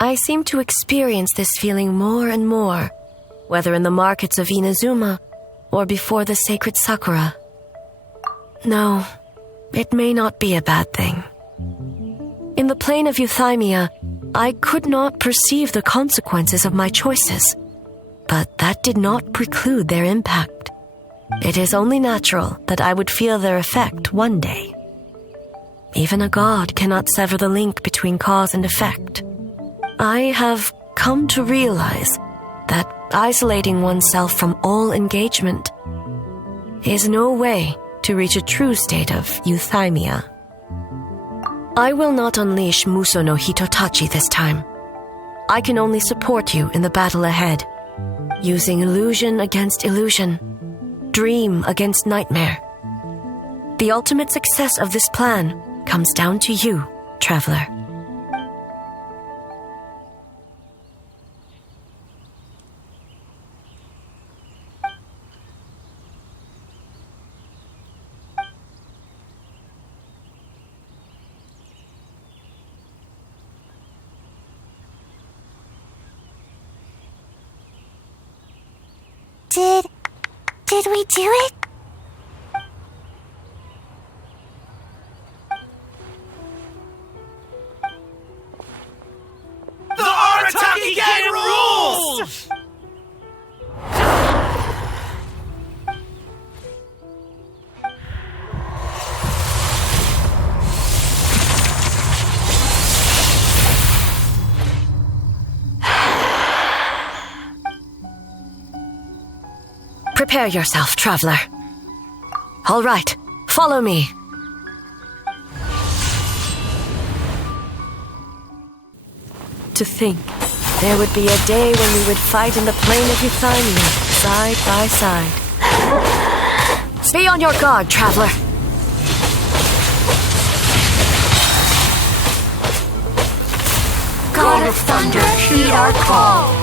I seem to experience this feeling more and more, whether in the markets of Inazuma or before the sacred Sakura. No, it may not be a bad thing. In the plane of euthymia, I could not perceive the consequences of my choices, but that did not preclude their impact. It is only natural that I would feel their effect one day. Even a god cannot sever the link between cause and effect. I have come to realize that isolating oneself from all engagement is no way to reach a true state of euthymia. I will not unleash Muso no Hitotachi this time. I can only support you in the battle ahead, using illusion against illusion, dream against nightmare. The ultimate success of this plan comes down to you, traveler. Did we do it? The Arataki Gang rules! Prepare yourself, traveler. All right, follow me. To think, there would be a day when we would fight in the plain of euthymia, side by side. Be on your guard, traveler. God of Thunder, heed our call.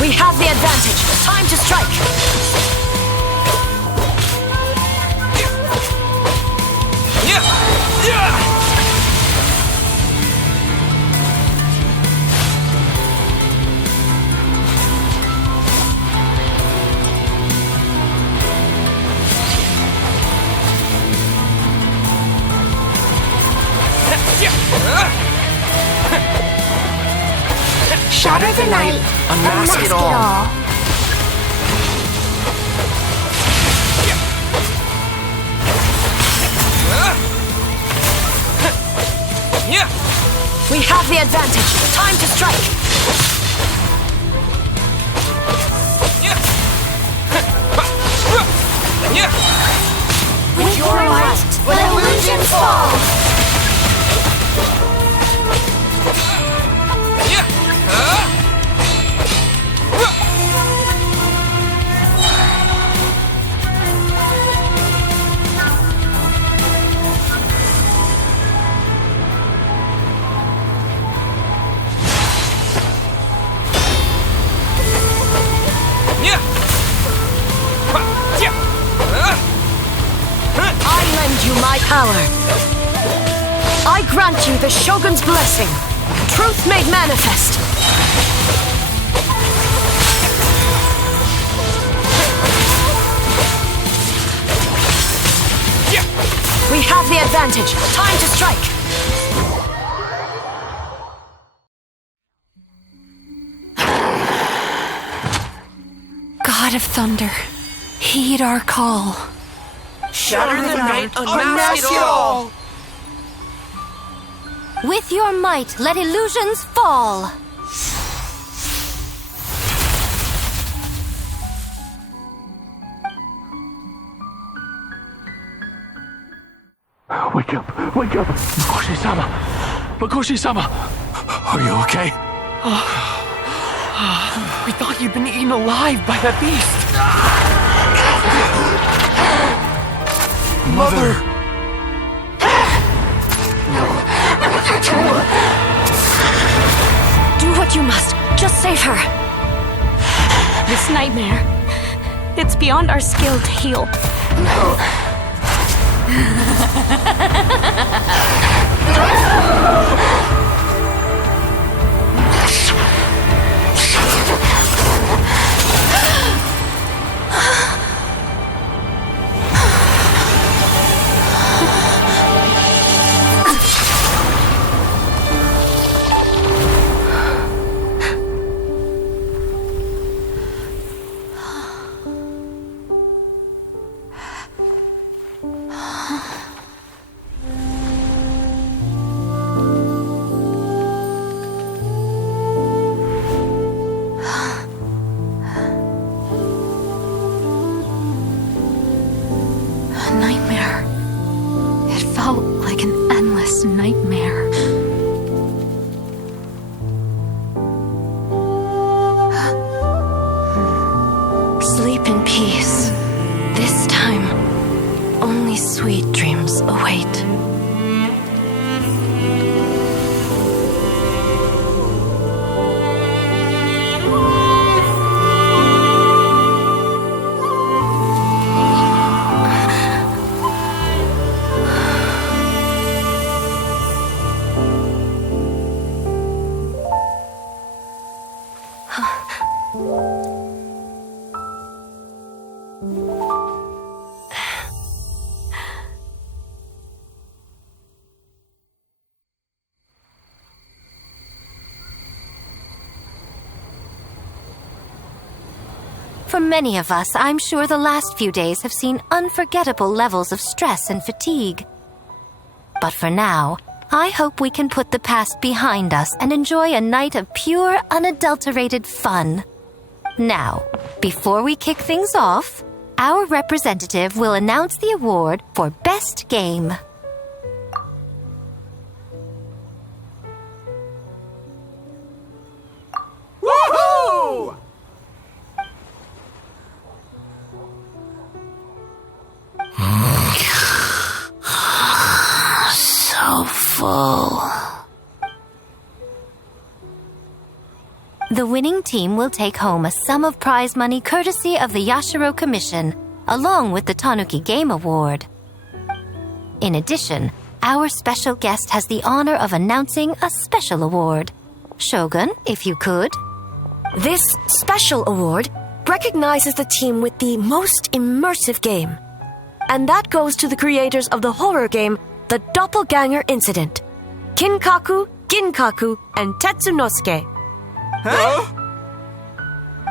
We have the advantage. Time to strike. Shatter the night, unmask it all. We have the advantage. Time to strike. With your might, let illusions fall. My power. I grant you the Shogun's blessing. Truth made manifest. We have the advantage. Time to strike. God of Thunder, heed our call. Shatter the night, unmask it all! With your might, let illusions fall! Wake up! Wake up! Makoshi-sama! Makoshi-sama! Are you okay? We thought you'd been eaten alive by that beast. Mother! Do what you must. Just save her. This nightmare, it's beyond our skill to heal. Nightmare. Sleep in peace. This time, only sweet dreams await. For many of us, I'm sure the last few days have seen unforgettable levels of stress and fatigue. But for now, I hope we can put the past behind us and enjoy a night of pure, unadulterated fun. Now, before we kick things off, our representative will announce the award for Best Game. Woohoo! So full. The winning team will take home a sum of prize money courtesy of the Yashiro Commission, along with the Tanuki Game Award. In addition, our special guest has the honor of announcing a special award. Shogun, if you could. This special award recognizes the team with the most immersive game. And that goes to the creators of the horror game, The Doppelganger Incident. Kinkaku, Ginkaku, and Tetsunosuke. Huh?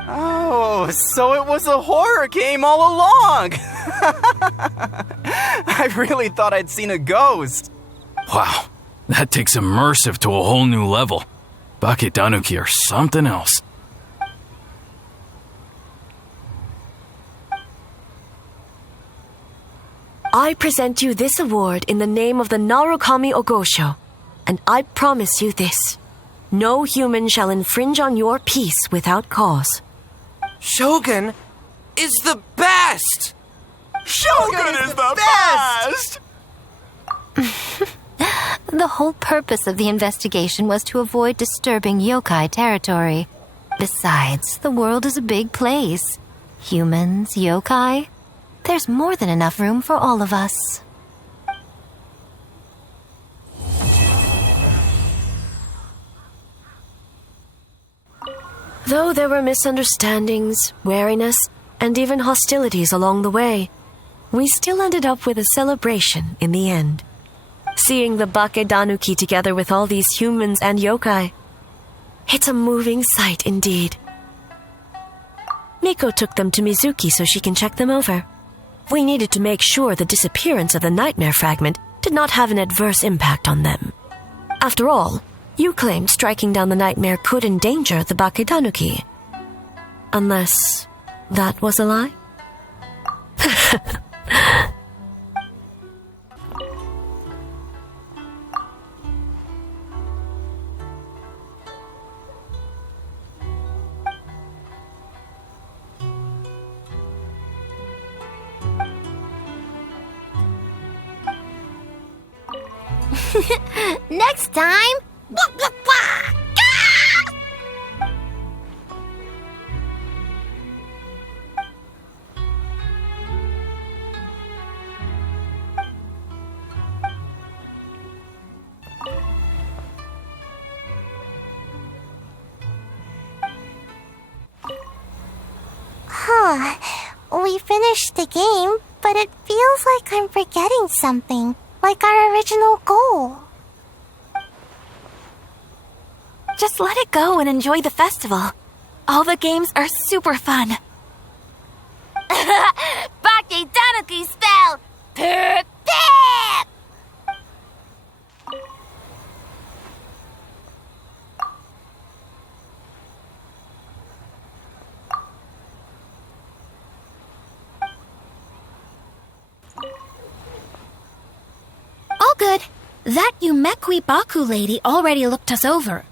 Oh, so it was a horror game all along! I really thought I'd seen a ghost. Wow, that takes immersive to a whole new level. Baketanuki are something else. I present you this award in the name of the Narukami Ogosho, and I promise you this. No human shall infringe on your peace without cause. Shogun is the best! Shogun is the best! The whole purpose of the investigation was to avoid disturbing yokai territory. Besides, the world is a big place. Humans, yokai, there's more than enough room for all of us. Though there were misunderstandings, wariness, and even hostilities along the way, we still ended up with a celebration in the end. Seeing the Baketanuki together with all these humans and yokai, it's a moving sight indeed. Miko took them to Mizuki so she can check them over. We needed to make sure the disappearance of the nightmare fragment did not have an adverse impact on them. After all, you claimed striking down the nightmare could endanger the Baketanuki. Unless that was a lie? Next time... We finished the game, but it feels like I'm forgetting something, like our original goal. Just let it go and enjoy the festival. All the games are super fun. Bake Tanuki spell! Pip! All good. That Yumekwi Baku lady already looked us over.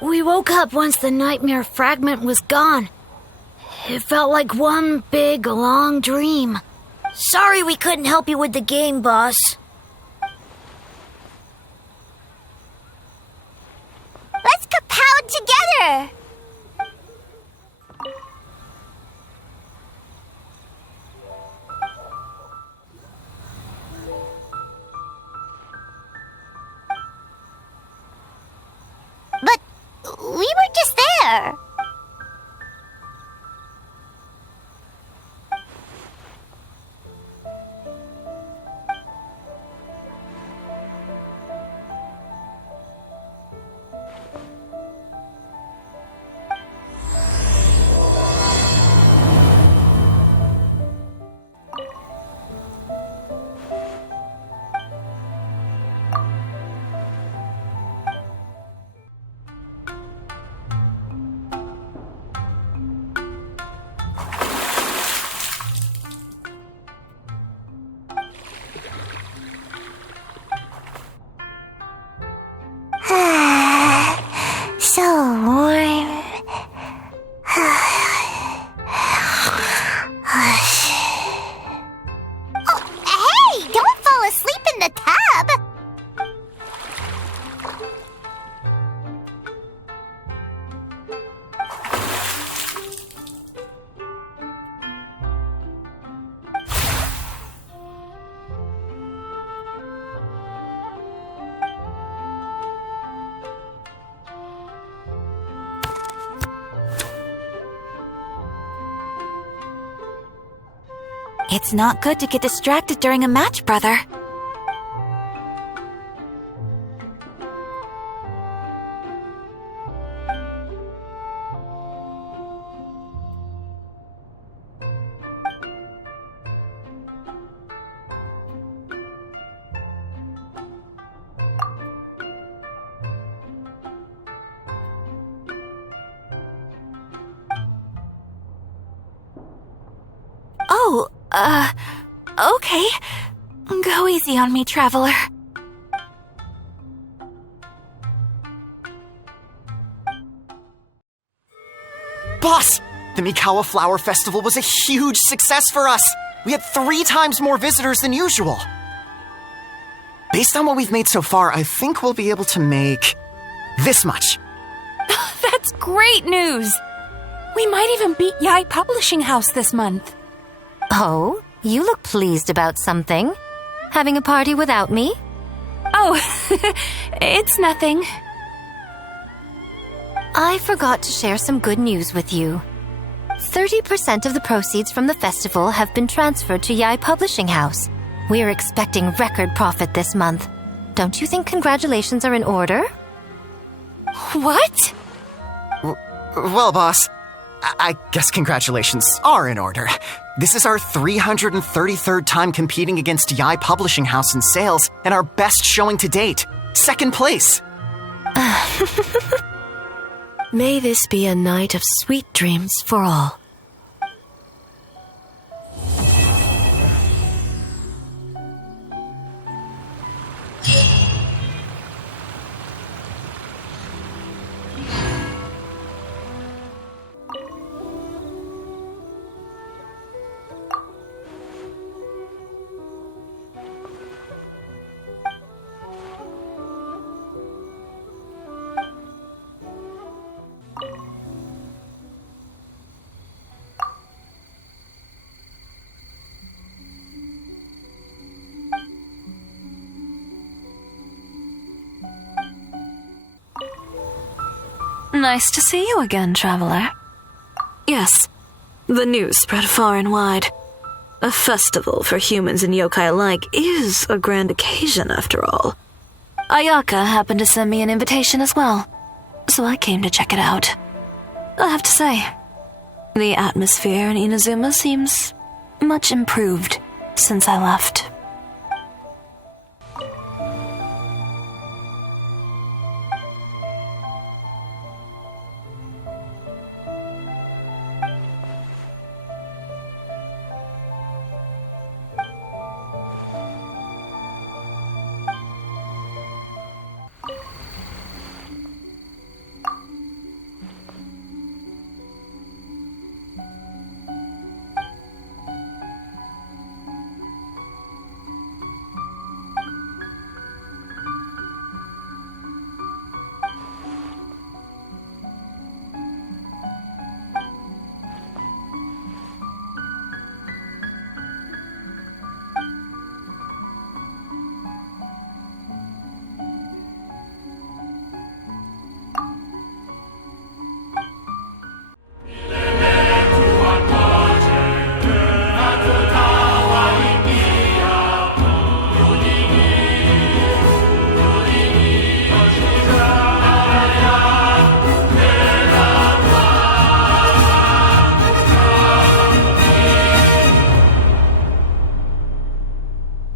We woke up once the nightmare fragment was gone. It felt like one big, long dream. Sorry we couldn't help you with the game, boss. Let's kapow together! But we were just there. So warm. Oh, hey! Don't fall asleep in the tub! It's not good to get distracted during a match, brother. Oh, okay. Go easy on me, traveler. Boss! The Mikawa Flower Festival was a huge success for us! We had 3 times more visitors than usual! Based on what we've made so far, I think we'll be able to make... this much. That's great news! We might even beat Yai Publishing House this month. Oh, you look pleased about something. Having a party without me? Oh, it's nothing. I forgot to share some good news with you. 30% of the proceeds from the festival have been transferred to Yai Publishing House. We are expecting record profit this month. Don't you think congratulations are in order? What? Well, boss, I guess congratulations are in order. This is our 333rd time competing against Yai Publishing House in sales, and our best showing to date. 2nd place. May this be a night of sweet dreams for all. Nice to see you again, traveler. Yes, the news spread far and wide. A festival for humans and yokai alike is a grand occasion, after all. Ayaka happened to send me an invitation as well, so I came to check it out. I have to say, the atmosphere in Inazuma seems much improved since I left.